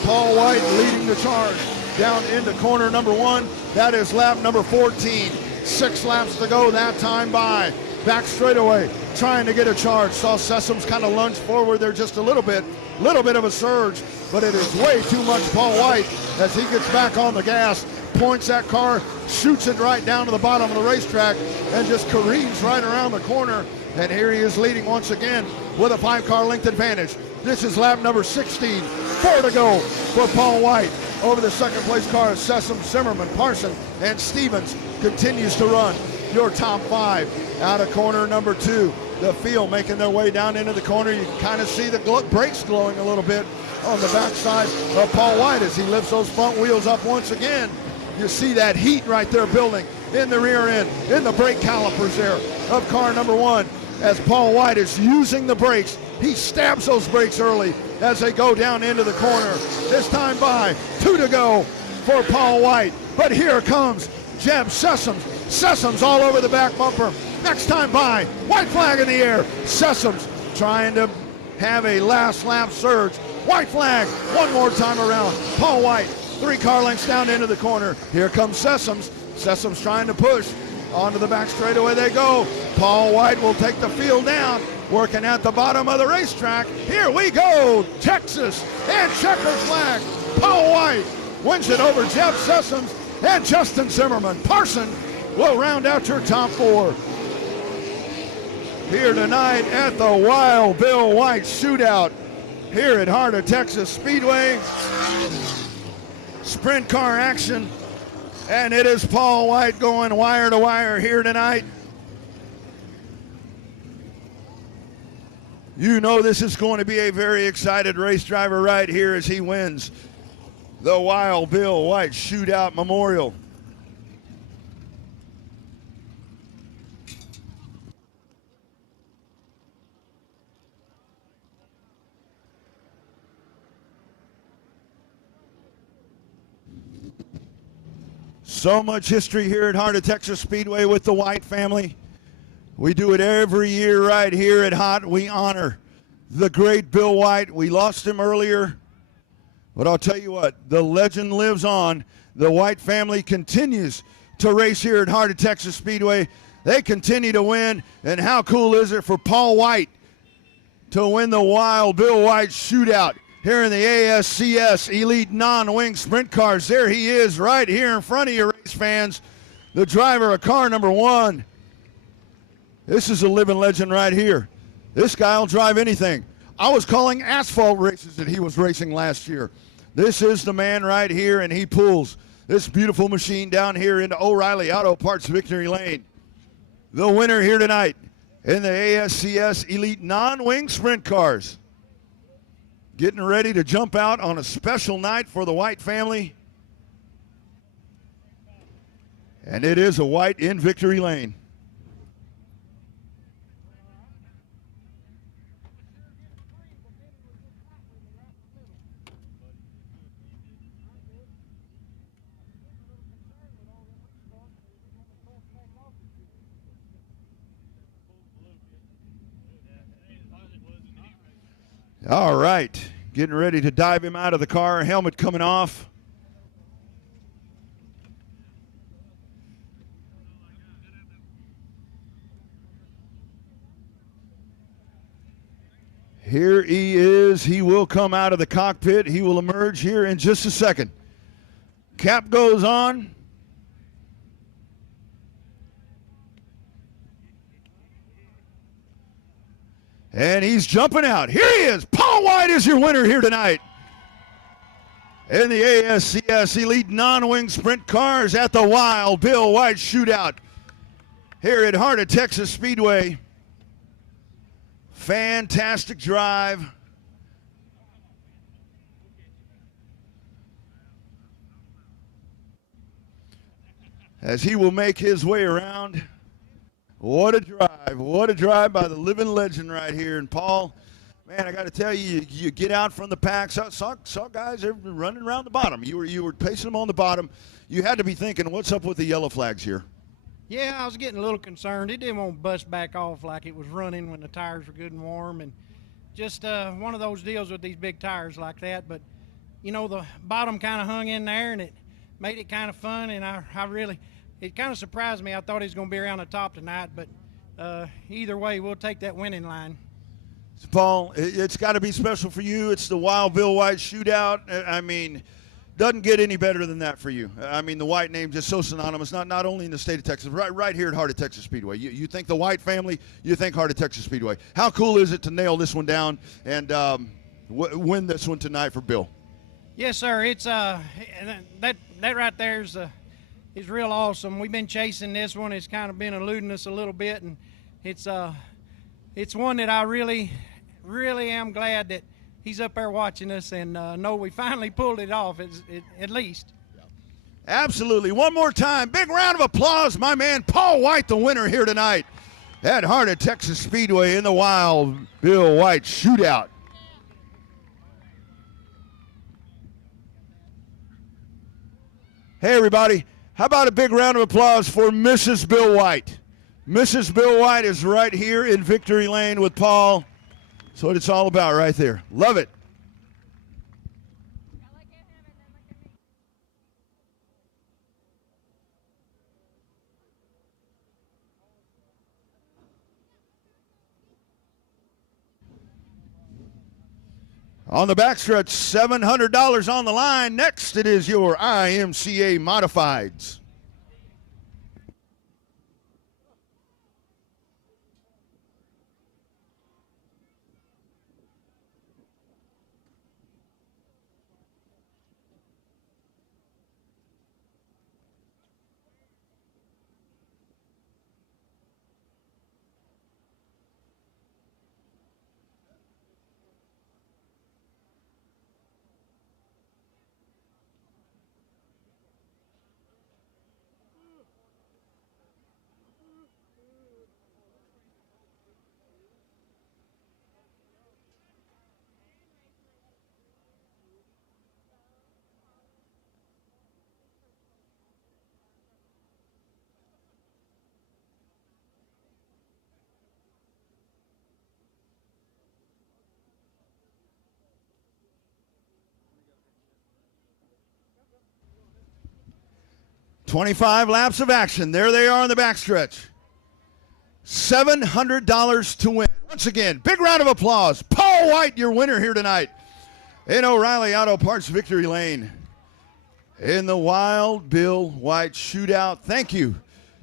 Paul White leading the charge down into corner number 1. That is lap number 14. 6 laps to go that time by. Back straightaway, trying to get a charge. Saw Sessoms kind of lunge forward there just a little bit of a surge, but it is way too much Paul White as he gets back on the gas, points that car, shoots it right down to the bottom of the racetrack, and just careens right around the corner. And here he is leading once again with a 5-car length advantage. This is lap number 16. 4 to go for Paul White. Over the second place car is Sessoms, Zimmerman, Parson, and Stevens continues to run. Your top 5 out of corner number 2. The field making their way down into the corner. You can kind of see the brakes glowing a little bit on the backside of Paul White as he lifts those front wheels up once again. You see that heat right there building in the rear end, in the brake calipers there of car number 1. As Paul White is using the brakes, he stabs those brakes early as they go down into the corner. This time by 2 to go for Paul White. But here comes Jeb Sessoms. Sessoms all over the back bumper Next time by, white flag in the air. Sessoms trying to have a last lap surge. White flag one more time around. Paul White, 3 car lengths down into the corner. Here comes Sessoms. Sessoms trying to push. Onto the back straightaway they go. Paul White will take the field down. Working at the bottom of the racetrack. Here we go. Texas and checkered flag. Paul White wins it over Jeff Sessoms and Justin Zimmerman. Parson will round out your top 4. Here tonight at the Wild Bill White Shootout here at Heart of Texas Speedway. Sprint car action, and it is Paul White going wire to wire here tonight. You know this is going to be a very excited race driver right here as he wins the Wild Bill White Shootout Memorial. So much history here at Heart of Texas Speedway with the White family. We do it every year right here at Hot. We honor the great Bill White. We lost him earlier, but I'll tell you what, the legend lives on. The White family continues to race here at Heart of Texas Speedway. They continue to win, and how cool is it for Paul White to win the Wild Bill White Shootout here in the ASCS Elite Non-Wing Sprint Cars. There he is right here in front of you, race fans, the driver of car number 1. This is a living legend right here. This guy will drive anything. I was calling asphalt races that he was racing last year. This is the man right here, and he pulls this beautiful machine down here into O'Reilly Auto Parts Victory Lane. The winner here tonight in the ASCS Elite Non-Wing Sprint Cars. Getting ready to jump out on a special night for the White family. And it is a White in Victory Lane. All right, getting ready to dive him out of the car. Helmet coming off. Here he is. He will come out of the cockpit. He will emerge here in just a second. Cap goes on. And he's jumping out. Here he is. Paul White is your winner here tonight in the ASCS Elite Non-Wing Sprint Cars at the Wild Bill White Shootout here at Heart of Texas Speedway. Fantastic drive. As he will make his way around. What a drive. What a drive by the living legend right here. And Paul, man, I got to tell you, you get out from the pack. Saw guys running around the bottom. You were pacing them on the bottom. You had to be thinking, what's up with the yellow flags here? Yeah, I was getting a little concerned. It didn't want to bust back off like it was running when the tires were good and warm. And just one of those deals with these big tires like that. But, you know, the bottom kind of hung in there, and it made it kind of fun. And I really... It kind of surprised me. I thought he was going to be around the top tonight, but either way, we'll take that winning line. So Paul, it's got to be special for you. It's the Wild Bill White Shootout. I mean, doesn't get any better than that for you. I mean, the White name just so synonymous, not only in the state of Texas, right here at Heart of Texas Speedway. You think the White family, you think Heart of Texas Speedway. How cool is it to nail this one down and win this one tonight for Bill? Yes, sir. It's that right there is real awesome. We've been chasing this one. It's kind of been eluding us a little bit, and it's one that I really, really am glad that he's up there watching us and know we finally pulled it off at least. Absolutely. One more time. Big round of applause, my man Paul White, the winner here tonight at Heart of Texas Speedway in the Wild Bill White Shootout. Hey, everybody. How about a big round of applause for Mrs. Bill White? Mrs. Bill White is right here in victory lane with Paul. That's what it's all about right there. Love it. On the backstretch, $700 on the line. Next, it is your IMCA Modifieds. $25 laps of action. There they are on the backstretch. $700 to win. Once again, big round of applause. Paul White, your winner here tonight in O'Reilly Auto Parts Victory Lane in the Wild Bill White Shootout. Thank you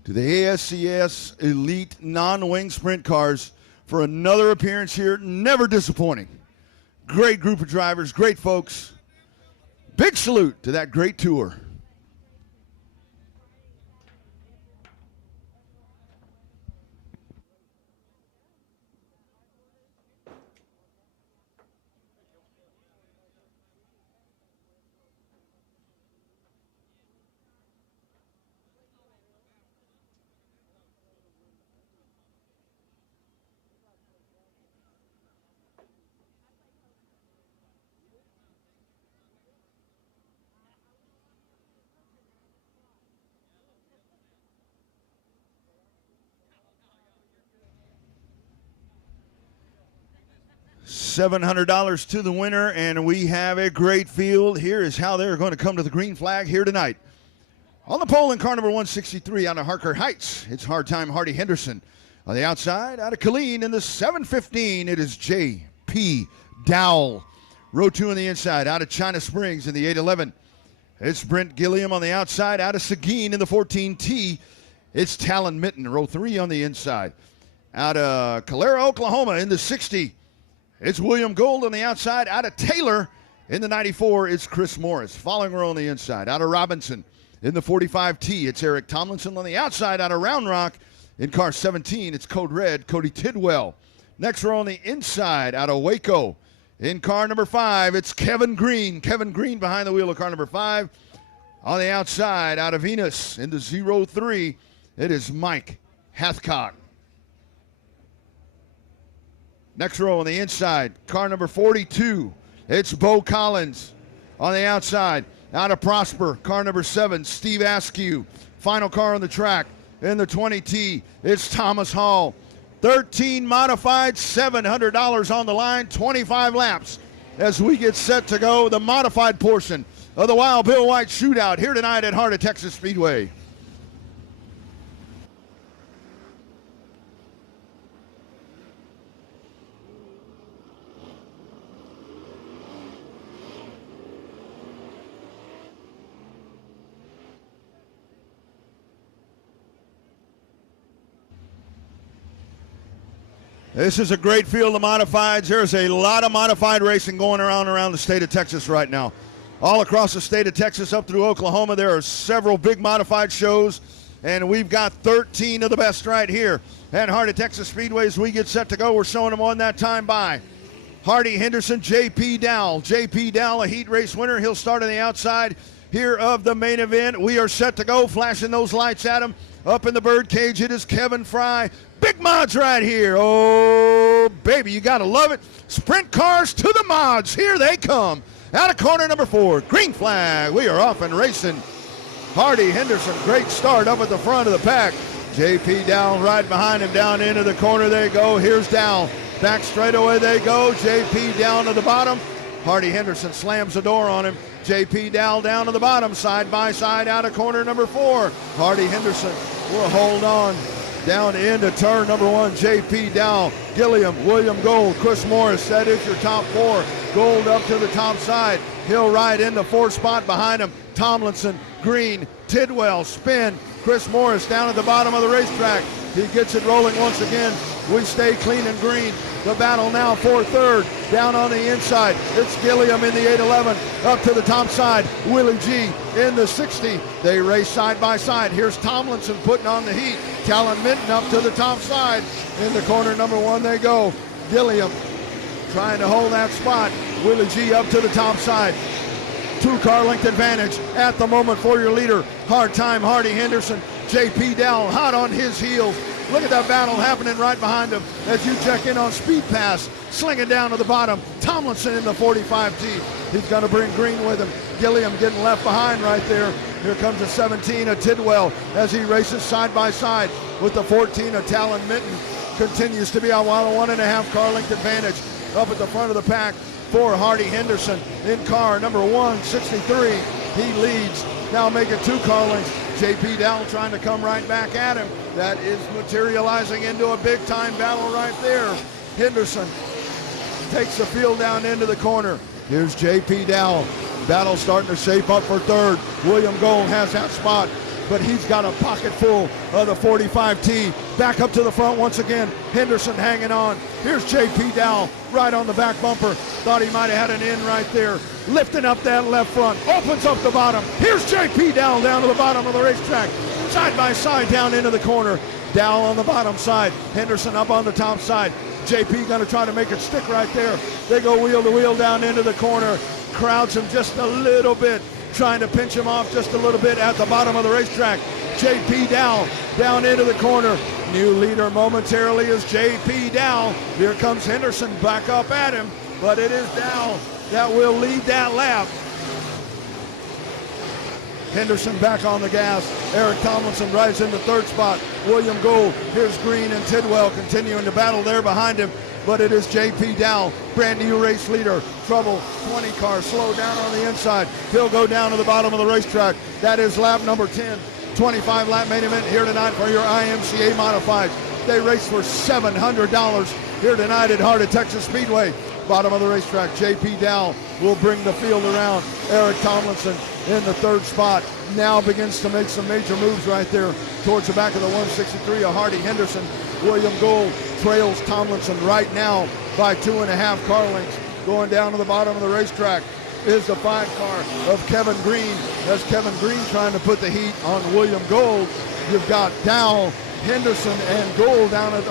to the ASCS Elite Non-Wing Sprint Cars for another appearance here. Never disappointing. Great group of drivers, great folks. Big salute to that great tour. $700 to the winner, and we have a great field. Here is how they're going to come to the green flag here tonight. On the pole in car number 163 out of Harker Heights, it's Hard Time Hardy Henderson. On the outside, out of Killeen in the 715, it is J.P. Dowell. Row 2 on the inside, out of China Springs in the 811. It's Brent Gilliam on the outside, out of Seguin in the 14T. It's Talon Mitten. Row 3 on the inside. Out of Calera, Oklahoma in the 60. It's William Gold on the outside. Out of Taylor in the 94, it's Chris Morris. Following row on the inside. Out of Robinson in the 45T, it's Eric Tomlinson. On the outside, out of Round Rock in car 17, it's Code Red, Cody Tidwell. Next row on the inside, out of Waco in car number 5, it's Kevin Green. Kevin Green behind the wheel of car number 5. On the outside, out of Venus in the 03, it is Mike Hathcock. Next row on the inside, car number 42, it's Bo Collins. On the outside, out of Prosper, car number 7, Steve Askew. Final car on the track in the 20T, it's Thomas Hall. 13 modified, $700 on the line, 25 laps as we get set to go the modified portion of the Wild Bill White Shootout here tonight at Heart of Texas Speedway. This is a great field of modifieds. There's a lot of modified racing going around the state of Texas right now. All across the state of Texas up through Oklahoma, there are several big modified shows, and we've got 13 of the best right here at Heart of Texas Speedway. As we get set to go, we're showing them on that time by Hardy Henderson, J.P. Dowell. J.P. Dowell, a heat race winner. He'll start on the outside here of the main event. We are set to go, flashing those lights at him. Up in the bird cage, it is Kevin Fry. Big mods right here. Oh, baby, you got to love it. Sprint cars to the mods. Here they come. Out of corner number 4, green flag. We are off and racing. Hardy Henderson, great start up at the front of the pack. JP Dow right behind him, down into the corner they go. Here's Dow. Back straightaway they go. JP down to the bottom. Hardy Henderson slams the door on him. JP Dow down to the bottom, side by side out of corner number 4. Hardy Henderson will hold on down into turn number 1. JP Dow, Gilliam, William Gold, Chris Morris. That is your top 4. Gold up to the top side. He'll ride in the 4th spot behind him. Tomlinson, Green, Tidwell, spin. Chris Morris down at the bottom of the racetrack. He gets it rolling once again. We stay clean and green. The battle now for 3rd. Down on the inside, it's Gilliam in the 811. Up to the top side, Willie G in the 60. They race side by side. Here's Tomlinson putting on the heat. Talon Minton up to the top side. In the corner number 1 they go. Gilliam trying to hold that spot. Willie G up to the top side. 2-car length advantage at the moment for your leader. Hard time, Hardy Henderson. JP Dow hot on his heels. Look at that battle happening right behind him as you check in on Speed Pass. Slinging down to the bottom. Tomlinson in the 45T. He's going to bring Green with him. Gilliam getting left behind right there. Here comes the 17 of Tidwell as he races side by side with the 14 of Talon Minton. Continues to be a 1.5 car length advantage up at the front of the pack for Hardy Henderson in car number 163. He leads. Now make it 2 car lengths. JP Dow trying to come right back at him. That is materializing into a big time battle right there. Henderson takes the field down into the corner. Here's JP Dow. Battle starting to shape up for 3rd. William Gold has that spot, but he's got a pocket full of the 45T. Back up to the front once again. Henderson hanging on. Here's JP Dow right on the back bumper. Thought he might have had an in right there. Lifting up that left front. Opens up the bottom. Here's JP Dow down to the bottom of the racetrack. Side by side down into the corner. Dow on the bottom side. Henderson up on the top side. JP going to try to make it stick right there. They go wheel to wheel down into the corner. Crowds him just a little bit. Trying to pinch him off just a little bit at the bottom of the racetrack. JP Dow down into the corner. New leader momentarily is JP Dow. Here comes Henderson back up at him, but it is Dow that will lead that lap. Henderson back on the gas. Eric Tomlinson rides in the 3rd spot. William Gould. Here's Green and Tidwell continuing to battle there behind him. But it is JP Dow, brand new race leader. Trouble, 20 car, slow down on the inside. He'll go down to the bottom of the racetrack. That is lap number 10. 25 lap main event here tonight for your IMCA Modifieds. They race for $700 here tonight at Heart of Texas Speedway. Bottom of the racetrack, JP Dow will bring the field around. Eric Tomlinson in the 3rd spot. Now begins to make some major moves right there towards the back of the 163 of Hardy Henderson. William Gould trails Tomlinson right now by 2.5 car lengths. Going down to the bottom of the racetrack is the 5 car of Kevin Green. That's Kevin Green trying to put the heat on William Gould. You've got Dow, Henderson, and Gould down at,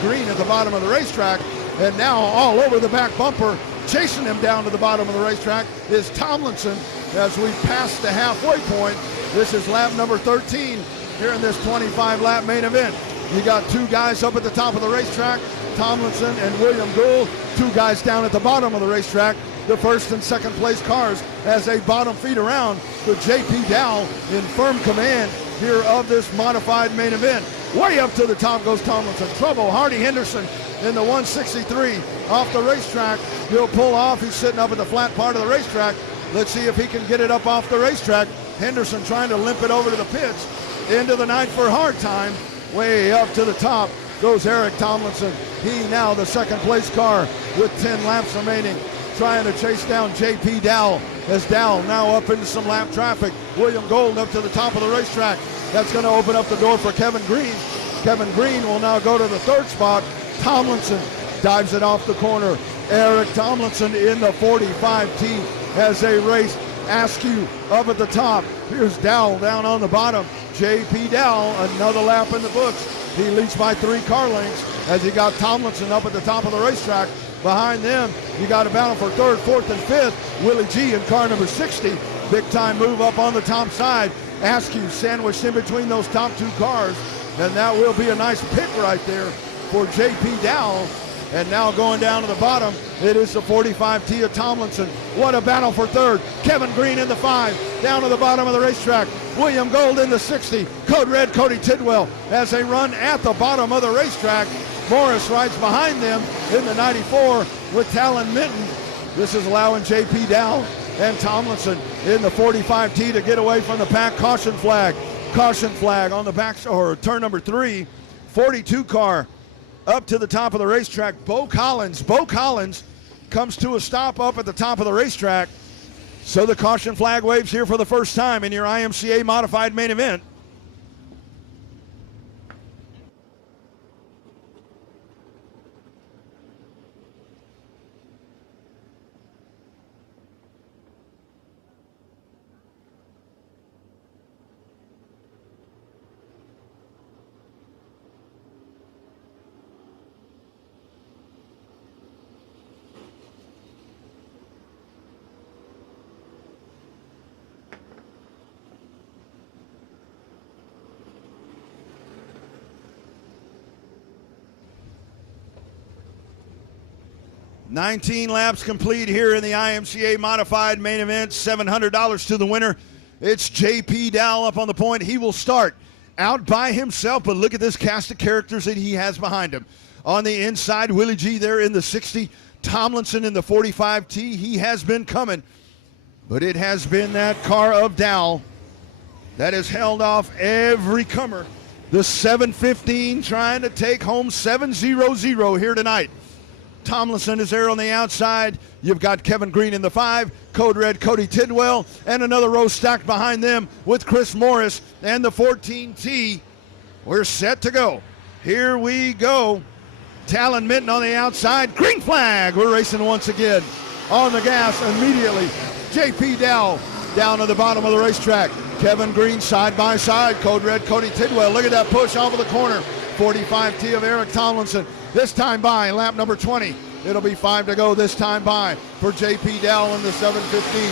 Green at the bottom of the racetrack. And now all over the back bumper, chasing him down to the bottom of the racetrack is Tomlinson as we pass the halfway point. This is lap number 13 here in this 25 lap main event. You got 2 guys up at the top of the racetrack, Tomlinson and William Gould. 2 guys down at the bottom of the racetrack, the 1st and 2nd place cars as they bottom feed around with JP Dow in firm command here of this modified main event. Way up to the top goes Tomlinson. Trouble, Hardy Henderson in the 163 off the racetrack. He'll pull off. He's sitting up at the flat part of the racetrack. Let's see if he can get it up off the racetrack. Henderson trying to limp it over to the pits. Into the night for hard time. Way up to the top goes Eric Tomlinson. He now the 2nd place car with 10 laps remaining. Trying to chase down JP Dow as Dow now up into some lap traffic. William Gould up to the top of the racetrack. That's going to open up the door for Kevin Green. Kevin Green will now go to the 3rd spot. Tomlinson dives it off the corner. Eric Tomlinson in the 45T as they race. Askew up at the top. Here's Dow down on the bottom. JP Dow, another lap in the books. He leads by 3 car lengths as he got Tomlinson up at the top of the racetrack. Behind them, you got a battle for 3rd, 4th, and 5th. Willie G in car number 60. Big time move up on the top side. Askew sandwiched in between those top 2 cars. And that will be a nice pit right there for JP Dow And now going down to the bottom, it is the 45T of Tomlinson. What a battle for third. Kevin Green in the 5, down to the bottom of the racetrack. William Gold in the 60. Code Red Cody Tidwell as they run at the bottom of the racetrack. Morris rides behind them in the 94 with Talon Minton. This is allowing JP Dow and Tomlinson in the 45T to get away from the pack. Caution flag on the back, or turn number 3. 42 car up to the top of the racetrack. Bo Collins comes to a stop up at the top of the racetrack. So the caution flag waves here for the first time in your IMCA modified main event. $19 laps complete here in the IMCA modified main event. $700 to the winner. It's JP Dow up on the point. He will start out by himself, but look at this cast of characters that he has behind him. On the inside, Willie G there in the 60. Tomlinson in the 45T. He has been coming, but it has been that car of Dow that has held off every comer. The 715 trying to take home 700 here tonight. Tomlinson is there on the outside. You've got Kevin Green in the 5, Code Red Cody Tidwell, and another row stacked behind them with Chris Morris and the 14T. We're set to go. Here we go. Talon Minton on the outside. Green flag. We're racing once again. On the gas immediately. JP Dow down to the bottom of the racetrack. Kevin Green side by side. Code Red Cody Tidwell. Look at that push off of the corner. 45T of Eric Tomlinson. This time by lap number 20. It'll be 5 to go this time by for JP Dow in the 715.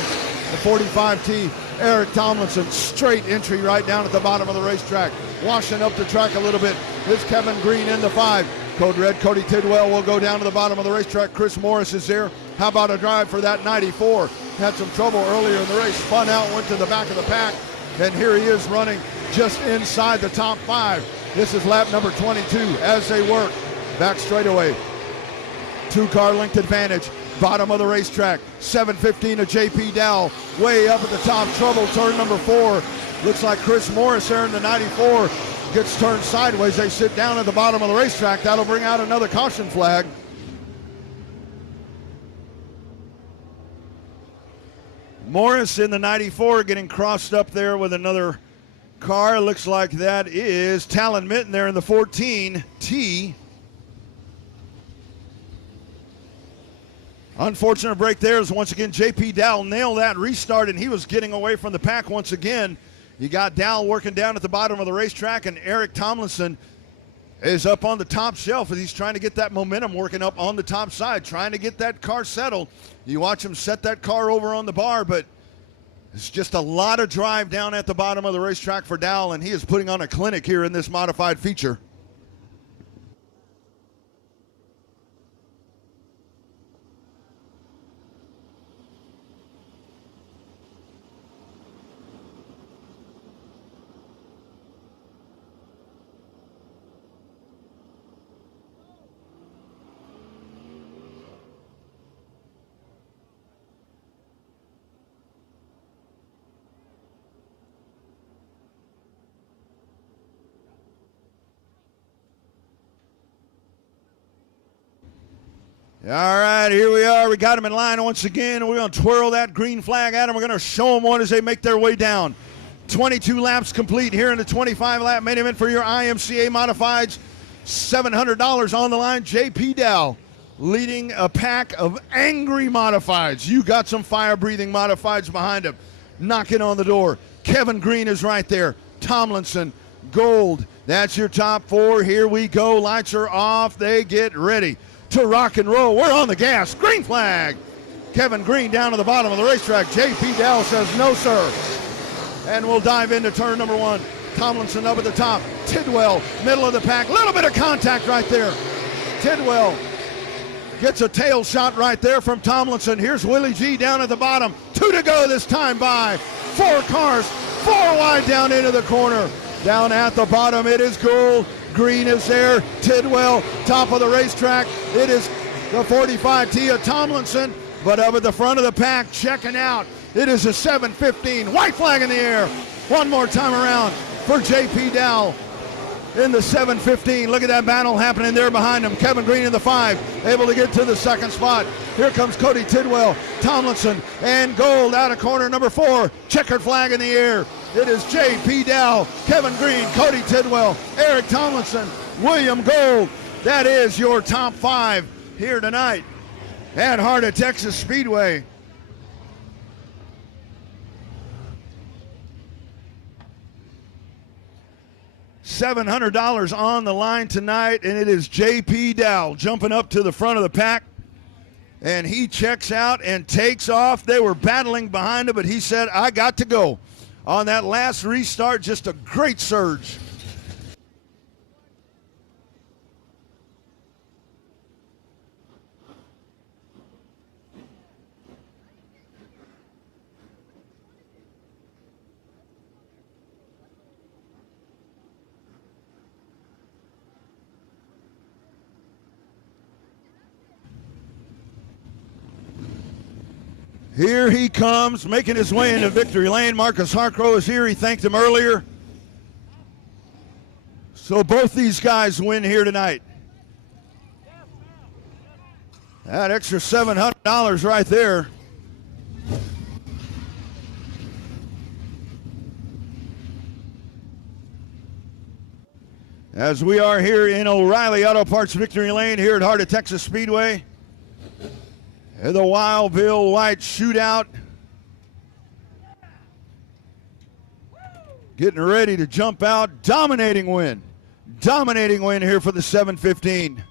The 45T, Eric Tomlinson, straight entry right down at the bottom of the racetrack. Washing up the track a little bit. This Kevin Green in the 5. Code Red Cody Tidwell will go down to the bottom of the racetrack. Chris Morris is there. How about a drive for that 94? Had some trouble earlier in the race. Spun out, went to the back of the pack. And here he is running just inside the top 5. This is lap number 22 as they work. Back straightaway. 2-car length advantage. Bottom of the racetrack. 715 of JP Dow. Way up at the top. Trouble. Turn number 4. Looks like Chris Morris there in the 94 gets turned sideways. They sit down at the bottom of the racetrack. That'll bring out another caution flag. Morris in the 94 getting crossed up there with another car. Looks like that is Talon Minton there in the 14T. Unfortunate break there as once again JP Dow nailed that restart, and he was getting away from the pack once again. You got Dow working down at the bottom of the racetrack, and Eric Tomlinson is up on the top shelf as he's trying to get that momentum working up on the top side, trying to get that car settled. You watch him set that car over on the bar, but it's just a lot of drive down at the bottom of the racetrack for Dow, and he is putting on a clinic here in this modified feature. All right, here we are. We got them in line once again. We're going to twirl that green flag at them. We're going to show them one as they make their way down. 22 laps complete here in the 25-lap main event for your IMCA Modifieds. $700 on the line. JP Dow leading a pack of angry Modifieds. You got some fire-breathing Modifieds behind him. Knocking on the door. Kevin Green is right there. Tomlinson, Gold. That's your top 4. Here we go. Lights are off. They get ready to rock and roll. We're on the gas. Green flag. Kevin Green down to the bottom of the racetrack. JP Dow says no, sir. And we'll dive into turn number 1. Tomlinson up at the top. Tidwell, middle of the pack. Little bit of contact right there. Tidwell Gets a tail shot right there from Tomlinson. Here's Willie G down at the bottom. 2 to go this time by. 4 cars, 4 wide down into the corner. Down at the bottom, it is Gould. Green is there. Tidwell, top of the racetrack. It is the 45T of Tomlinson. But up at the front of the pack, checking out, it is a 715. White flag in the air. One more time around for J.P. Dowell in the 715. Look at that battle happening there behind him. Kevin Green in the 5, able to get to the second spot. Here comes Cody Tidwell, Tomlinson, and Gould out of corner number 4. Checkered flag in the air. It is J.P. Dowell, Kevin Green, Cody Tidwell, Eric Tomlinson, William Gould. That is your top 5 here tonight at Heart of Texas Speedway. $700 on the line tonight, and it is J.P. Dowell jumping up to the front of the pack, and he checks out and takes off. They were battling behind him, but he said, I got to go. On that last restart, just a great surge. Here he comes, making his way into victory lane. Marcus Harcrow is here. He thanked him earlier. So both these guys win here tonight. That extra $700 right there. As we are here in O'Reilly Auto Parts Victory Lane here at Heart of Texas Speedway. The Wild Bill White shootout. Getting ready to jump out. Dominating win. Dominating win here for the 715.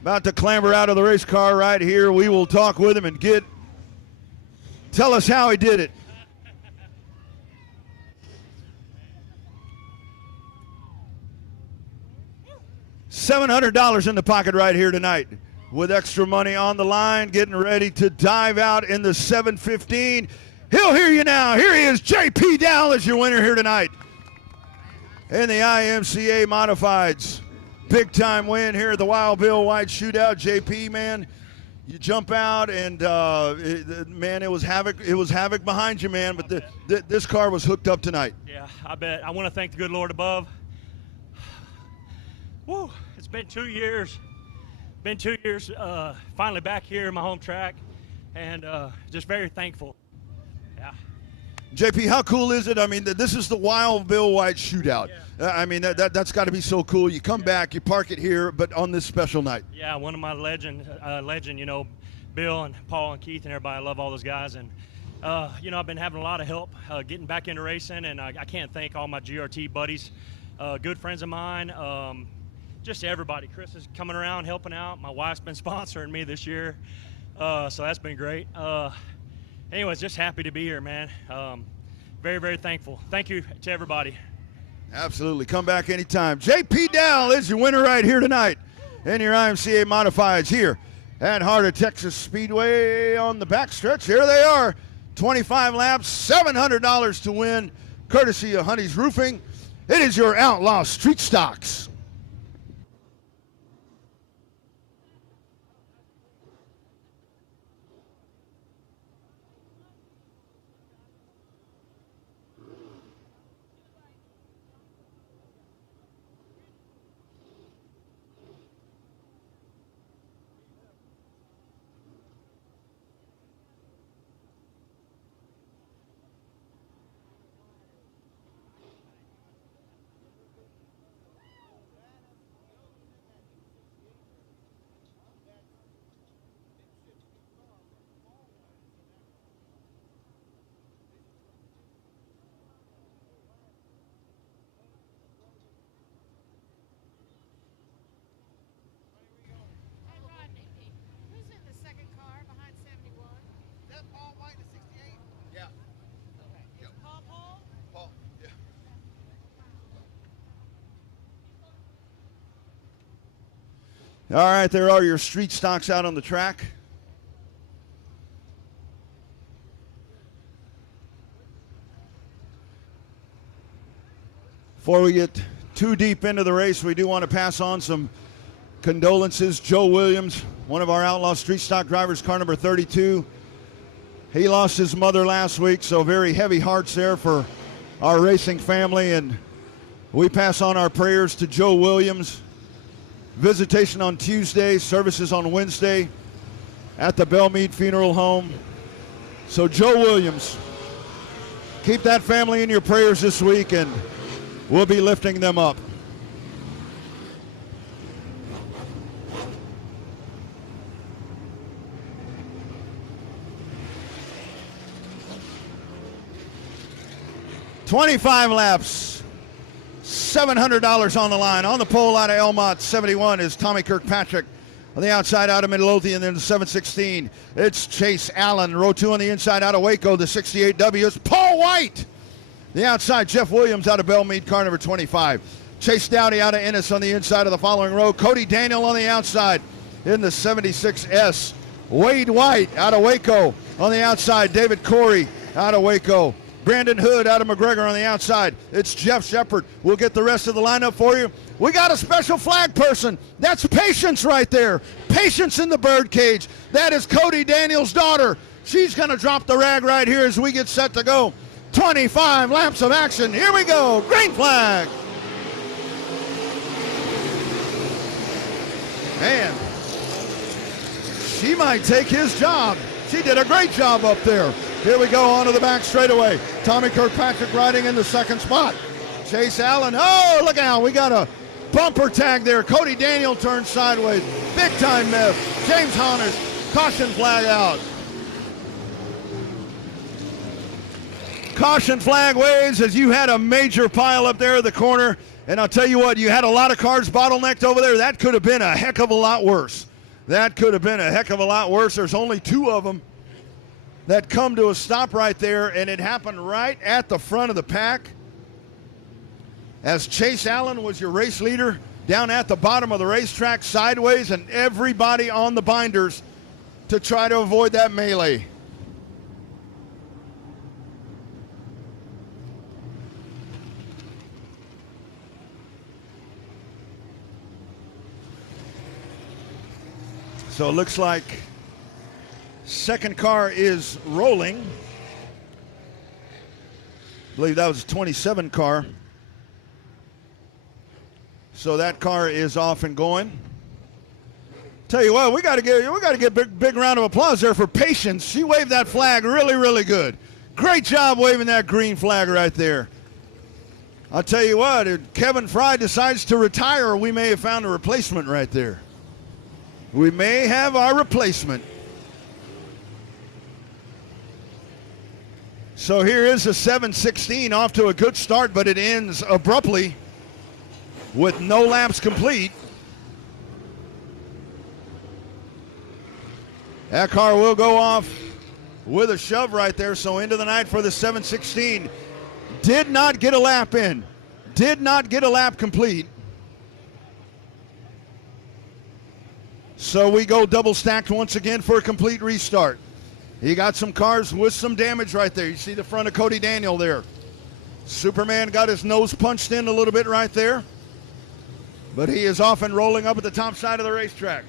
About to clamber out of the race car right here. We will talk with him and tell us how he did it. $700 in the pocket right here tonight. With extra money on the line, getting ready to dive out in the 715. He'll hear you now. Here he is, J.P. Dowell is your winner here tonight in the IMCA Modifieds. Big time win here at the Wild Bill White Shootout. J.P., man, you jump out and, man, it was havoc. It was havoc behind you, man, but this car was hooked up tonight. Yeah, I bet. I want to thank the good Lord above. Woo, it's been 2 years. Been 2 years, finally back here in my home track, and just very thankful. Yeah. JP, how cool is it? I mean, this is the Wild Bill White Shootout. Yeah. I mean, that's got to be so cool. You come back, you park it here, but on this special night. Yeah, one of my legend, you know, Bill and Paul and Keith and everybody. I love all those guys, and you know, I've been having a lot of help getting back into racing, and I can't thank all my GRT buddies, good friends of mine. Just everybody. Chris is coming around helping out. My wife's been sponsoring me this year, so that's been great. Anyways, just happy to be here, man. Very, very thankful. Thank you to everybody. Absolutely. Come back anytime. J.P. Dowell is your winner right here tonight in your IMCA Modifieds here at Heart of Texas Speedway on the backstretch. Here they are. 25 laps, $700 to win, courtesy of Honey's Roofing. It is your Outlaw Street Stocks. All right, there are your street stocks out on the track. Before we get too deep into the race, we do want to pass on some condolences. Joe Williams, one of our outlaw street stock drivers, car number 32. He lost his mother last week, so very heavy hearts there for our racing family, and we pass on our prayers to Joe Williams. Visitation on Tuesday, services on Wednesday at the Bellmead Funeral Home. So Joe Williams, keep that family in your prayers this week, and we'll be lifting them up. $25 laps, $700 on the line. On the pole out of Elmont, 71 is Tommy Kirkpatrick. On the outside out of Midlothian, then the 716. It's Chase Allen. Row 2 on the inside out of Waco, the 68W. It's Paul White. The outside, Jeff Williams out of Bellmead, car number 25. Chase Dowdy out of Ennis on the inside of the following row. Cody Daniel on the outside in the 76S. Wade White out of Waco on the outside. David Corey out of Waco. Brandon Hood out of McGregor on the outside. It's Jeff Shepard. We'll get the rest of the lineup for you. We got a special flag person. That's Patience right there. Patience in the birdcage. That is Cody Daniels' daughter. She's going to drop the rag right here as we get set to go. 25 laps of action. Here we go. Green flag. Man, she might take his job. She did a great job up there. Here we go onto the back straightaway. Tommy Kirkpatrick riding in the second spot. Chase Allen. Oh, look out. We got a bumper tag there. Cody Daniel turns sideways. Big time miss. James Honors. Caution flag out. Caution flag waves as you had a major pile up there at the corner. And I'll tell you what, you had a lot of cars bottlenecked over there. That could have been a heck of a lot worse. That could have been a heck of a lot worse. There's only 2 of them that come to a stop right there, and it happened right at the front of the pack. As Chase Allen was your race leader down at the bottom of the racetrack sideways, and everybody on the binders to try to avoid that melee. So it looks like second car is rolling. I believe that was a 27 car. So that car is off and going. Tell you what, we got to get big round of applause there for Patience. She waved that flag really, really good. Great job waving that green flag right there. I'll tell you what, if Kevin Fry decides to retire, we may have found a replacement right there. We may have our replacement. So here is the 716 off to a good start, but it ends abruptly with no laps complete. That car will go off with a shove right there, so into the night for the 716. Did not get a lap in. Did not get a lap complete. So we go double stacked once again for a complete restart. He got some cars with some damage right there. You see the front of Cody Daniel there. Superman got his nose punched in a little bit right there. But he is off and rolling up at the top side of the racetrack.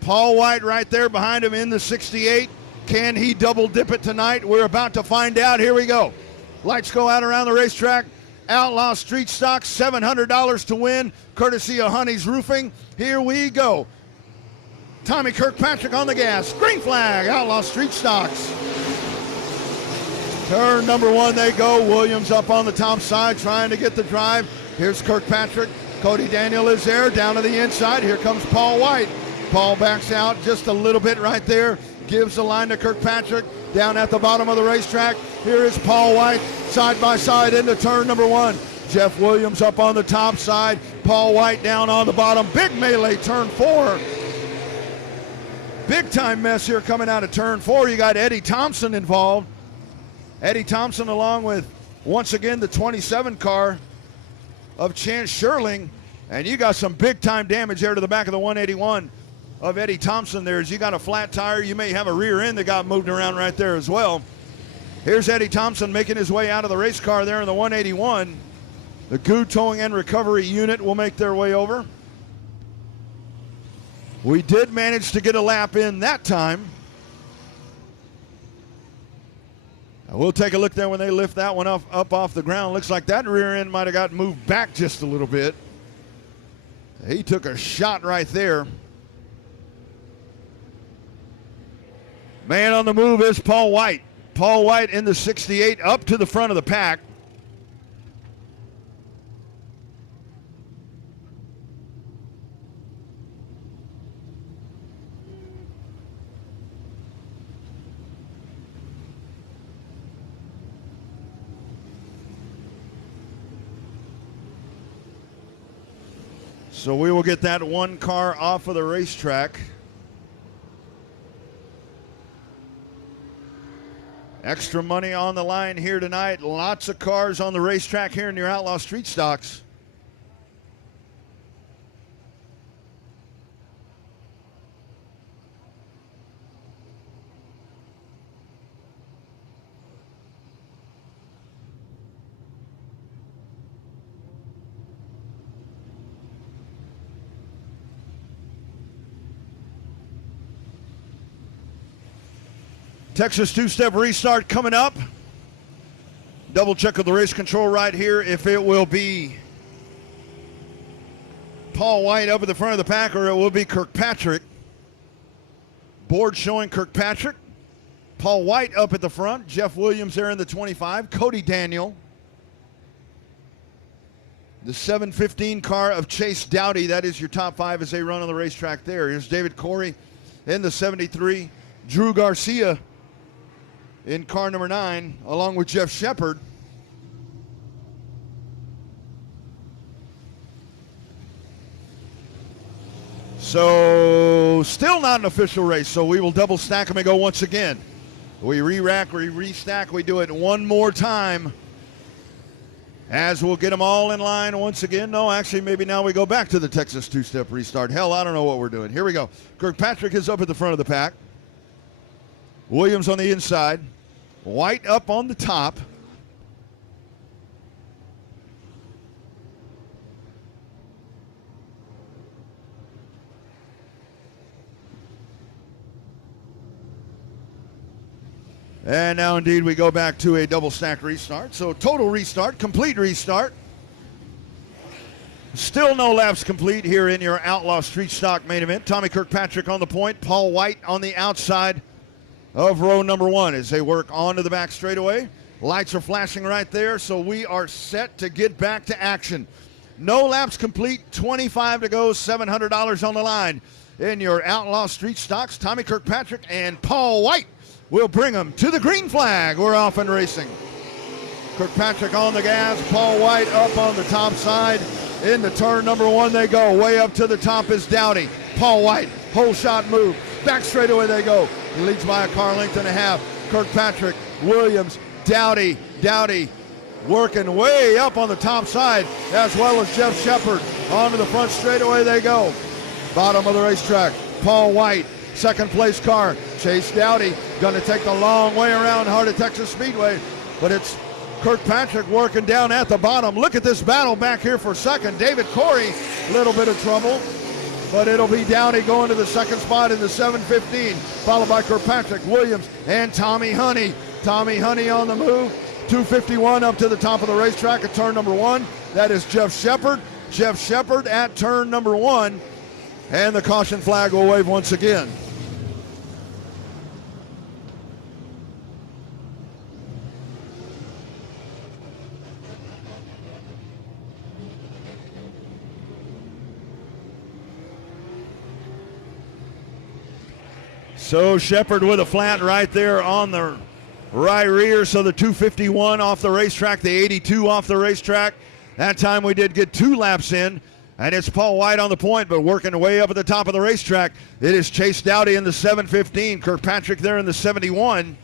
Paul White right there behind him in the 68. Can he double dip it tonight? We're about to find out. Here we go. Lights go out around the racetrack. Outlaw Street Stock, $700 to win, courtesy of Honey's Roofing. Here we go. Tommy Kirkpatrick on the gas. Green flag, Outlaw Street Stocks. Turn number 1 they go. Williams up on the top side trying to get the drive. Here's Kirkpatrick. Cody Daniel is there down to the inside. Here comes Paul White. Paul backs out just a little bit right there. Gives the line to Kirkpatrick down at the bottom of the racetrack. Here is Paul White side by side into turn number 1. Jeff Williams up on the top side. Paul White down on the bottom. Big melee turn 4. Big time mess here coming out of turn 4. You got Eddie Thompson involved. Eddie Thompson along with, once again, the 27 car of Chance Sherling And you got some big-time damage there to the back of the 181 of Eddie Thompson there. As you got a flat tire, you may have a rear end that got moved around right there as well. Here's Eddie Thompson making his way out of the race car there in the 181. The goo towing and recovery unit will make their way over. We did manage to get a lap in that time. We'll take a look there when they lift that one up off the ground. Looks like that rear end might have got moved back just a little bit. He took a shot right there. Man on the move is Paul White. Paul White in the 68 up to the front of the pack. So we will get that one car off of the racetrack. Extra money on the line here tonight. Lots of cars on the racetrack here in your Outlaw Street Stocks. Texas two-step restart coming up. Double check of the race control right here if it will be Paul White up at the front of the pack or it will be Kirkpatrick. Board showing Kirkpatrick. Paul White up at the front. Jeff Williams there in the 25. Cody Daniel. The 715 car of Chase Dowdy. That is your top five as they run on the racetrack there. Here's David Corey in the 73. Drew Garcia in car number 9, along with Jeff Shepard. So, still not an official race, so we will double stack them and go once again. We re-rack, we restack, we do it one more time. As we'll get them all in line once again. No, actually, maybe now we go back to the Texas two-step restart. Hell, I don't know what we're doing. Here we go. Kirkpatrick is up at the front of the pack. Williams on the inside. White up on the top. And now indeed we go back to a double stack restart. So total restart, complete restart. Still no laps complete here in your Outlaw Street Stock main event. Tommy Kirkpatrick on the point. Paul White on the outside of row number 1 as they work onto the back straightaway. Lights are flashing right there, so we are set to get back to action. No laps complete, 25 to go, $700 on the line. In your Outlaw Street Stocks, Tommy Kirkpatrick and Paul White will bring them to the green flag. We're off and racing. Kirkpatrick on the gas, Paul White up on the top side. Into turn number 1 they go. Way up to the top is Dowdy. Paul White, whole shot move. Back straightaway they go. He leads by a car length and a half. Kirkpatrick, Williams, Dowdy working way up on the top side, as well as Jeff Shepard. Onto the front straightaway they go. Bottom of the racetrack, Paul White, second place car. Chase Dowdy going to take the long way around Heart of Texas Speedway, but it's Kirkpatrick working down at the bottom. Look at this battle back here for second. David Corey, a little bit of trouble, but it'll be Dowdy going to the second spot in the 715, followed by Kirkpatrick, Williams, and Tommy Honey. Tommy Honey on the move. 251 up to the top of the racetrack at turn number 1. That is Jeff Shepard. Jeff Shepard at turn number 1. And the caution flag will wave once again. So Shepard with a flat right there on the right rear. So the 251 off the racetrack, the 82 off the racetrack. That time we did get 2 laps in. And it's Paul White on the point, but working way up at the top of the racetrack. It is Chase Dowdy in the 715. Kirkpatrick there in the 71.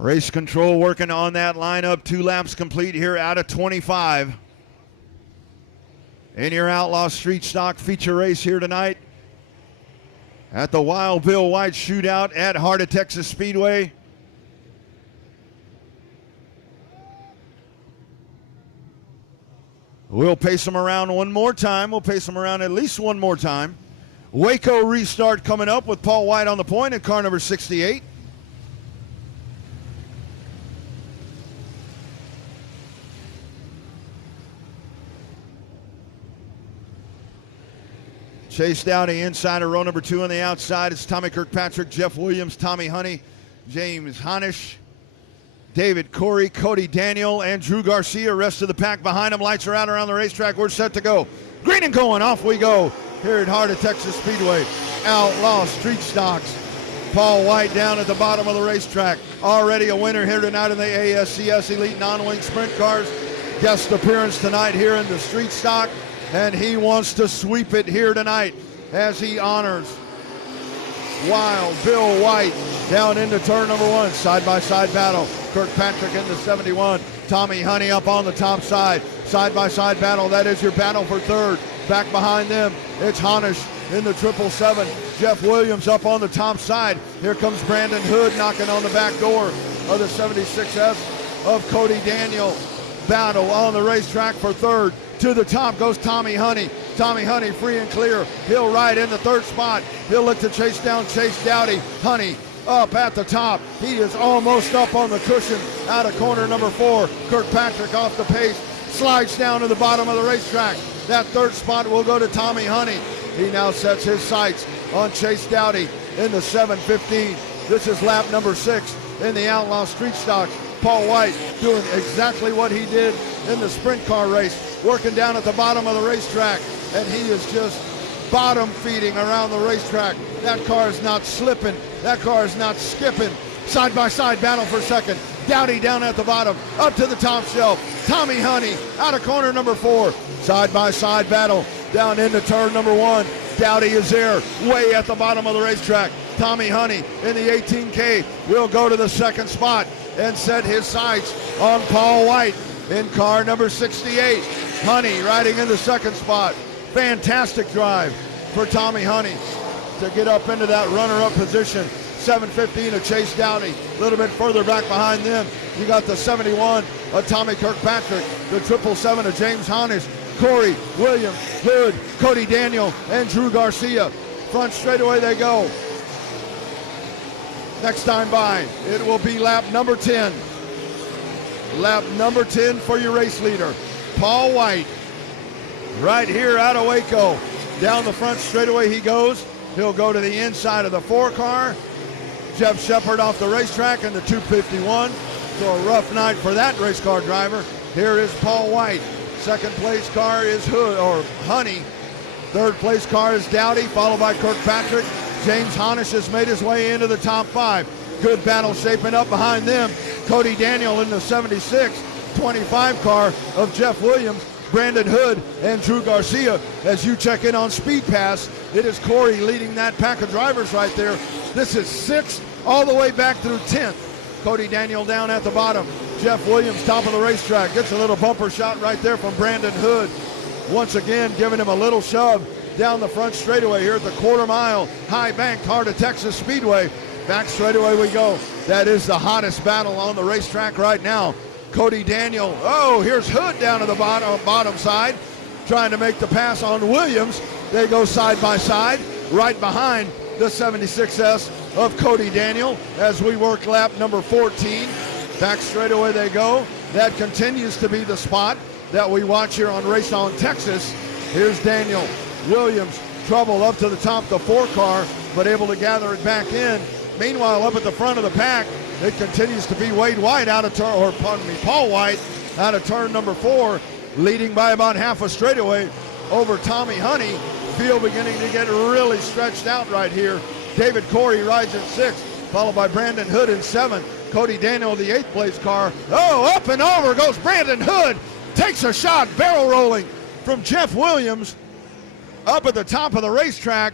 Race control working on that lineup. 2 laps complete here out of 25. In your Outlaw Street Stock feature race here tonight at the Wild Bill White Shootout at Heart of Texas Speedway. We'll pace them around one more time. We'll pace them around at least one more time. Waco restart coming up with Paul White on the point in car number 68. Chase Dowdy inside of row number 2 on the outside. It's Tommy Kirkpatrick, Jeff Williams, Tommy Honey, James Honish, David Corey, Cody Daniel, and Drew Garcia. Rest of the pack behind them. Lights are out around the racetrack. We're set to go. Green and going. Off we go here at Heart of Texas Speedway. Outlaw Street Stocks. Paul White down at the bottom of the racetrack. Already a winner here tonight in the ASCS Elite Non-Wing Sprint Cars. Guest appearance tonight here in the Street Stock. And he wants to sweep it here tonight as he honors Wild Bill White down into turn number 1. Side-by-side battle. Kirkpatrick in the 71. Tommy Honey up on the top side. Side-by-side battle. That is your battle for third. Back behind them, it's Honish in the 777. Jeff Williams up on the top side. Here comes Brandon Hood knocking on the back door of the 76S of Cody Daniel. Battle on the racetrack for third. To the top goes Tommy Honey. Tommy Honey free and clear. He'll ride in the third spot. He'll look to chase down Chase Dowdy. Honey up at the top. He is almost up on the cushion out of corner number 4. Kirkpatrick off the pace. Slides down to the bottom of the racetrack. That third spot will go to Tommy Honey. He now sets his sights on Chase Dowdy in the 715. This is lap number 6 in the Outlaw Street Stock. Paul White doing exactly what he did in the sprint car race, working down at the bottom of the racetrack, and he is just bottom feeding around the racetrack. That car is not slipping. That car is not skipping. Side-by-side battle for second. Dowdy down at the bottom, up to the top shelf. Tommy Honey out of corner number 4. Side-by-side battle down into turn number 1. Dowdy is there, way at the bottom of the racetrack. Tommy Honey in the 18K will go to the second spot and set his sights on Paul White in car number 68. Honey riding in the second spot. Fantastic drive for Tommy Honey to get up into that runner-up position. 715 of Chase Dowdy. A little bit further back behind them, you got the 71 of Tommy Kirkpatrick, the 777 of James Honish, Corey, Williams, Hood, Cody Daniel, and Drew Garcia. Front straightaway they go. Next time by, it will be lap number 10. Lap number 10 for your race leader, Paul White. Right here out of Waco. Down the front straightaway he goes. He'll go to the inside of the 4 car. Jeff Shepard off the racetrack in the 251. So a rough night for that race car driver. Here is Paul White. Second place car is Hood or Honey. Third place car is Dowdy, followed by Kirkpatrick. James Honish has made his way into the top 5. Good battle shaping up behind them. Cody Daniel in the 76. 25 car of Jeff Williams, Brandon Hood, and Drew Garcia. As you check in on Speed Pass, it is Corey leading that pack of drivers right there. This is 6th all the way back through 10th. Cody Daniel down at the bottom. Jeff Williams top of the racetrack. Gets a little bumper shot right there from Brandon Hood. Once again giving him a little shove down the front straightaway here at the quarter-mile high-banked Heart of Texas Speedway. Back straightaway we go. That is the hottest battle on the racetrack right now. Cody Daniel. Oh, here's Hood down to the bottom side, trying to make the pass on Williams. They go side by side, right behind the 76S of Cody Daniel as we work lap number 14. Back straightaway they go. That continues to be the spot that we watch here on Race On Texas. Here's Daniel. Williams, trouble up to the top of the 4 car, but able to gather it back in. Meanwhile, up at the front of the pack, it continues to be Wade White out of turn, or pardon me, Paul White out of turn number 4, leading by about half a straightaway over Tommy Honey. Field beginning to get really stretched out right here. David Corey rides in 6th, followed by Brandon Hood in 7th. Cody Daniel, the 8th place car. Oh, up and over goes Brandon Hood. Takes a shot, barrel rolling from Jeff Williams up at the top of the racetrack.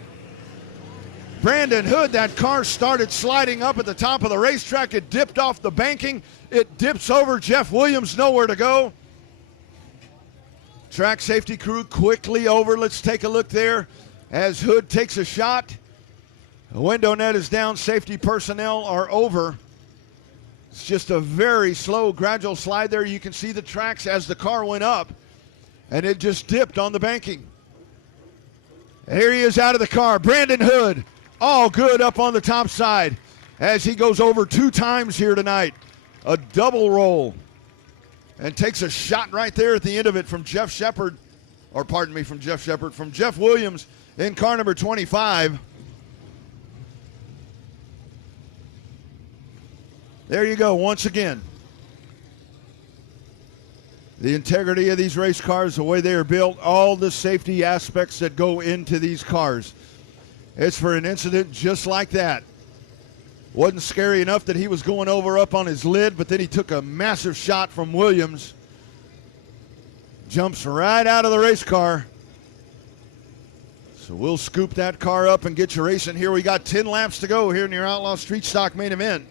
Brandon Hood, that car started sliding up at the top of the racetrack. It dipped off the banking. It dips over. Jeff Williams, nowhere to go. Track safety crew quickly over. Let's take a look there as Hood takes a shot. The window net is down. Safety personnel are over. It's just a very slow, gradual slide there. You can see the tracks as the car went up, and it just dipped on the banking. And here he is out of the car. Brandon Hood, all good up on the top side as he goes over 2 times here tonight. A double roll. And takes a shot right there at the end of it from Jeff Shepard, or pardon me, from Jeff Shepard, from Jeff Williams in car number 25. There you go, once again. The integrity of these race cars, the way they are built, all the safety aspects that go into these cars. It's for an incident just like that. Wasn't scary enough that he was going over up on his lid, but then he took a massive shot from Williams. Jumps right out of the race car. So we'll scoop that car up and get you racing here. We got 10 laps to go here in your Outlaw Street Stock main event.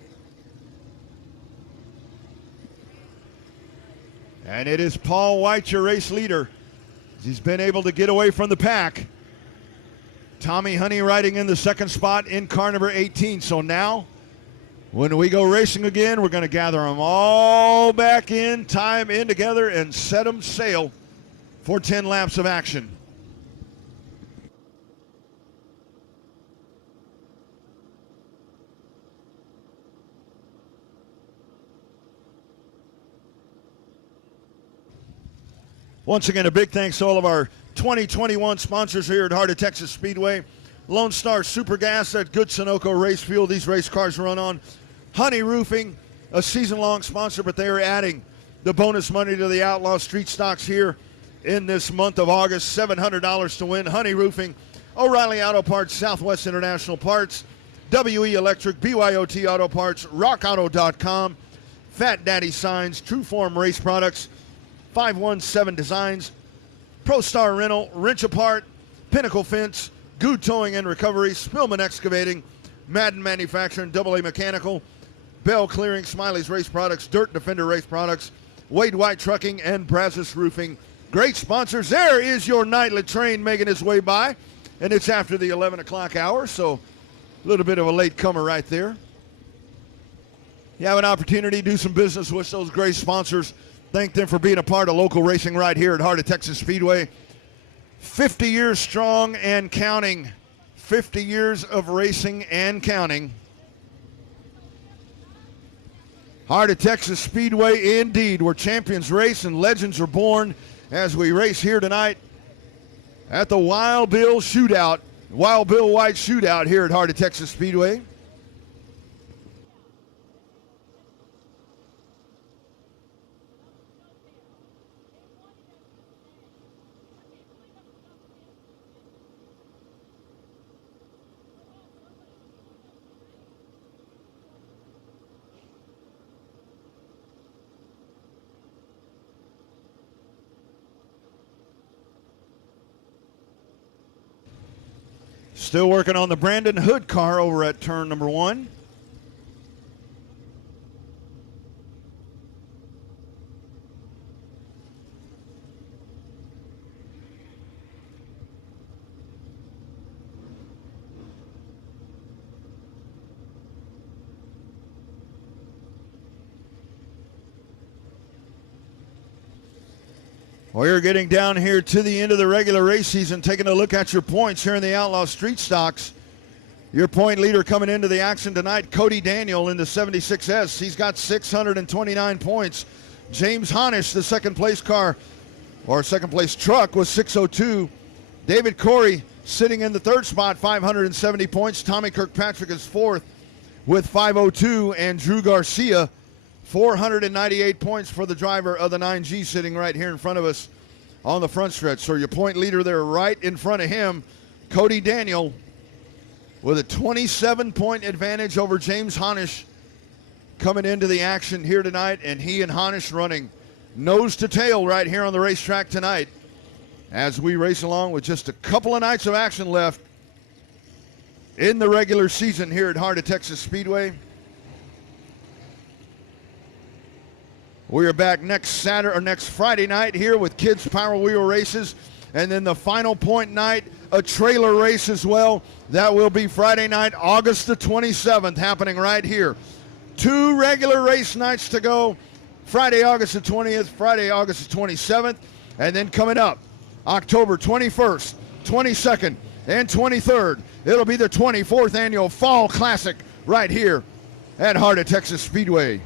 And it is Paul White, your race leader. He's been able to get away from the pack. Tommy Honey riding in the second spot in car number 18. So now, when we go racing again, we're going to gather them all back in, tie them in together, and set them sail for 10 laps of action. Once again, a big thanks to all of our 2021 sponsors here at Heart of Texas Speedway. Lone Star Super Gas, that good Sunoco race fuel these race cars run on. Honey Roofing, a season-long sponsor, but they are adding the bonus money to the Outlaw Street Stocks here in this month of August. $700 to win. Honey Roofing, O'Reilly Auto Parts, Southwest International Parts, WE Electric, BYOT Auto Parts, RockAuto.com, Fat Daddy Signs, Trueform Race Products, 517 Designs, ProStar Rental, Wrench Apart, Pinnacle Fence, Good Towing and Recovery, Spillman Excavating, Madden Manufacturing, AA Mechanical, Bell Clearing, Smiley's Race Products, Dirt Defender Race Products, Wade White Trucking, and Brazos Roofing. Great sponsors. There is your nightly train making its way by, and it's after the 11 o'clock hour, so a little bit of a late comer right there. You have an opportunity to do some business with those great sponsors. Thank them for being a part of local racing right here at Heart of Texas Speedway. 50 years strong and counting. 50 years of racing and counting. Heart of Texas Speedway, indeed, where champions race and legends are born as we race here tonight at the Wild Bill Shootout, Wild Bill White Shootout here at Heart of Texas Speedway. Still working on the Brandon Hood car over at turn number 1. We're getting down here to the end of the regular race season, taking a look at your points here in the Outlaw Street Stocks. Your point leader coming into the action tonight, Cody Daniel in the 76S. He's got 629 points. James Honish, the second place car, or second place truck, was 602. David Corey sitting in the third spot, 570 points. Tommy Kirkpatrick is fourth with 502, and Drew Garcia, 498 points for the driver of the 9G sitting right here in front of us on the front stretch. So your point leader there right in front of him, Cody Daniel, with a 27-point advantage over James Honish coming into the action here tonight, and he and Honish running nose to tail right here on the racetrack tonight as we race along with just a couple of nights of action left in the regular season here at Heart of Texas Speedway. We are back next Friday night here with kids power wheel races, and then the final point night, a trailer race as well. That will be Friday night, August the 27th, happening right here. 2 regular race nights to go. Friday, August the 20th, Friday, August the 27th, and then coming up, October 21st, 22nd, and 23rd, it'll be the 24th annual Fall Classic right here at Heart of Texas Speedway.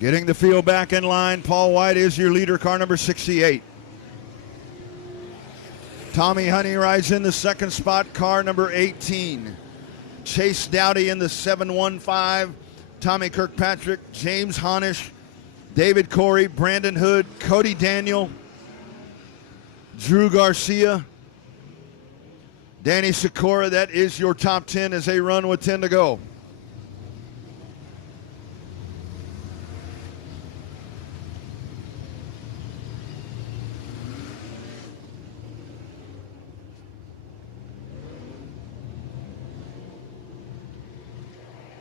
Getting the field back in line, Paul White is your leader, car number 68. Tommy Honey rides in the second spot, car number 18. Chase Dowdy in the 715. Tommy Kirkpatrick, James Honish, David Corey, Brandon Hood, Cody Daniel, Drew Garcia, Danny Sikora. That is your top 10 as they run with 10 to go.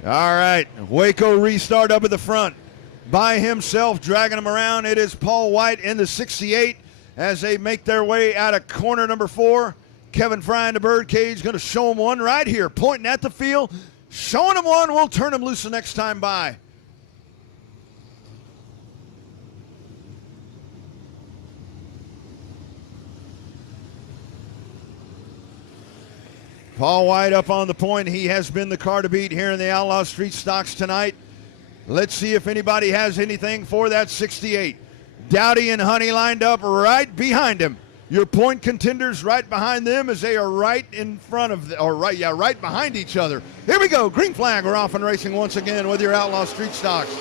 All right, Waco restart up at the front. By himself, dragging him around, it is Paul White in the 68 as they make their way out of corner number 4. Kevin Fry in the birdcage, going to show him one right here, pointing at the field, showing him one. We'll turn him loose the next time by. Paul White up on the point. He has been the car to beat here in the Outlaw Street Stocks tonight. Let's see if anybody has anything for that 68. Dowdy and Honey lined up right behind him. Your point contenders right behind them as they are right in front of, right behind each other. Here we go. Green flag. We're off and racing once again with your Outlaw Street Stocks.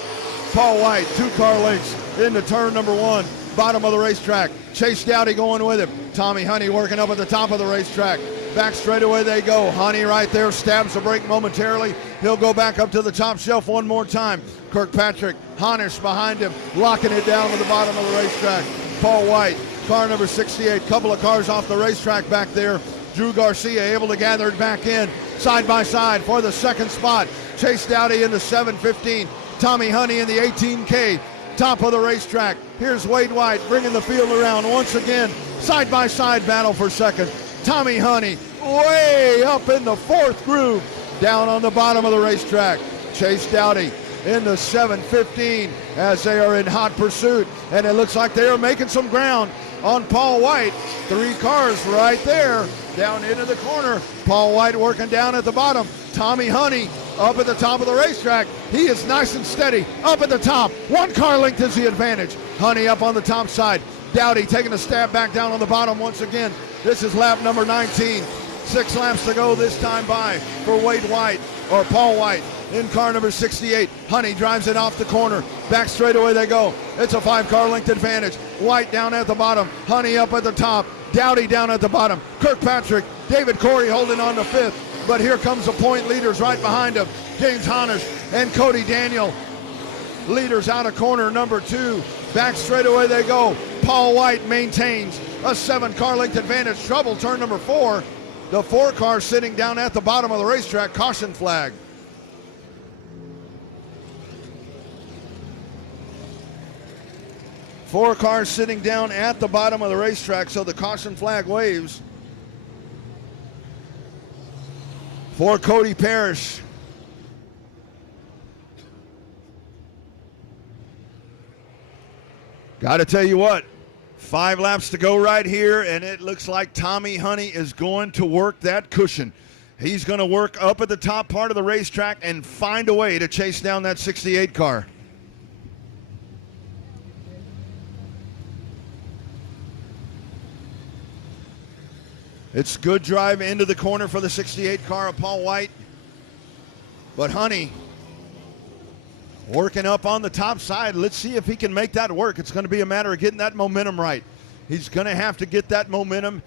Paul White, 2 car lengths into turn number 1, bottom of the racetrack. Chase Dowdy going with him. Tommy Honey working up at the top of the racetrack. Back straightaway they go. Honey right there stabs the brake momentarily. He'll go back up to the top shelf one more time. Kirkpatrick, Honish behind him, locking it down to the bottom of the racetrack. Paul White, car number 68, couple of cars off the racetrack back there. Drew Garcia able to gather it back in, side by side for the second spot. Chase Dowdy in the 715. Tommy Honey in the 18K, top of the racetrack. Here's Wade White bringing the field around once again. Side by side battle for second. Tommy Honey way up in the 4th groove, down on the bottom of the racetrack. Chase Dowdy in the 715 as they are in hot pursuit, and it looks like they are making some ground on Paul White. 3 cars right there down into the corner. Paul White working down at the bottom. Tommy Honey up at the top of the racetrack. He is nice and steady up at the top. 1 car length is the advantage. Honey up on the top side. Dowdy taking a stab back down on the bottom once again. This is lap number 19. 6 laps to go this time by for Wade White, or Paul White in car number 68. Honey drives it off the corner. Back straightaway they go. It's a 5 car length advantage. White down at the bottom. Honey up at the top. Dowdy down at the bottom. Kirkpatrick, David Corey holding on to 5th. But here comes the point leaders right behind him. James Honish and Cody Daniel. Leaders out of corner number 2. Back straightaway they go. Paul White maintains a 7 car length advantage. Trouble turn number 4. The 4 car sitting down at the bottom of the racetrack. Caution flag. Four cars sitting down at the bottom of the racetrack, so the caution flag waves. For Cody Parrish. Got to tell you what, 5 laps to go right here, and it looks like Tommy Honey is going to work that cushion. He's going to work up at the top part of the racetrack and find a way to chase down that 68 car. It's good drive into the corner for the 68 car of Paul White. But Honey Working up on the top side. Let's see if he can make that work. It's going to be a matter of getting that momentum right. He's going to have to get that momentum,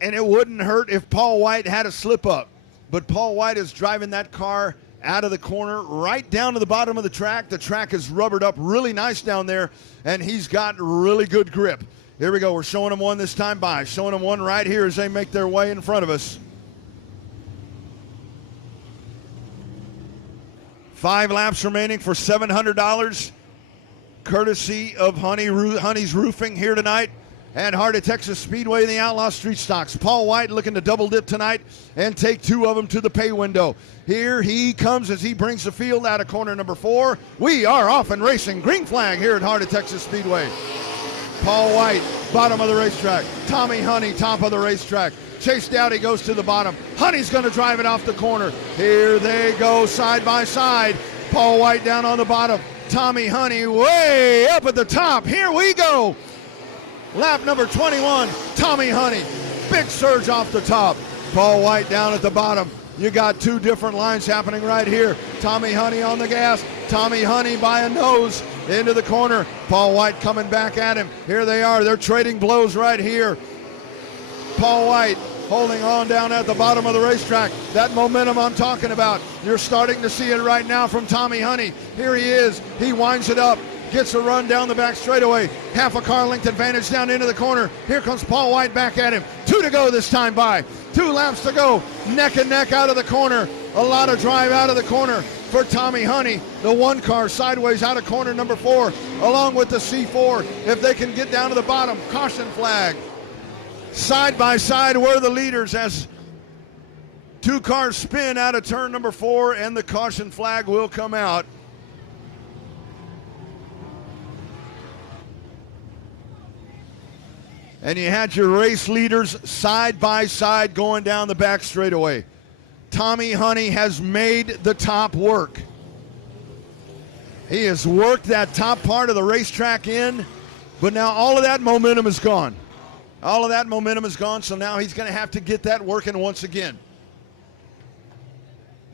and it wouldn't hurt if Paul White had a slip up. But Paul White is driving that car out of the corner right down to the bottom of the track. The track is rubbered up really nice down there, and he's got really good grip. Here we go. We're showing them one this time by. Showing them one right here as they make their way in front of us. 5 laps remaining for $700, courtesy of Honey's Roofing here tonight at Heart of Texas Speedway in the Outlaw Street Stocks. Paul White looking to double dip tonight and take 2 of them to the pay window. Here he comes as he brings the field out of corner number 4. We are off and racing. Green flag here at Heart of Texas Speedway. Paul White, bottom of the racetrack. Tommy Honey, top of the racetrack. Chase Dowdy goes to the bottom. Honey's going to drive it off the corner. Here they go side by side. Paul White down on the bottom. Tommy Honey way up at the top. Here we go. Lap number 21, Tommy Honey. Big surge off the top. Paul White down at the bottom. You got 2 different lines happening right here. Tommy Honey on the gas. Tommy Honey by a nose into the corner. Paul White coming back at him. Here they are. They're trading blows right here. Paul White holding on down at the bottom of the racetrack. That momentum I'm talking about. You're starting to see it right now from Tommy Honey. Here he is. He winds it up. Gets a run down the back straightaway. Half a car length advantage down into the corner. Here comes Paul White back at him. 2 to go this time by. 2 laps to go. Neck and neck out of the corner. A lot of drive out of the corner for Tommy Honey. The 1 car sideways out of corner number 4 along with the C4. If they can get down to the bottom, caution flag. Side by side were the leaders as 2 cars spin out of turn number 4 and the caution flag will come out. And you had your race leaders side by side going down the back straightaway. Tommy Honey has made the top work. He has worked that top part of the racetrack in, but now all of that momentum is gone. All of that momentum is gone, so now he's going to have to get that working once again.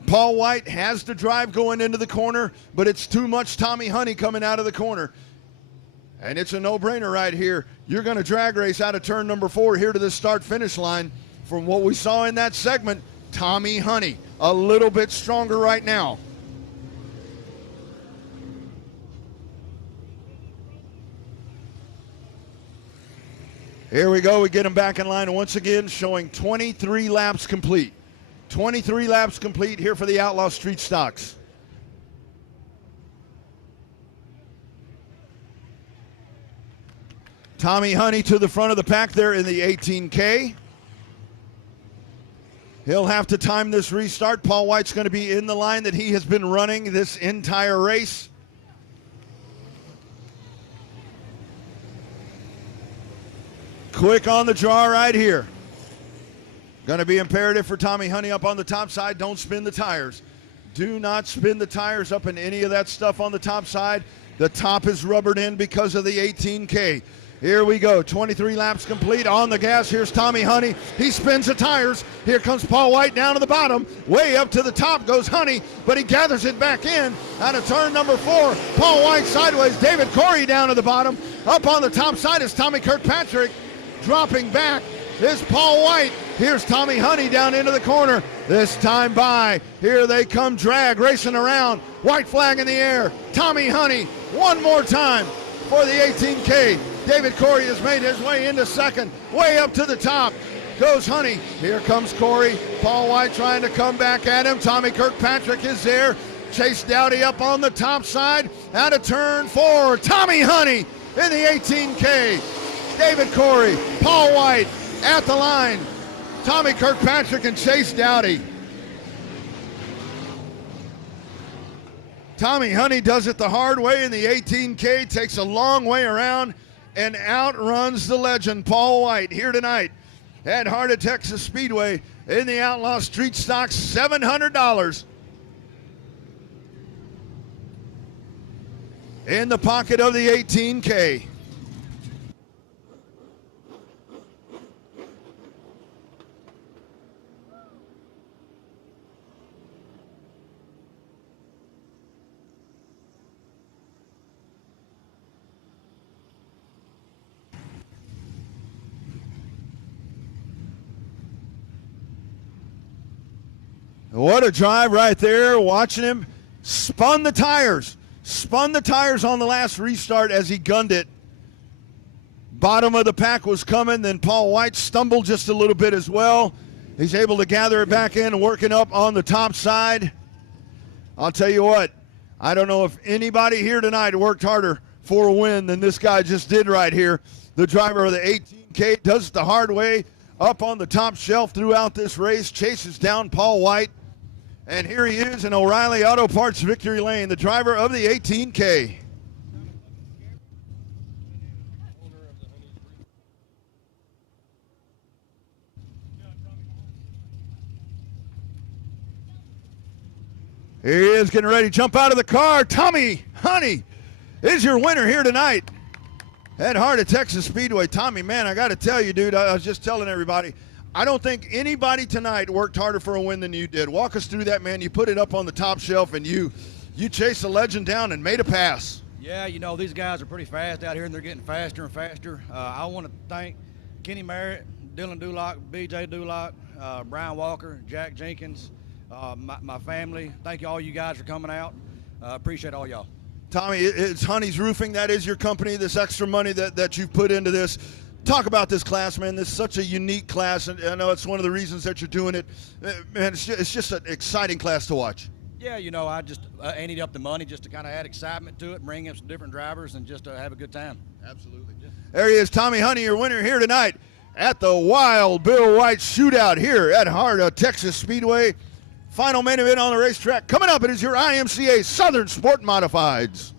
Paul White has the drive going into the corner, but it's too much Tommy Honey coming out of the corner. And it's a no-brainer right here. You're going to drag race out of turn number 4 here to the start-finish line. From what we saw in that segment, Tommy Honey a little bit stronger right now. Here we go. We get him back in line once again, showing 23 laps complete. 23 laps complete here for the Outlaw Street Stocks. Tommy Honey to the front of the pack there in the 18K. He'll have to time this restart. Paul White's going to be in the line that he has been running this entire race. Quick on the draw right here. Going to be imperative for Tommy Honey up on the top side. Don't spin the tires. Do not spin the tires up in any of that stuff on the top side. The top is rubbered in because of the 18K. Here we go, 23 laps complete on the gas. Here's Tommy Honey. He spins the tires. Here comes Paul White down to the bottom. Way up to the top goes Honey, but he gathers it back in out of turn number 4. Paul White sideways. David Corey down to the bottom. Up on the top side is Tommy Kirkpatrick. Dropping back is Paul White. Here's Tommy Honey down into the corner. This time by. Here they come, drag, racing around. White flag in the air. Tommy Honey, one more time for the 18K. David Corey has made his way into second. Way up to the top goes Honey. Here comes Corey. Paul White trying to come back at him. Tommy Kirkpatrick is there. Chase Dowdy up on the top side. Out of turn 4. Tommy Honey in the 18K. David Corey, Paul White at the line. Tommy Kirkpatrick and Chase Dowdy. Tommy Honey does it the hard way in the 18K, takes a long way around and outruns the legend Paul White here tonight at Heart of Texas Speedway in the Outlaw Street Stocks. $700 in the pocket of the 18K. What a drive right there. Watching him. Spun the tires on the last restart as he gunned it. Bottom of the pack was coming, then Paul White stumbled just a little bit as well. He's able to gather it back in, working up on the top side. I'll tell you what, I don't know if anybody here tonight worked harder for a win than this guy just did right here. The driver of the 18K does it the hard way, up on the top shelf throughout this race, chases down Paul White. And here he is in O'Reilly Auto Parts victory lane, the driver of the 18K. Here he is getting ready to jump out of the car. Tommy Honey is your winner here tonight at Heart of Texas Speedway. Tommy, man, I got to tell you, dude, I was just telling everybody, I don't think anybody tonight worked harder for a win than you did. Walk us through that, man. You put it up on the top shelf, and you chased the legend down and made a pass. Yeah, you know, these guys are pretty fast out here, and they're getting faster and faster. I want to thank Kenny Merritt, Dylan Dulock, BJ Dulock, Brian Walker, Jack Jenkins, my family. Thank you all you guys for coming out. Appreciate all y'all. Tommy, it's Honey's Roofing. That is your company, this extra money that you've put into this. Talk about this class, man. This is such a unique class, and I know it's one of the reasons that you're doing it. Man, it's just an exciting class to watch. Yeah, you know, I just anteed up the money just to kind of add excitement to it, bring in some different drivers, and just have a good time. Absolutely. There he is, Tommy Honey, your winner here tonight at the Wild Bill White Shootout here at Heart of Texas Speedway. Final main event on the racetrack. Coming up, it is your IMCA Southern Sport Modifieds.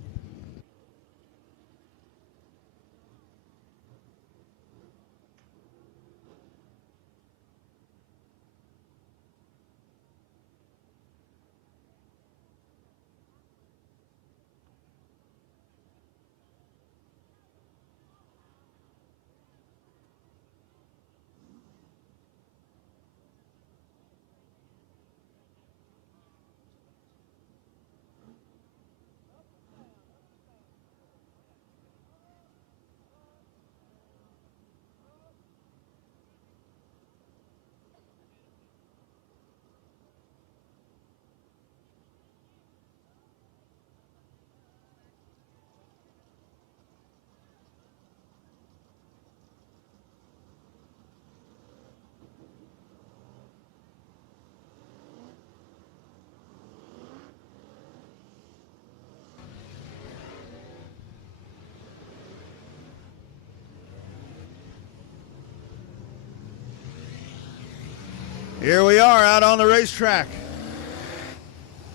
Here we are out on the racetrack.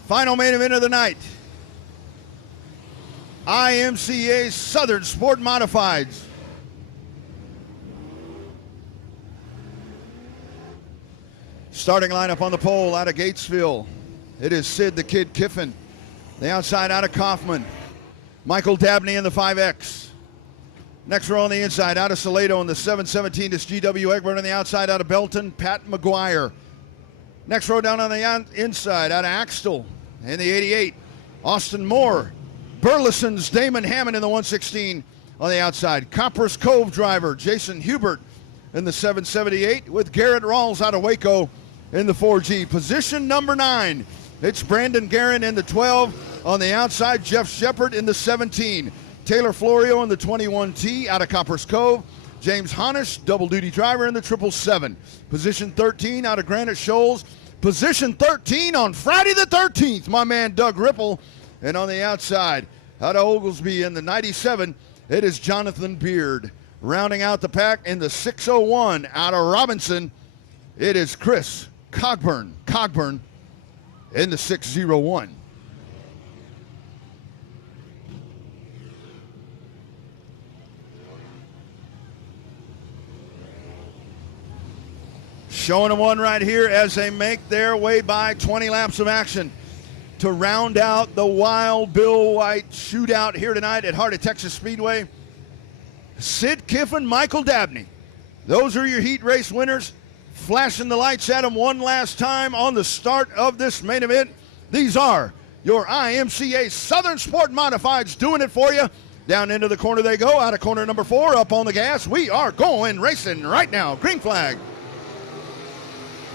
Final main event of the night. IMCA Southern Sport Modifieds. Starting lineup on the pole out of Gatesville. It is Sid the Kid Kiffin. The outside out of Kaufman. Michael Dabney in the 5X. Next row on the inside, out of Salado in the 717 is G.W. Egbert. On the outside, out of Belton, Pat McGuire. Next row down on the inside, out of Axtell in the 88, Austin Moore. Burleson's Damon Hammond in the 116 on the outside. Copper's Cove driver, Jason Hubert in the 778 with Garrett Rawls out of Waco in the 4G. Position number 9, it's Brandon Guerin in the 12. On the outside, Jeff Shepard in the 17. Taylor Florio in the 21T out of Copper's Cove. James Honish, double-duty driver in the 777. Position 13 out of Granite Shoals. Position 13 on Friday the 13th, my man Doug Ripple. And on the outside, out of Oglesby in the 97, it is Jonathan Beard. Rounding out the pack in the 601 out of Robinson, it is Chris Cogburn in the 601. Showing them one right here as they make their way by 20 laps of action to round out the Wild Bill White Shootout here tonight at Heart of Texas Speedway. Sid Kiffin, Michael Dabney. Those are your heat race winners. Flashing the lights at them one last time on the start of this main event. These are your IMCA Southern Sport Modifieds doing it for you. Down into the corner they go, out of corner number 4, up on the gas. We are going racing right now. Green flag.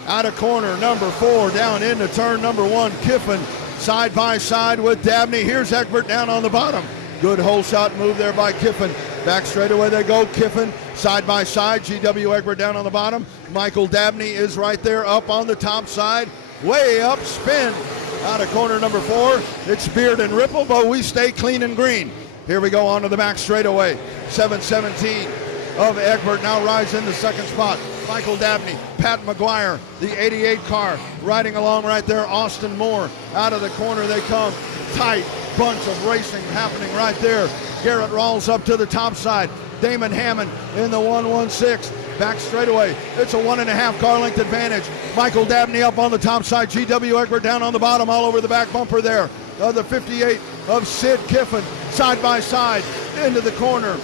Out of corner number 4, down into turn number 1. Kiffin side by side with Dabney. Here's Egbert down on the bottom. Good hole shot move there by Kiffin. Back straightaway they go. Kiffin side by side. GW Egbert down on the bottom. Michael Dabney is right there up on the top side. Way up, spin. Out of corner number 4. It's Beard and Ripple, but we stay clean and green. Here we go on to the back straightaway. 7:17 of Egbert now rides in the second spot. Michael Dabney, Pat McGuire, the 88 car, riding along right there. Austin Moore, out of the corner they come. Tight bunch of racing happening right there. Garrett Rawls up to the top side. Damon Hammond in the 116. Back straightaway. It's a 1.5 car length advantage. Michael Dabney up on the top side. GW Egbert down on the bottom, all over the back bumper there. The 58 of Sid Kiffin, side by side, into the corner.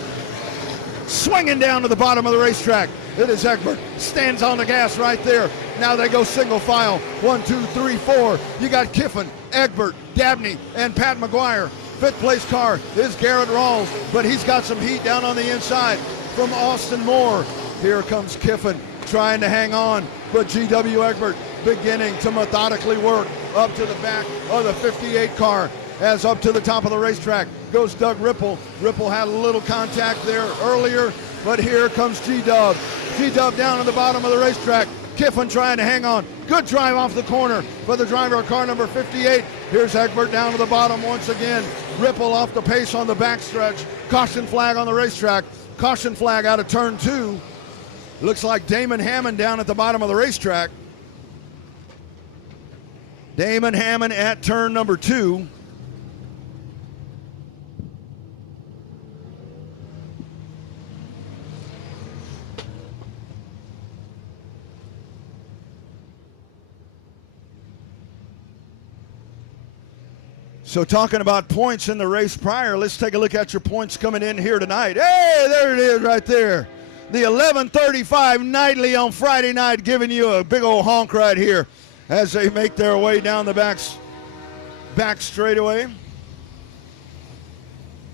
Swinging down to the bottom of the racetrack. It is Egbert. Stands on the gas right there. Now they go single file. 1, 2, 3, 4. You got Kiffin, Egbert, Dabney, and Pat McGuire. Fifth place car is Garrett Rawls, but he's got some heat down on the inside from Austin Moore. Here comes Kiffin trying to hang on, but GW Egbert beginning to methodically work up to the back of the 58 car. As up to the top of the racetrack goes Doug Ripple. Ripple had a little contact there earlier, but here comes G-Dub. G-Dub down at the bottom of the racetrack. Kiffin trying to hang on. Good drive off the corner for the driver of car number 58. Here's Egbert down to the bottom once again. Ripple off the pace on the backstretch. Caution flag on the racetrack. Caution flag out of turn 2. Looks like Damon Hammond down at the bottom of the racetrack. Damon Hammond at turn number 2. So talking about points in the race prior, let's take a look at your points coming in here tonight. Hey, there it is right there. The 11:35 nightly on Friday night, giving you a big old honk right here as they make their way down the back straightaway.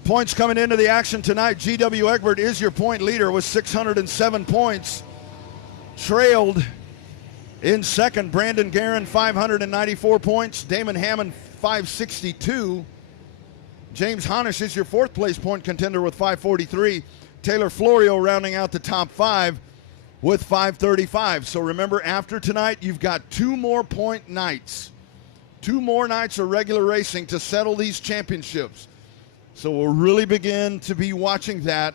Points coming into the action tonight. GW Egbert is your point leader with 607 points. Trailed in second, Brandon Guerin, 594 points. Damon Hammond, 562. James Honish is your fourth place point contender with 543. Taylor Florio rounding out the top 5 with 535. So remember, after tonight, you've got 2 more point nights. 2 more nights of regular racing to settle these championships. So we'll really begin to be watching that,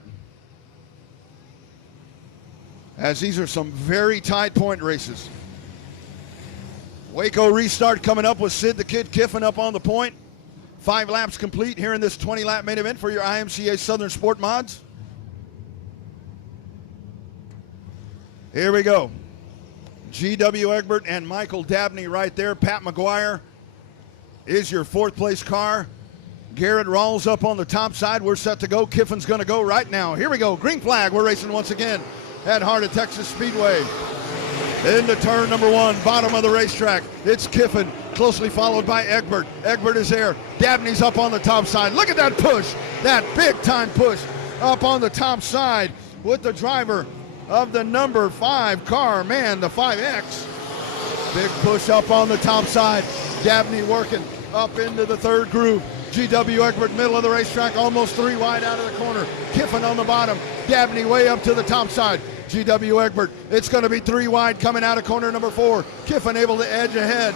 as these are some very tight point races. Waco restart coming up with Sid the Kid Kiffin up on the point. 5 laps complete here in this 20-lap main event for your IMCA Southern Sport Mods. Here we go. GW Egbert and Michael Dabney right there. Pat McGuire is your fourth place car. Garrett Rawls up on the top side. We're set to go. Kiffin's going to go right now. Here we go. Green flag. We're racing once again at Heart of Texas Speedway. Into turn number 1, bottom of the racetrack. It's Kiffin, closely followed by Egbert. Egbert is there. Dabney's up on the top side. Look at that push, that big time push up on the top side with the driver of the number 5 car. Man, the 5X. Big push up on the top side. Dabney working up into the third groove. GW Egbert, middle of the racetrack, almost 3 wide out of the corner. Kiffin on the bottom. Dabney way up to the top side. GW Egbert, it's going to be 3 wide coming out of corner number 4. Kiffin able to edge ahead.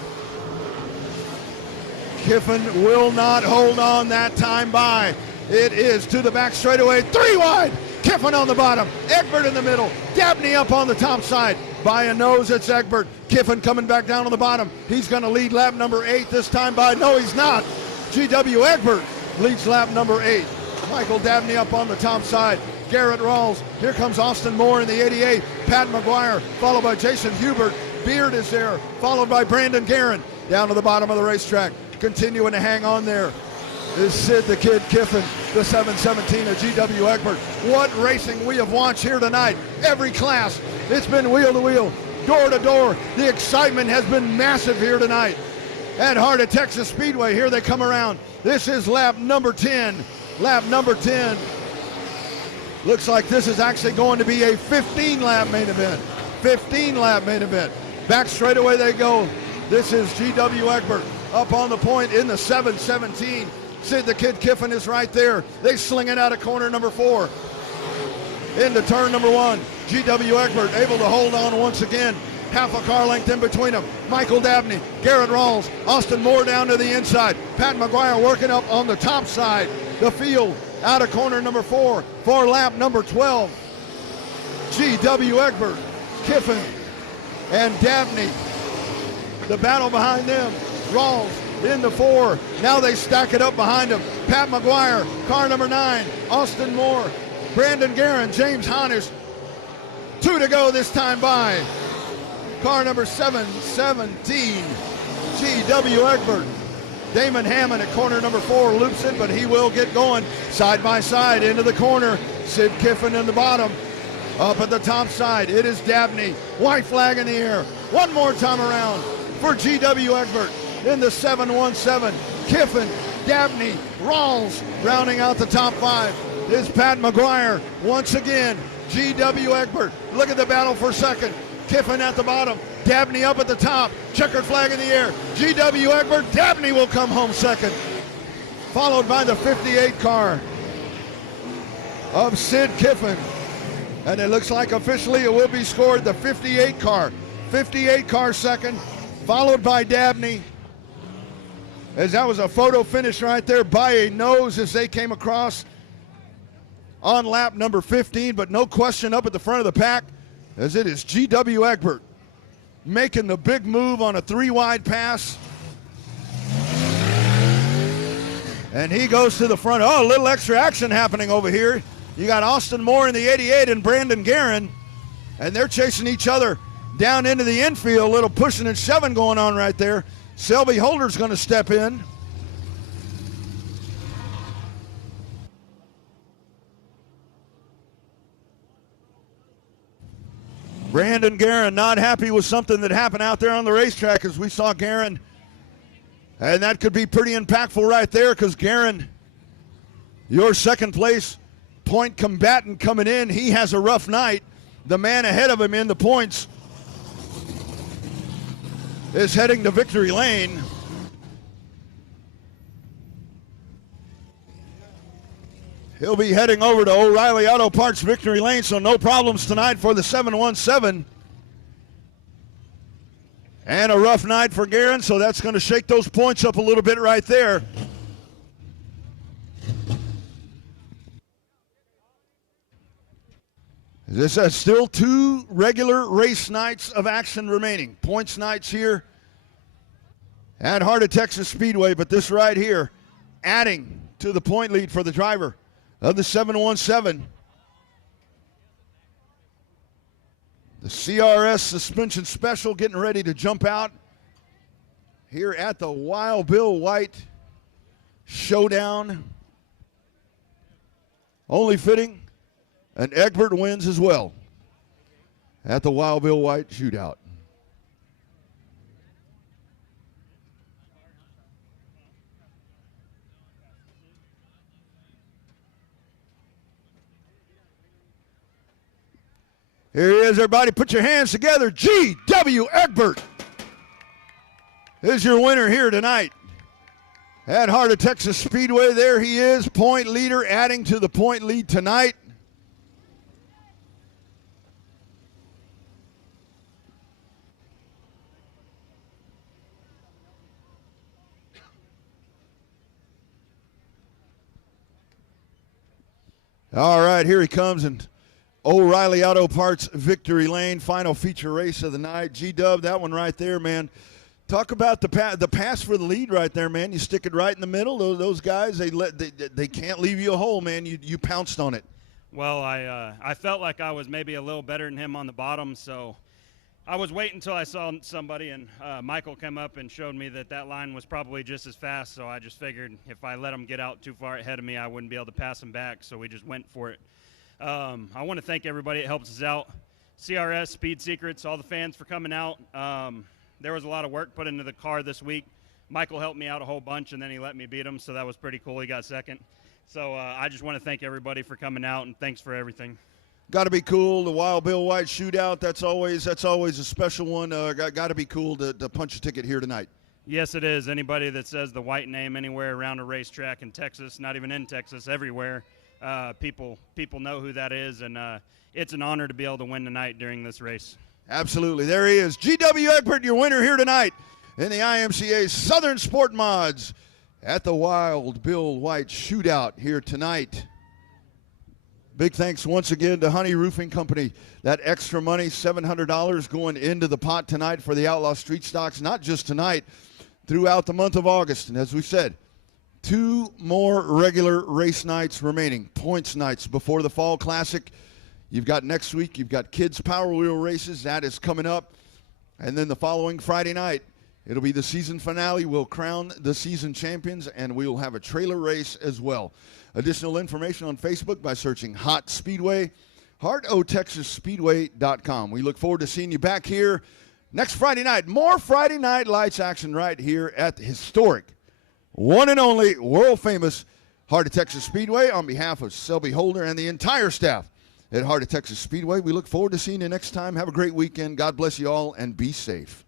Kiffin will not hold on that time by. It is to the back straightaway, 3 wide. Kiffin on the bottom, Egbert in the middle, Dabney up on the top side. By a nose, it's Egbert. Kiffin coming back down on the bottom. He's going to lead lap number 8 this time by. No, he's not. GW Egbert leads lap number 8. Michael Dabney up on the top side. Garrett Rawls. Here comes Austin Moore in the 88. Pat McGuire, followed by Jason Hubert. Beard is there, followed by Brandon Guerin. Down to the bottom of the racetrack. Continuing to hang on there is Sid the Kid Kiffin, the 717 of GW Egbert. What racing we have watched here tonight. Every class, it's been wheel to wheel, door to door. The excitement has been massive here tonight at Heart of Texas Speedway. Here they come around. This is lap number 10. Lap number 10. Looks like this is actually going to be a 15-lap main event. 15-lap main event. Back straightaway they go. This is G.W. Egbert up on the point in the 7:17. Sid the Kid Kiffin is right there. They sling it out of corner number 4. Into turn number 1. G.W. Egbert able to hold on once again. Half a car length in between them. Michael Dabney, Garrett Rawls, Austin Moore down to the inside. Pat McGuire working up on the top side. The field out of corner number 4 for lap number 12. G.W. Egbert, Kiffin, and Dabney. The battle behind them. Rawls in the 4. Now they stack it up behind him. Pat McGuire, car number 9. Austin Moore, Brandon Guerin, James Honish. 2 to go this time by. Car number 717, G.W. Egbert. Damon Hammond at corner number 4 loops it, but he will get going side by side into the corner. Sid Kiffin in the bottom. Up at the top side, it is Dabney. White flag in the air. One more time around for G.W. Egbert in the 717. Kiffin, Dabney, Rawls rounding out the top 5 is Pat McGuire. Once again, G.W. Egbert. Look at the battle for second. Kiffin at the bottom, Dabney up at the top, checkered flag in the air. G.W. Egbert, Dabney will come home second, followed by the 58 car of Sid Kiffin. And it looks like officially it will be scored the 58 car. 58 car second, followed by Dabney. As that was a photo finish right there by a nose as they came across on lap number 15, but no question up at the front of the pack, as it is G.W. Egbert making the big move on a 3-wide pass. And he goes to the front. Oh, a little extra action happening over here. You got Austin Moore in the 88 and Brandon Guerin, and they're chasing each other down into the infield. A little pushing and shoving going on right there. Selby Holder's going to step in. Brandon Guerin not happy with something that happened out there on the racetrack, as we saw Guerin. And that could be pretty impactful right there, because Guerin, your second place point combatant coming in, he has a rough night. The man ahead of him in the points is heading to victory lane. He'll be heading over to O'Reilly Auto Parts victory lane, so no problems tonight for the 717. And a rough night for Guerin, so that's going to shake those points up a little bit right there. This has still 2 regular race nights of action remaining. Points nights here at Heart of Texas Speedway, but this right here adding to the point lead for the driver of the 717. The CRS suspension special getting ready to jump out here at the Wild Bill White showdown. Only fitting, and Egbert wins as well at the Wild Bill White shootout. Here he is, everybody. Put your hands together. G.W. Egbert is your winner here tonight at Heart of Texas Speedway. There he is, point leader, adding to the point lead tonight. All right, here he comes, and O'Reilly Auto Parts victory lane, final feature race of the night. G-Dub, that one right there, man. Talk about the pass for the lead right there, man. You stick it right in the middle. Those guys, they can't leave you a hole, man. You pounced on it. Well, I felt like I was maybe a little better than him on the bottom, so I was waiting until I saw somebody, and Michael came up and showed me that line was probably just as fast, so I just figured if I let him get out too far ahead of me, I wouldn't be able to pass him back, so we just went for it. I want to thank everybody that helps us out. CRS, Speed Secrets, all the fans for coming out. There was a lot of work put into the car this week. Michael helped me out a whole bunch, and then he let me beat him, so that was pretty cool. He got second. So I just want to thank everybody for coming out, and thanks for everything. Got to be cool. The Wild Bill White shootout. That's always a special one. Got to be cool to punch a ticket here tonight. Yes, it is. Anybody that says the White name anywhere around a racetrack in Texas, not even in Texas, everywhere, people know who that is, and it's an honor to be able to win tonight during this race. Absolutely. There he is. G.W. Egbert, your winner here tonight in the IMCA Southern Sport Mods at the Wild Bill White shootout here tonight. Big thanks once again to Honey Roofing Company. That extra money, $700 going into the pot tonight for the Outlaw Street Stocks, not just tonight, throughout the month of August. And as we said, 2 more regular race nights remaining, points nights before the Fall Classic. You've got next week, you've got kids' Power Wheel races. That is coming up. And then the following Friday night, it'll be the season finale. We'll crown the season champions, and we will have a trailer race as well. Additional information on Facebook by searching Hot Speedway, heartotexasspeedway.com. We look forward to seeing you back here next Friday night. More Friday Night Lights action right here at the historic, one and only, world-famous Heart of Texas Speedway. On behalf of Selby Holder and the entire staff at Heart of Texas Speedway, we look forward to seeing you next time. Have a great weekend. God bless you all, and be safe.